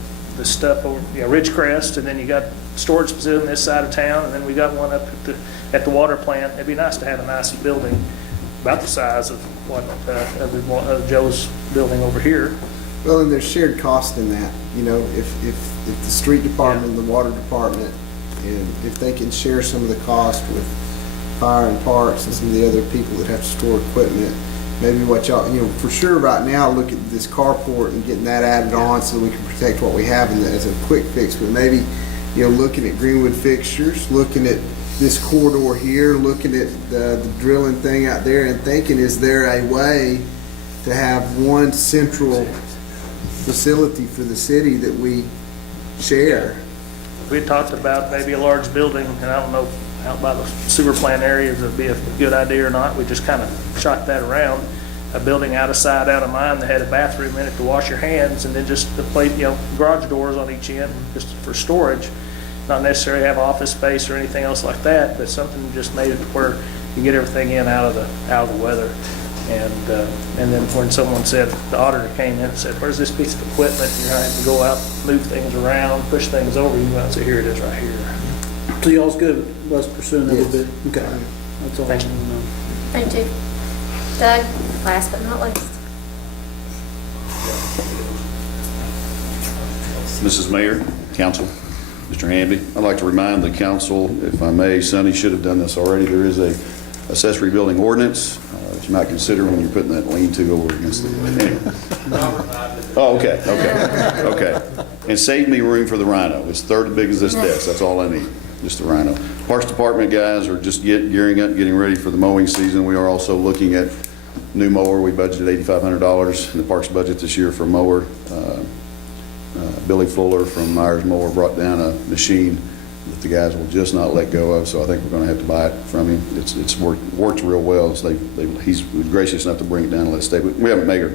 stuff over Ridgecrest, and then you got storage facility on this side of town, and then we got one up at the water plant. It'd be nice to have a nice building about the size of what Joe's building over here. Well, and there's shared cost in that, if the street department and the water department And if they can share some of the cost with fire and parks and some of the other people that have to store equipment, maybe what y'all, for sure right now, look at this carport and getting that added on so we can protect what we have as a quick fix, but maybe, looking at Greenwood fixtures, looking at this corridor here, looking at the drilling thing out there and thinking, is there a way to have one central facility for the city that we share? We talked about maybe a large building, and I don't know out by the sewer plant area if it'd be a good idea or not. We just kind of shot that around. A building out of sight, out of mind that had a bathroom in it to wash your hands, and then just the plate, garage doors on each end just for storage. Not necessarily have office space or anything else like that, but something just made it where you get everything in out of the weather. And then when someone said, the auditor came in and said, "Where's this piece of equipment?" You're gonna have to go out, move things around, push things over. You go out and say, "Here it is, right here." So y'all's good with us pursuing that a little bit? Okay. That's all I want Thank to you. know. Thank you. Doug, last but not least. Mrs. Mayor, Council, Mr. Hamby, I'd like to remind the council, if I may, Sonny should have done this already, there is a accessory building ordinance that you might consider when you're putting that lean-to over against the, anyway. Oh, okay. And save me room for the Rhino. It's third as big as this desk, that's all I need, just the Rhino. Parks Department guys are just gearing up, getting ready for the mowing season. We are also looking at new mower. We budgeted $8,500 in the Parks budget this year for a mower. Billy Fuller from Myers Mower brought down a machine that the guys will just not let go of, so I think we're going to have to buy it from him. It's worked real well. So he's gracious enough to bring it down and let it stay. We haven't made a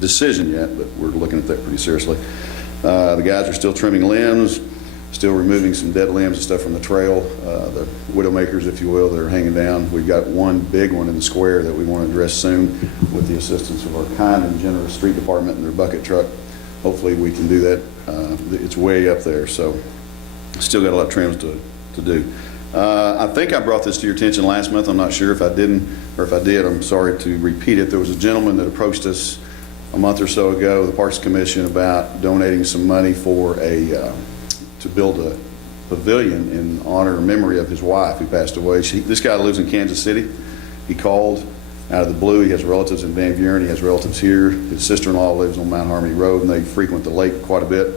decision yet, but we're looking at that pretty seriously. The guys are still trimming limbs, still removing some dead limbs and stuff from the trail. The widowmakers, if you will, that are hanging down. We've got one big one in the square that we want to address soon with the assistance of our kind and generous street department and their bucket truck. Hopefully we can do that. It's way up there, so still got a lot of trims to do. I think I brought this to your attention last month. I'm not sure if I didn't, or if I did, I'm sorry to repeat it. There was a gentleman that approached us a month or so ago, the Parks Commission, about donating some money for to build a pavilion in honor or memory of his wife who passed away. This guy lives in Kansas City. He called out of the blue. He has relatives in Van Buren. He has relatives here. His sister-in-law lives on Mount Harmony Road, and they frequent the lake quite a bit.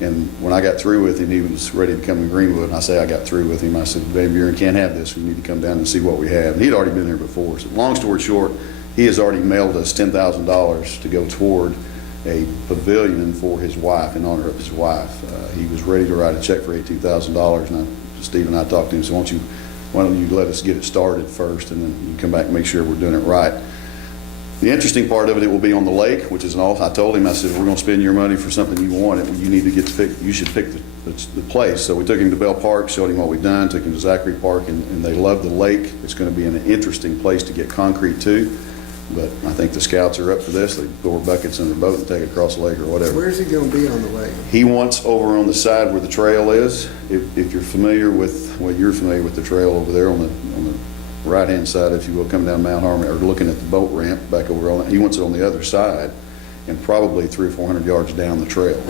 And when I got through with him, he was ready to come to Greenwood. And I got through with him. I said, Van Buren can't have this. We need to come down and see what we have. And he'd already been there before. So long story short, he has already mailed us $10,000 to go toward a pavilion for his wife, in honor of his wife. He was ready to write a check for $18,000. And Steve and I talked to him, so why don't you let us get it started first, and then you can come back and make sure we're doing it right. The interesting part of it will be on the lake, which is I told him, I said, we're going to spend your money for something you want. You need to get to pick, you should pick the place. So we took him to Bell Park, showed him what we've done, took him to Zachary Park, and they love the lake. It's going to be an interesting place to get concrete to. But I think the scouts are up for this. They lower buckets in their boat and take it across the lake or whatever. Where's he going to be on the lake? He wants over on the side where the trail is. If you're familiar with, you're familiar with the trail over there on the right-hand side, if you will, coming down Mount Harmony, or looking at the boat ramp back over on it. He wants it on the other side, and probably 300 or 400 yards down the trail.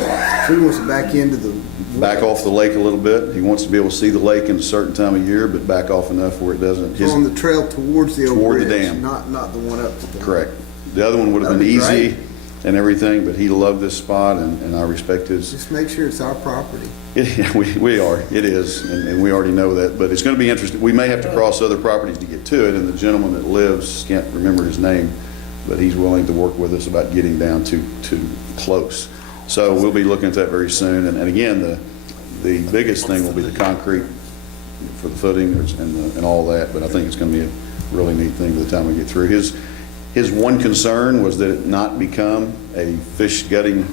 So he wants to back into the... Back off the lake a little bit. He wants to be able to see the lake in a certain time of year, but back off enough where it doesn't... So on the trail towards the old toward bridge, the dam. not the one up to the... Correct. The other one would have been That'd be easy great. and everything, but he loved this spot, and I respect his... Just make sure it's our property. Yeah, we are. It is, and we already know that. But it's going to be interesting. We may have to cross other properties to get to it, and the gentleman that lives, can't remember his name, but he's willing to work with us about getting down too close. So we'll be looking at that very soon. And again, the biggest thing will be the concrete for the footing and all that. But I think it's going to be a really neat thing by the time we get through. His one concern was that it not become a fish gutting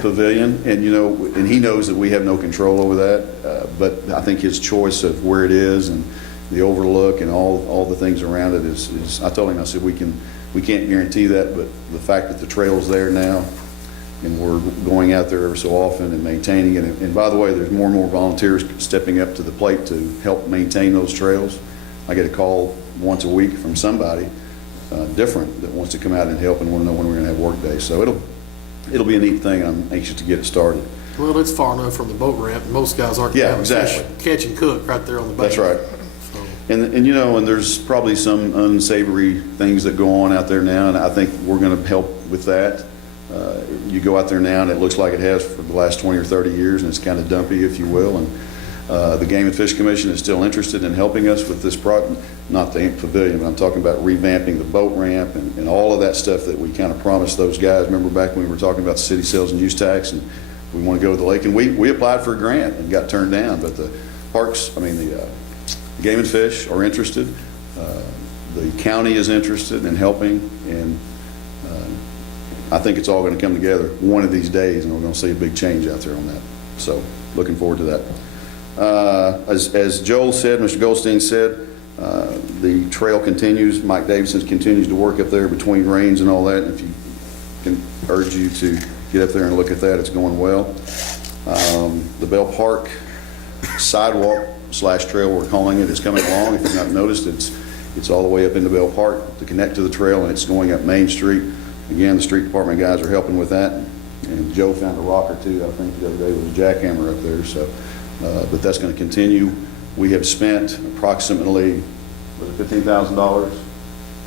pavilion, and and he knows that we have no control over that, but I think his choice of where it is and the overlook and all the things around it is I told him, I said, we can't guarantee that, but the fact that the trail's there now and we're going out there every so often and maintaining it, and by the way, there's more and more volunteers stepping up to the plate to help maintain those trails. I get a call once a week from somebody different that wants to come out and help and want to know when we're going to have work days. So it'll be a neat thing. I'm anxious to get it started. Well, it's far enough from the boat ramp, most guys aren't Yeah, gonna have a fish exactly. catch and cook right there on the bank. That's right. And you know, and there's probably some unsavory things that go on out there now, and I think we're going to help with that. You go out there now, and it looks like it has for the last 20 or 30 years, and it's kind of dumpy, if you will. And the Game and Fish Commission is still interested in helping us with this project, not the pavilion, but I'm talking about revamping the boat ramp and all of that stuff that we kind of promised those guys. Remember back when we were talking about the city sales and use tax, and we want to go to the lake, and we applied for a grant and got turned down, but the parks, I mean, the Game and Fish are interested. The county is interested in helping, and I think it's all going to come together one of these days, and we're going to see a big change out there on that. So, looking forward to that. As Joel said, Mr. Goldstein said, the trail continues. Mike Davidson continues to work up there between rains and all that. If you can urge you to get up there and look at that, it's going well. The Bell Park sidewalk / trail, we're calling it, is coming along. If you've not noticed, it's all the way up into Bell Park to connect to the trail, and it's going up Main Street. Again, the street department guys are helping with that, and Joe found a rock or two, I think, the other day with a jackhammer up there. So, but that's going to continue. We have spent approximately, was it $15,000,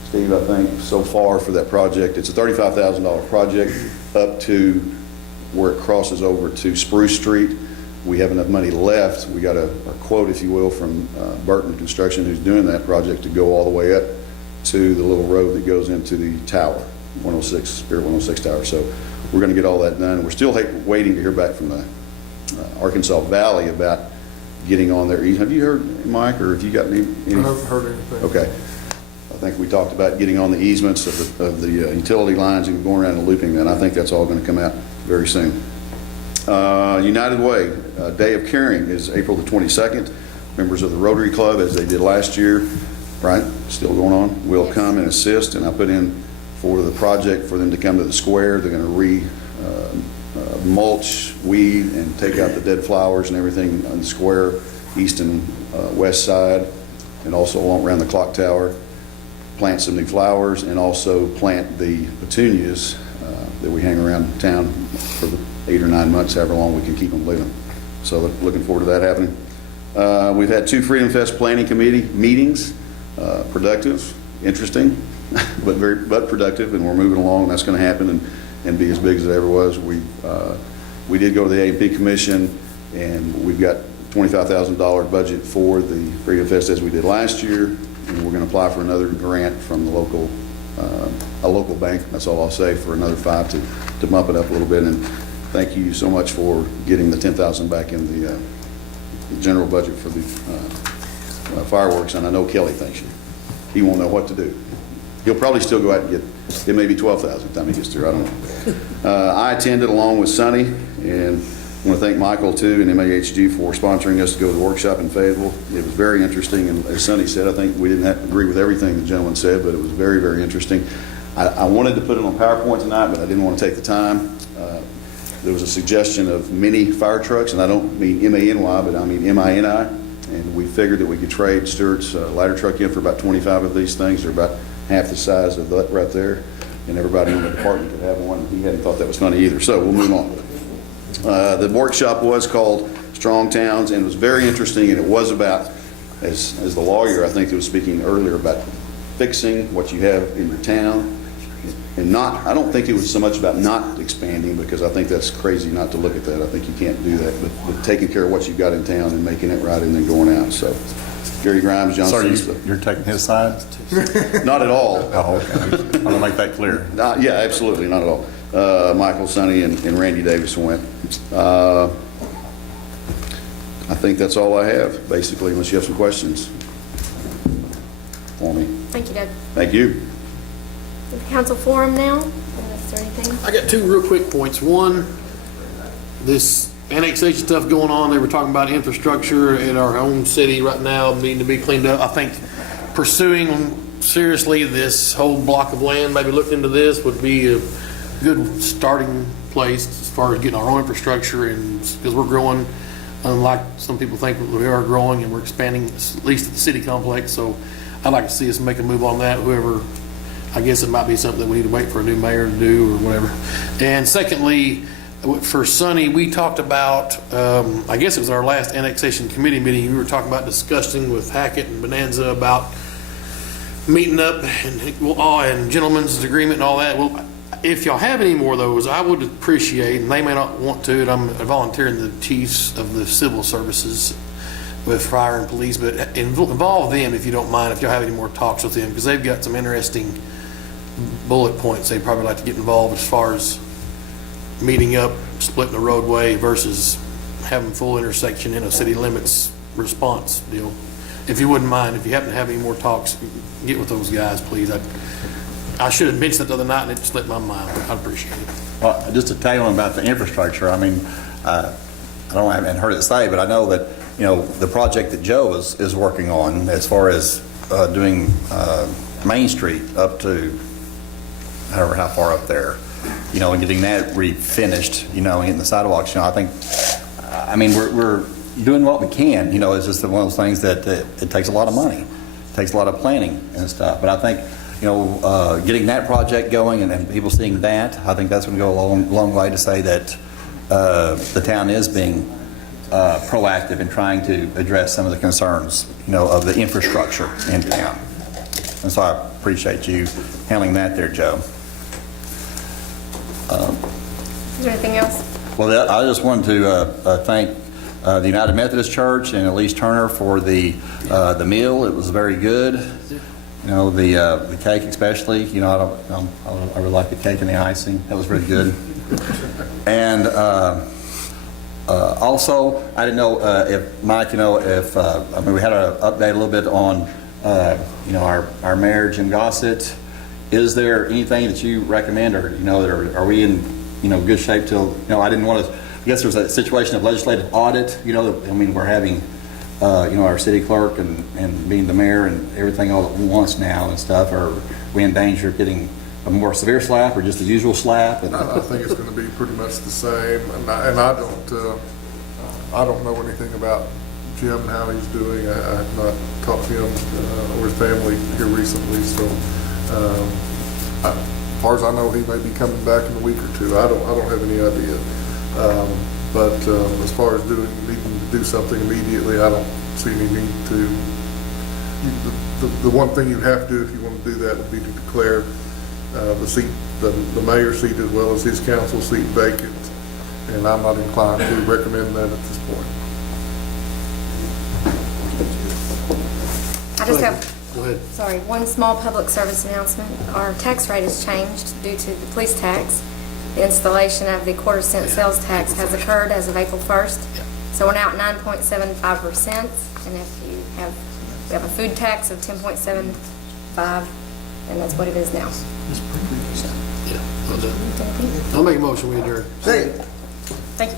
Steve, I think, so far for that project. It's a $35,000 project up to where it crosses over to Spruce Street. We have enough money left. We got a quote, if you will, from Burton Construction, who's doing that project, to go all the way up to the little road that goes into the tower, 106, Spirit 106 Tower. So we're going to get all that done. We're still waiting to hear back from the Arkansas Valley about getting on their easement. Have you heard, Mike, or have you got any? I haven't heard anything. Okay. I think we talked about getting on the easements of the utility lines and going around and looping that. I think that's all going to come out very soon. United Way, Day of Caring is April the 22nd. Members of the Rotary Club, as they did last year, right, still going on, will come and assist, and I put in for the project for them to come to the square. They're going to mulch, weed, and take out the dead flowers and everything on the square, east and west side, and also along around the clock tower. Plant some new flowers, and also plant the petunias that we hang around town for the 8 or 9 months, however long we can keep them living. So looking forward to that happening. We've had 2 Freedom Fest Planning Committee meetings, productive, interesting, but productive, and we're moving along. That's going to happen and be as big as it ever was. We did go to the A&P Commission, and we've got $25,000 budget for the Freedom Fest as we did last year, and we're going to apply for another grant from the local a local bank. That's all I'll say, for another 5 to bump it up a little bit. And thank you so much for getting the $10,000 back in the general budget for the fireworks. And I know Kelly thanks you. He won't know what to do. He'll probably still go out and get, it may be $12,000 by the time he gets through. I don't know. I attended along with Sonny, and I want to thank Michael too and MAHG for sponsoring us to go to the workshop in Fayetteville. It was very interesting, and as Sonny said, I think we didn't have to agree with everything the gentleman said, but it was very, very interesting. I wanted to put it on PowerPoint tonight, but I didn't want to take the time. There was a suggestion of mini fire trucks, and I don't mean M-A-N-Y, but I mean M-I-N-I, and we figured that we could trade Stewart's ladder truck in for about 25 of these things. They're about half the size of that right there, and everybody in the department could have one. He hadn't thought that was funny either, so we'll move on. The workshop was called Strong Towns, and it was very interesting, and it was about, as the lawyer I think that was speaking earlier, about fixing what you have in your town, and not, I don't think it was so much about not expanding, because I think that's crazy not to look at that. I think you can't do that, but taking care of what you've got in town and making it right and then going out. So Gary Grimes, John Sorry, Smith. you're taking his side? Not at all. Oh, okay. I want to make that clear. Yeah, absolutely, not at all. Michael, Sonny, and Randy Davis went. I think that's all I have, basically, unless you have some questions for me. Thank you, Doug. Thank you. The council forum now. Is there anything? I got 2 real quick points. One, this annexation stuff going on, they were talking about infrastructure in our own city right now needing to be cleaned up. I think pursuing seriously this whole block of land, maybe looking into this, would be a good starting place as far as getting our own infrastructure, and because we're growing, unlike some people think we are growing, and we're expanding, at least at the city complex. So I'd like to see us make a move on that. Whoever, I guess it might be something that we need to wait for a new mayor to do or whatever. And secondly, For Sonny, we talked about, I guess it was our last annexation committee meeting, we were talking about discussing with Hackett and Bonanza about meeting up and gentlemen's agreement and all that. Well, if y'all have any more of those, I would appreciate, and they may not want to, and I'm volunteering the chiefs of the civil services with fire and police, but involve them if you don't mind, if y'all have any more talks with them, because they've got some interesting bullet points they'd probably like to get involved as far as meeting up, splitting the roadway versus having full intersection in a city limits response deal. If you wouldn't mind, if you happen to have any more talks, get with those guys, please. I should have mentioned it the other night and it slipped my mind. I'd appreciate it. Well, just to tell you about the infrastructure, I mean, I haven't heard it say, but I know that, you know, the project that Joe is working on as far as doing Main Street up to however how far up there, you know, and getting that refinished, you know, and getting the sidewalks, you know, I mean, we're doing what we can, you know. It's just one of those things that it takes a lot of money, it takes a lot of planning and stuff, but I think, you know, getting that project going and people seeing that, I think that's going to go a long way to say that the town is being proactive in trying to address some of the concerns, you know, of the infrastructure in town. And so I appreciate you handling that there, Joe. Is there anything else? Well, I just wanted to thank the United Methodist Church and Elise Turner for the meal. It was very good. You know, the cake especially. You know, I really like the cake and the icing. That was really good. And also, I didn't know if Mike, you know, if I mean, we had an update a little bit on you know, our mayor Jim Gossett. Is there anything that you recommend, or you know, are we in, you know, good shape till, you know, I didn't want to, I guess there's a situation of legislative audit, you know, I mean, we're having you know, our city clerk and being the mayor and everything all at once now and stuff. Are we in danger of getting a more severe slap or just a usual slap? And I think it's going to be pretty much the same, and I don't know anything about Jim and how he's doing. I have not talked to him or his family here recently, so as far as I know, he may be coming back in a week or two. I don't have any idea. But as far as needing to do something immediately, I don't see any need to. The one thing you'd have to do if you want to do that would be to declare the seat, the mayor's seat as well as his council seat vacant. And I'm not inclined to recommend that at this point. I just have, Go ahead. sorry, one small public service announcement. Our tax rate has changed due to the police tax. The installation of the quarter-cent sales tax has occurred as of April 1st. So we're now at 9.75%, and if you have, we have a food tax of 10.75, and that's what it is now. Yeah, well done. I'll make a motion, we adjourn. Second. Thank you.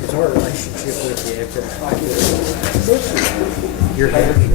It's our relationship with the, you're happy.